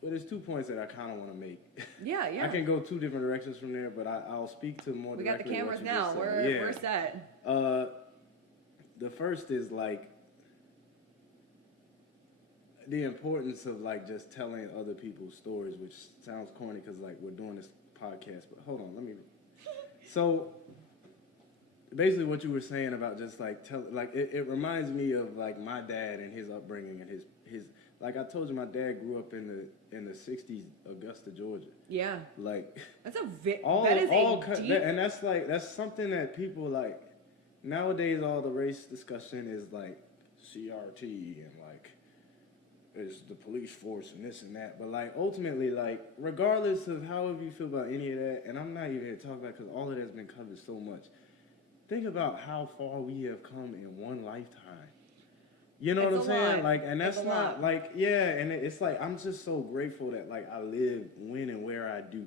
Well, there's 2 points that I kind of want to make. Yeah, yeah. I can go 2 different directions from there, but I'll speak to more. We got the directly what cameras you now. just said. We're set. The first is like the importance of like just telling other people's stories, which sounds corny because like we're doing this podcast. But hold on, let me. So basically, what you were saying about just like it reminds me of like my dad and his upbringing and his like I told you, my dad grew up in the '60s, Augusta, Georgia. Yeah. Like That's a and that's something that people like nowadays. All the race discussion is like CRT and like is the police force and this and that. But like ultimately, like regardless of however you feel about any of that, and I'm not even here to talk about because all of that's been covered so much. think about how far we have come in one lifetime. You know It's what I'm saying? lot. Like, and that's It's a not lot. like, yeah, and it's like I'm just so grateful that like I live when and where I do.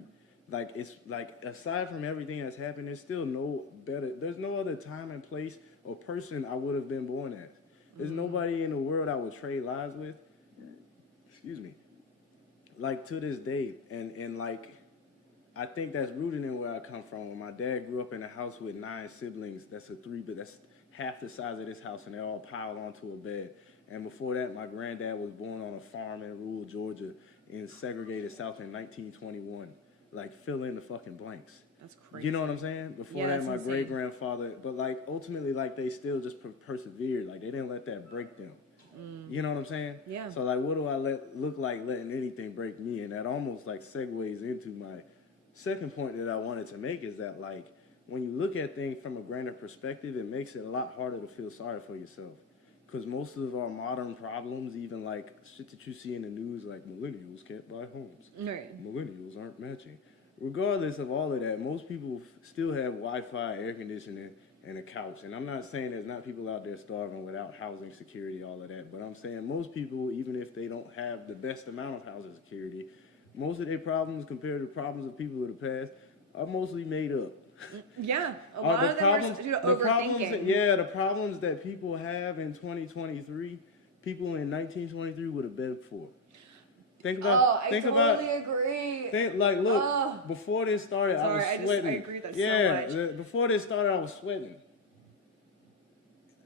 Like it's like aside from everything that's happened, there's still no better. There's no other time and place or person I would have been born as. There's nobody in the world I would trade lives with. Excuse me. Like to this day, and like I think that's rooted in where I come from. When my dad grew up in a house with 9 siblings, that's half the size of this house, and they're all piled onto a bed. And before that, my granddad was born on a farm in rural Georgia in segregated South in 1921. Like, fill in the fucking blanks. That's crazy. You know what I'm saying? Before Yeah, that, that's my insane. great-grandfather, but like ultimately, like they still just persevered. Like they didn't let that break them. You know what I'm saying? Yeah. So like, what do I look like letting anything break me? And that almost like segues into my second point that I wanted to make is that like when you look at things from a grander perspective, it makes it a lot harder to feel sorry for yourself. Because most of our modern problems, even like shit that you see in the news, like millennials can't buy homes, Right. millennials aren't matching. Regardless of all of that, most people still have Wi-Fi, air conditioning, and a couch. And I'm not saying there's not people out there starving without housing security, all of that. But I'm saying most people, even if they don't have the best amount of housing security, most of their problems compared to problems of people of the past are mostly made up. Yeah, a lot of them are due to overthinking. The problems that people have in 2023, people in 1923 would have begged for. Think about. I think totally about. agree. Like, look. Before this started, Sorry, I was sweating. I agree with that so much. Before this started, I was sweating.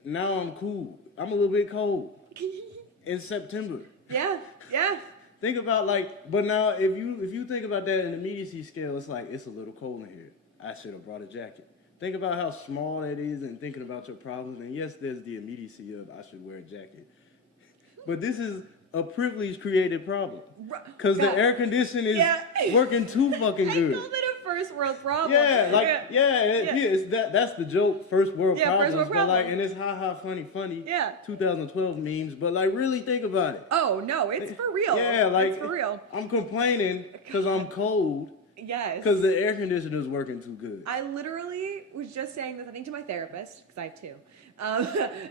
Now I'm cool. I'm a little bit cold. In September. Yeah. Think about but now if you think about that in the immediacy scale, it's like it's a little cold in here. I should have brought a jacket. Think about how small that is and thinking about your problems. And yes, there's the immediacy of I should wear a jacket. But this is a privilege created problem. Because the air conditioning is working too fucking good. I called it a first world problem. That's the joke, first world problems. First world but problem. and it's funny. Yeah. 2012 memes, but like really think about it. Oh no, it's for real. Yeah, like it's for real. I'm complaining because I'm cold. Yes. Because the air conditioner is working too good. I literally was just saying this, I think, to my therapist, because I have 2.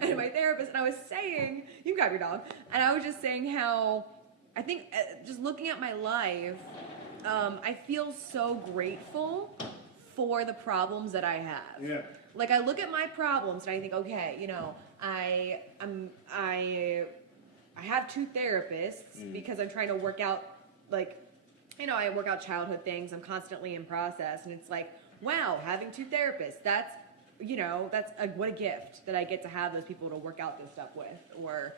And my therapist, and I was saying, you can grab your dog, and I was just saying how, I think, just looking at my life, I feel so grateful for the problems that I have. Yeah. Like, I look at my problems, and I think, okay, you know, I have 2 therapists, because I'm trying to work out, like, you know, I work out childhood things. I'm constantly in process. And it's like, wow, having 2 therapists, that's what a gift that I get to have those people to work out this stuff with. Or,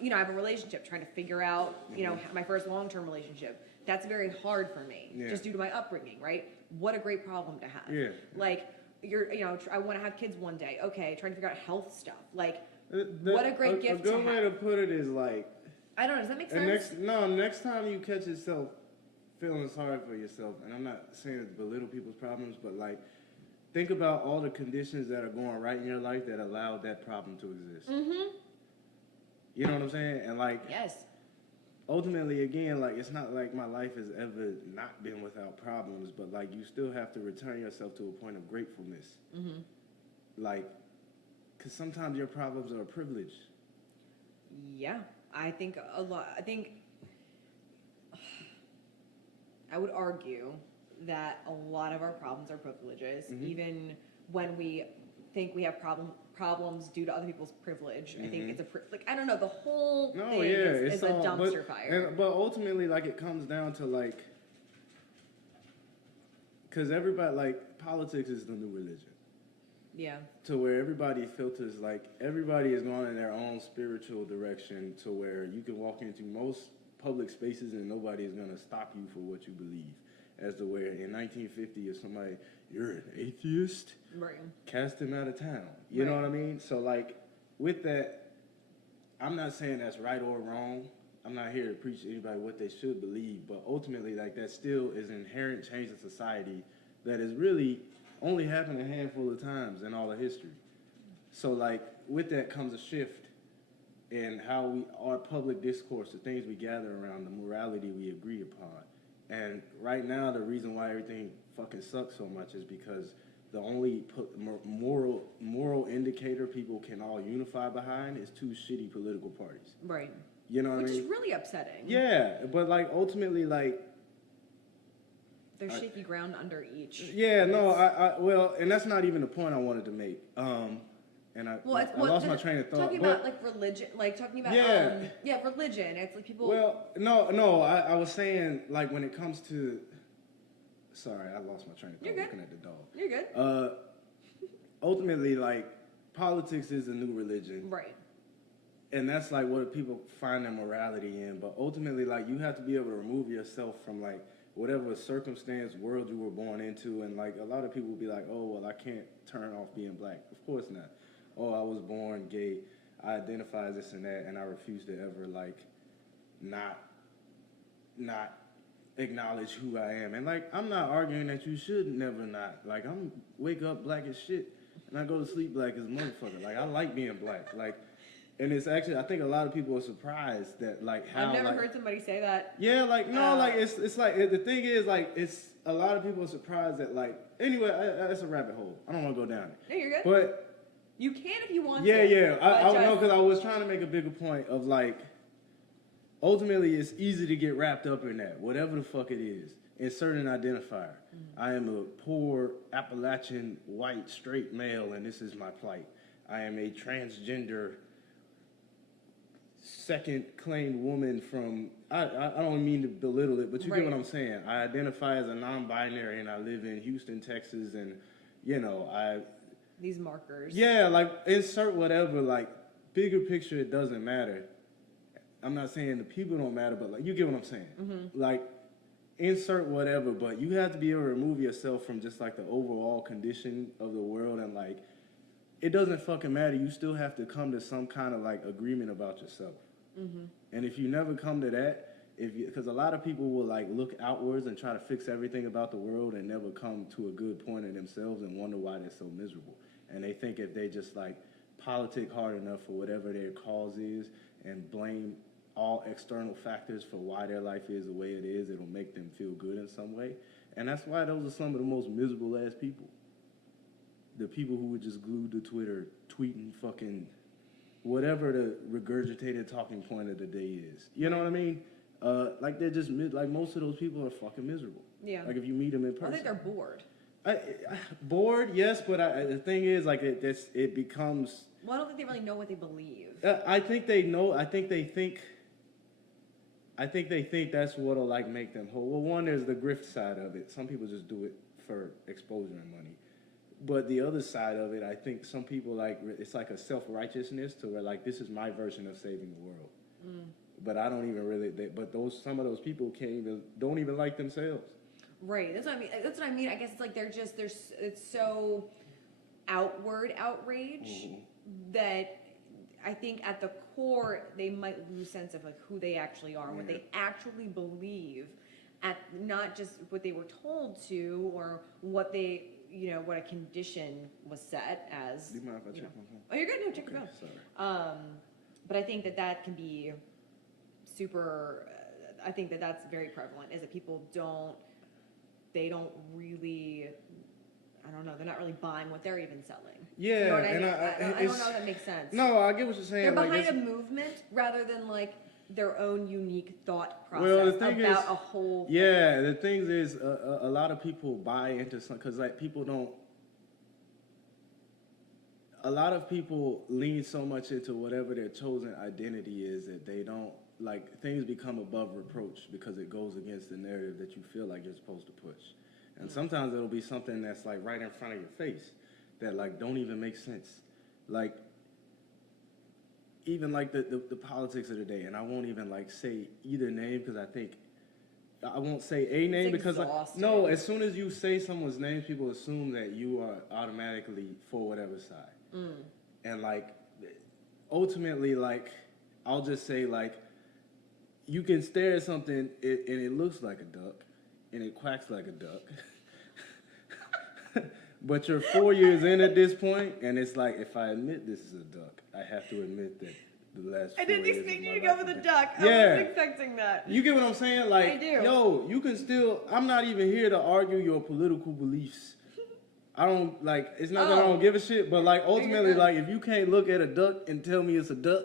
you know, I have a relationship trying to figure out, you know, my first long-term relationship. That's very hard for me, just due to my upbringing, right? What a great problem to have. Yeah. Like, I want to have kids one day. Okay, trying to figure out health stuff. Like, what a great gift to have. A good way to put it is like... I don't know, does that make sense? Next time you catch yourself feeling sorry for yourself, and I'm not saying to belittle people's problems, but like think about all the conditions that are going right in your life that allowed that problem to exist. Mm-hmm. You know what I'm saying? And like, yes. Ultimately, again, like it's not like my life has ever not been without problems, but like you still have to return yourself to a point of gratefulness. Mm-hmm. Like, because sometimes your problems are a privilege. Yeah, I think a lot. I would argue that a lot of our problems are privileges, even when we think we have problems due to other people's privilege. I think it's I don't know, the whole thing is a dumpster fire. But ultimately, like, it comes down to, like, because everybody, like, politics is the new religion. Yeah. To where everybody filters, like, everybody is going in their own spiritual direction to where you can walk into most public spaces and nobody is going to stop you for what you believe. As to where in 1950, if somebody, you're an atheist, right, cast him out of town. You know what I mean? So, like, with that, I'm not saying that's right or wrong. I'm not here to preach to anybody what they should believe, but ultimately, like, that still is an inherent change in society that has really only happened a handful of times in all of history. So, like, with that comes a shift in how our public discourse, the things we gather around, the morality we agree upon. And right now, the reason why everything fucking sucks so much is because the only moral indicator people can all unify behind is two shitty political parties. Right. You know what I mean? Which is really upsetting. Yeah, but like ultimately, like there's shaky ground under each. Yeah, no, well, and that's not even the point I wanted to make. And I lost my train of thought. Talking about like religion, like talking about religion. It's like people. Well, no, I was saying like when it comes to. Sorry, I lost my train of thought. You're good. Looking at the dog. You're good. Ultimately, like politics is a new religion, right? And that's like what people find their morality in. But ultimately, like you have to be able to remove yourself from like whatever circumstance, world you were born into. And like a lot of people will be like, oh, well, I can't turn off being black. Of course not. Oh, I was born gay. I identify as this and that, and I refuse to ever like not acknowledge who I am. And like I'm not arguing that you should never not. Like I'm wake up black as shit and I go to sleep black as a motherfucker. Like I like being black. Like, and it's actually I think a lot of people are surprised that like how I've never like, heard somebody say that. Yeah, like no, like it's like the thing is like it's a lot of people are surprised that like anyway it's a rabbit hole. I don't want to go down it. No, you're good. But you can if you want. Yeah. I know because I was trying to make a bigger point of like. Ultimately, it's easy to get wrapped up in that, whatever the fuck it is. Insert an identifier. Mm-hmm. I am a poor Appalachian white straight male, and this is my plight. I am a transgender second claimed woman from. I don't mean to belittle it, but you get what I'm saying. I identify as a non-binary, and I live in Houston, Texas, and these markers. Yeah, like insert whatever. Like bigger picture, it doesn't matter. I'm not saying the people don't matter, but like you get what I'm saying. Mm-hmm. Like insert whatever, but you have to be able to remove yourself from just like the overall condition of the world, and like it doesn't fucking matter. You still have to come to some kind of like agreement about yourself. Mm-hmm. And if you never come to that, because a lot of people will like look outwards and try to fix everything about the world and never come to a good point in themselves and wonder why they're so miserable. And they think if they just like politic hard enough for whatever their cause is and blame all external factors for why their life is the way it is, it'll make them feel good in some way. And that's why those are some of the most miserable ass people. The people who were just glued to Twitter, tweeting fucking whatever the regurgitated talking point of the day is. You know what I mean? Like they're just, like most of those people are fucking miserable. Yeah. Like if you meet them in person. I think they're bored. Bored, yes, but the thing is, like it becomes... Well, I don't think they really know what they believe. I think they know, I think they think that's what'll like make them whole. Well, one, there's the grift side of it. Some people just do it for exposure and money. But the other side of it, I think some people like, it's like a self-righteousness to where like, this is my version of saving the world. Mm. But I don't even really, some of those people don't even like themselves. Right, that's what I mean. I guess it's like it's so outward outrage that I think at the core they might lose sense of like who they actually are, what they actually believe, at not just what they were told to or what they, what a condition was set as. Do you mind if I check my phone? Oh, you're good. No, check your phone. Sorry. But I think that can be super. I think that's very prevalent. Is that people don't really. I don't know. They're not really buying what they're even selling. Yeah, you know what I mean? I don't know if that makes sense. No, I get what you're saying. They're behind a movement rather than like their own unique thought process well, the thing about is, a whole. Yeah, thing. The thing is, a lot of people buy into something because like people don't. A lot of people lean so much into whatever their chosen identity is that they don't like things become above reproach because it goes against the narrative that you feel like you're supposed to push. And sometimes it'll be something that's like right in front of your face that like don't even make sense. Like even like the politics of the day, and I won't even like say either name because I won't say a name because like, no, as soon as you say someone's name, people assume that you are automatically for whatever side. Mm. And like ultimately like I'll just say like you can stare at something and it looks like a duck and it quacks like a duck. But you're 4 years in at this point, and it's like, if I admit this is a duck, I have to admit that the last 4 years I didn't expect you to go with a duck. Yeah. I wasn't expecting that. You get what I'm saying? Like, I do. Yo, you can still, I'm not even here to argue your political beliefs. I don't like. It's not that I don't give a shit, but like ultimately, like if you can't look at a duck and tell me it's a duck.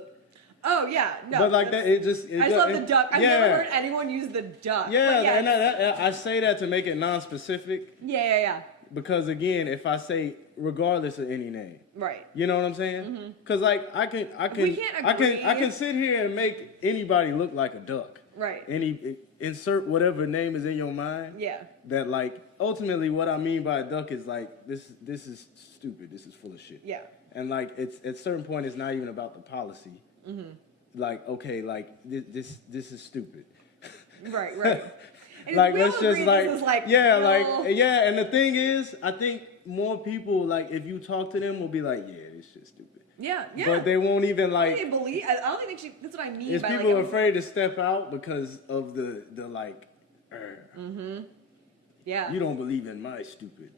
Oh yeah, no. But like that, it just. I just love the duck. I've never heard anyone use the duck. Yeah, and I say that to make it non-specific. Yeah. Because again, if I say regardless of any name, right? You know what I'm saying? Because like I can sit here and make anybody look like a duck. Right. Insert whatever name is in your mind. Yeah. That like ultimately what I mean by a duck is like this is stupid. This is full of shit. Yeah. And like it's at a certain point it's not even about the policy. Mm-hmm. Like okay, like this is stupid. Right. Like let's just like yeah, well, like yeah. And the thing is, I think more people like if you talk to them will be like, yeah, this shit's stupid. Yeah. But they won't even like. I don't think actually. That's what I mean. Is by people like, afraid to step out because of the like. Yeah. You don't believe in my stupid.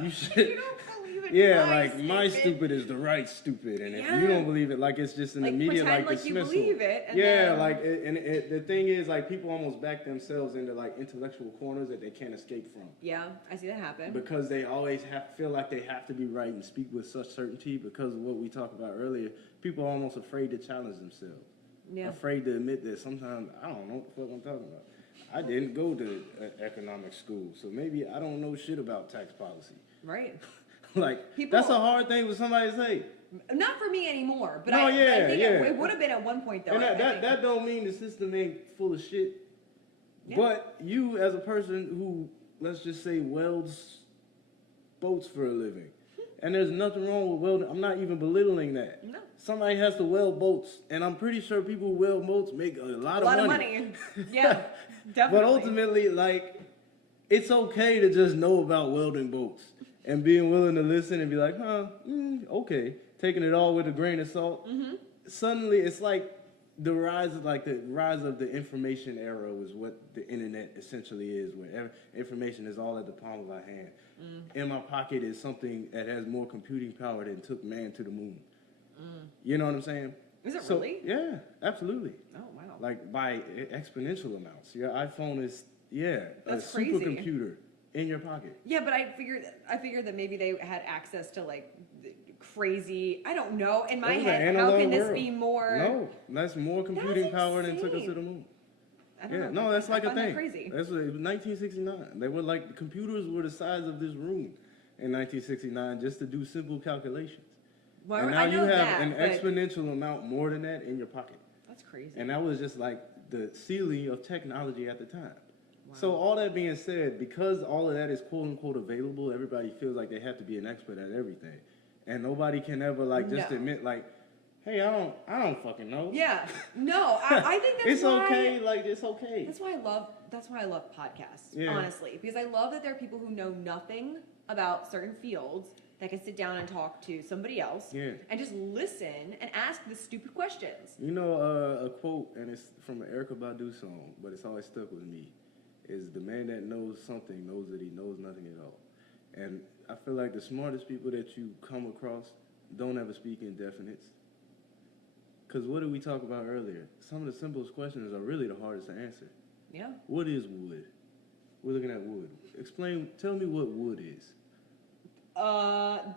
You should. You don't believe in my stupid is the right stupid, and if you don't believe it, like it's just an like, immediate pretend like dismissal. You believe it. And the thing is, like people almost back themselves into like intellectual corners that they can't escape from. Yeah, I see that happen. Because they always feel like they have to be right and speak with such certainty because of what we talked about earlier. People are almost afraid to challenge themselves. Yeah. Afraid to admit that sometimes I don't know what the fuck I'm talking about. I didn't go to economic school, so maybe I don't know shit about tax policy. Right. Like, that's a hard thing for somebody to say. Not for me anymore, but I think it would have been at one point, though. And that don't mean the system ain't full of shit. Yeah. But you, as a person who, let's just say, welds boats for a living, and there's nothing wrong with welding. I'm not even belittling that. No. Somebody has to weld boats, and I'm pretty sure people who weld boats make a lot of money. Yeah, definitely. But ultimately, like, it's okay to just know about welding boats and being willing to listen and be like, okay, taking it all with a grain of salt. Mm-hmm. Suddenly, it's like the rise of the information era was what the internet essentially is, where information is all at the palm of our hand. In my pocket is something that has more computing power than took man to the moon. You know what I'm saying? Is it really? Yeah, absolutely. Oh, wow. Like by exponential amounts. Your iPhone is, that's a supercomputer in your pocket. Yeah, but I figured that maybe they had access to like crazy, I don't know, in my head, how can this be more? No, that's more computing power than took us to the moon. I don't know. No, that's like a thing. That crazy. That's 1969. They were like, computers were the size of this room in 1969 just to do simple calculations. Well, and now you have an exponential amount more than that in your pocket. That's crazy. And that was just like the ceiling of technology at the time. Wow. So all that being said, because all of that is quote unquote available, everybody feels like they have to be an expert at everything. And nobody can ever just admit like, hey, I don't fucking know. Yeah. No, I think that's it's okay. Like, it's okay. That's why I love podcasts, honestly. Because I love that there are people who know nothing about certain fields that can sit down and talk to somebody else and just listen and ask the stupid questions. You know, a quote, and it's from an Erykah Badu song, but it's always stuck with me, is the man that knows something knows that he knows nothing at all. And I feel like the smartest people that you come across don't ever speak in definites. Because what did we talk about earlier? Some of the simplest questions are really the hardest to answer. Yeah. What is wood? We're looking at wood. Tell me what wood is.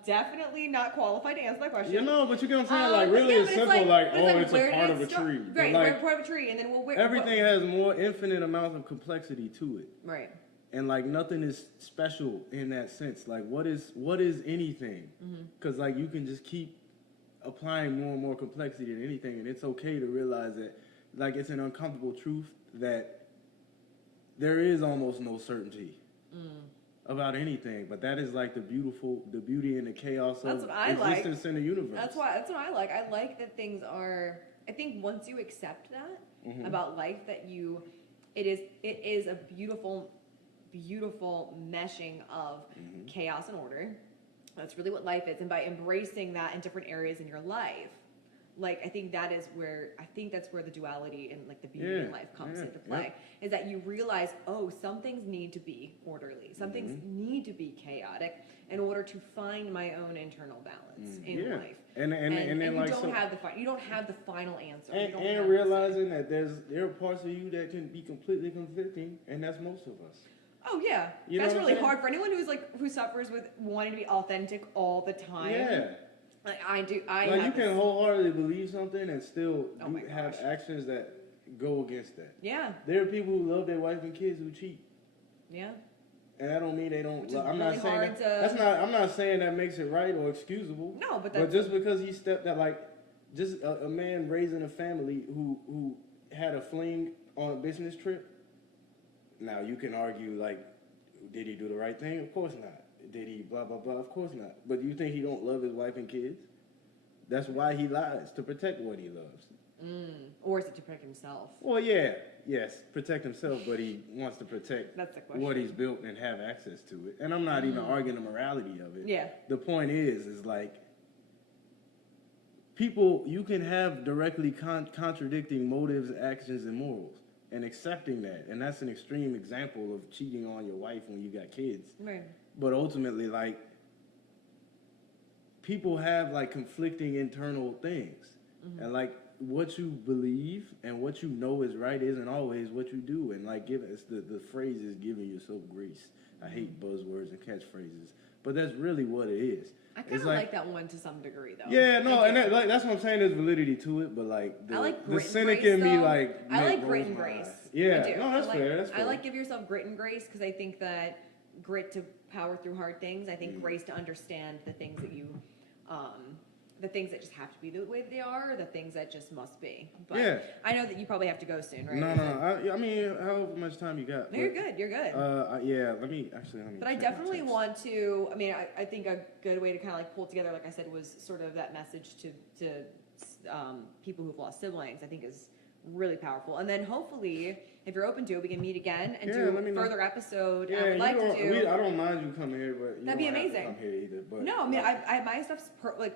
Definitely not qualified to answer that question. You know, but you get what I'm saying? Like, really it's simple, it's a part of a tree. Right, like, part of a tree, and then everything has more infinite amounts of complexity to it. Right. And like nothing is special in that sense. Like what is anything? Because like you can just keep applying more and more complexity to anything, and it's okay to realize that like it's an uncomfortable truth that there is almost no certainty about anything. But that is like the beauty and the chaos of existence in the universe. That's what I like. I like that things are. I think once you accept that about life, that it is a beautiful meshing of chaos and order. That's really what life is. And by embracing that in different areas in your life, like I think that's where the duality and like the beauty in life comes into play. Is that you realize, some things need to be orderly. Some things need to be chaotic in order to find my own internal balance in life. And then you don't have the final answer. And realizing that there are parts of you that can be completely conflicting, and that's most of us. Oh yeah, You know that's what I'm really saying? hard for anyone who suffers with wanting to be authentic all the time. Yeah. Like I do. I Like have you can this- wholeheartedly believe something and still Oh my have gosh. actions that go against that. Yeah, There are people who love their wife and kids who cheat. yeah. And that don't mean they don't. Which is I'm really not saying hard that, that's not. I'm not saying that makes it right or excusable. No, but But that's just because he stepped out, like, just a man raising a family who had a fling on a business trip. Now you can argue like, did he do the right thing? Of course not. Did he blah blah blah? Of course not. But do you think he don't love his wife and kids? That's why he lies, to protect what he loves. or is it to protect himself? Well, yeah, yes, protect himself, but he wants to protect That's the question. what he's built and have access to it. And I'm not even arguing the morality of it. Yeah. The point is like, people, you can have directly contradicting motives, actions, and morals, and accepting that. And that's an extreme example of cheating on your wife when you got kids. Right. But ultimately, like, people have like conflicting internal things. And like, what you believe and what you know is right isn't always what you do. And like, it's the phrase is giving yourself grace. I hate buzzwords and catchphrases, but that's really what it is. I kind It's of like that one to some degree, though. Yeah, no, I and do. that's what I'm saying. There's validity to it, but like I like the grit and cynic grace, in me, though. like I like rolls grit and my grace. eyes. Yeah, I do. no, that's I like, fair. That's fair. I like give yourself grit and grace because I think that grit to power through hard things. I think grace to understand the things that you, the things that just have to be the way they are, the things that just must be. But Yeah. I know that you probably have to go soon, right? No. I mean, however much time you got. No, you're good. You're good. Yeah. Let me. But I check my definitely text. want to. I mean, I think a good way to kind of like pull together, like I said, was sort of that message to people who've lost siblings. I think is really powerful. And then hopefully, if you're open to it, we can meet again and Yeah, let me do a know. further episode. Yeah, I would like to do. I don't mind you coming here, but you That'd be don't have to amazing. come here either. But No, I mean, I my stuff's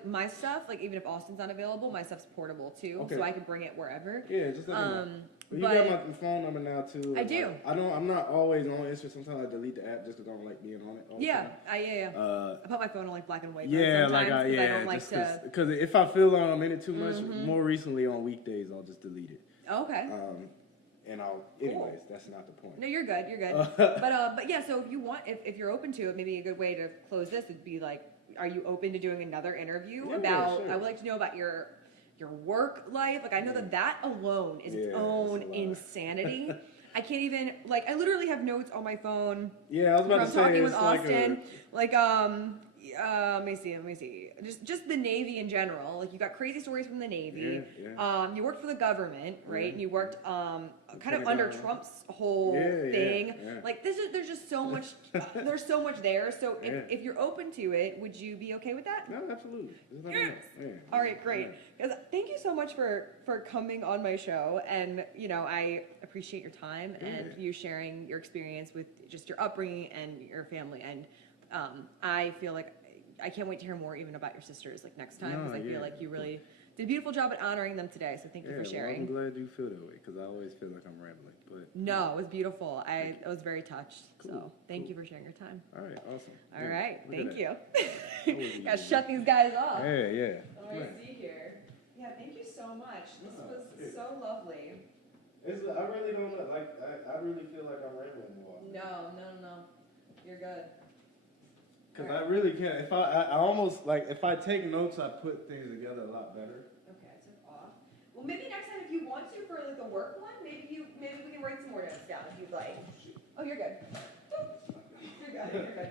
my stuff. Like even if Austin's not available, my stuff's portable too, Okay. so I can bring it wherever. Yeah, just let me know. But you but- got my phone number now too. I do. I'm not always on Insta. Sometimes I delete the app just because I don't like being on it. All the Yeah, time. yeah. I put my phone on like black and white. mode Yeah, sometimes like 'cause I don't like just to. because if I feel like I'm in it too much, more recently on weekdays I'll just delete it. Oh, okay. And anyways, that's not the point. No, you're good. You're good. But yeah. So if you want, if you're open to it, maybe a good way to close this would be like, are you open to doing another interview Yeah, about? sure. I would like to know about your work life. Like I know that alone is its Yeah, own it's a lot. insanity. I can't even I literally have notes on my phone. Yeah, I was about From to say talking it's with like Austin, let me see. Just the Navy in general. Like you got crazy stories from the Navy. Yeah. You worked for the government, right? Yeah. And you worked kind of Pentagon. under Trump's whole Yeah, thing. yeah. Like there's just so much. There's so much there. So Yeah. if you're open to it, would you be okay with that? No, absolutely. Just let me Yes. know. Yeah. All right, great. 'Cause thank you so much for coming on my show, and I appreciate your time and you sharing your experience with just your upbringing and your family. And I feel like I can't wait to hear more even about your sisters like next time because I feel like you really did a beautiful job at honoring them today. So thank you for sharing. Well, I'm glad you feel that way because I always feel like I'm rambling. But No, it was beautiful. I was very touched. So Cool, thank you for sharing your time. all right, awesome. All Yeah, right, look at thank that. you. Gotta shut these guys off. Yeah. Let me see here. Yeah, thank you so much. This was so lovely. I really don't like. I really feel like I'm rambling more. No. You're good. Because I really can't. If I almost like if I take notes, I put things together a lot better. Okay, I took off. Well, maybe next time if you want to for like a work one, maybe we can write some more notes down if you'd like. Oh, you're good. You're good.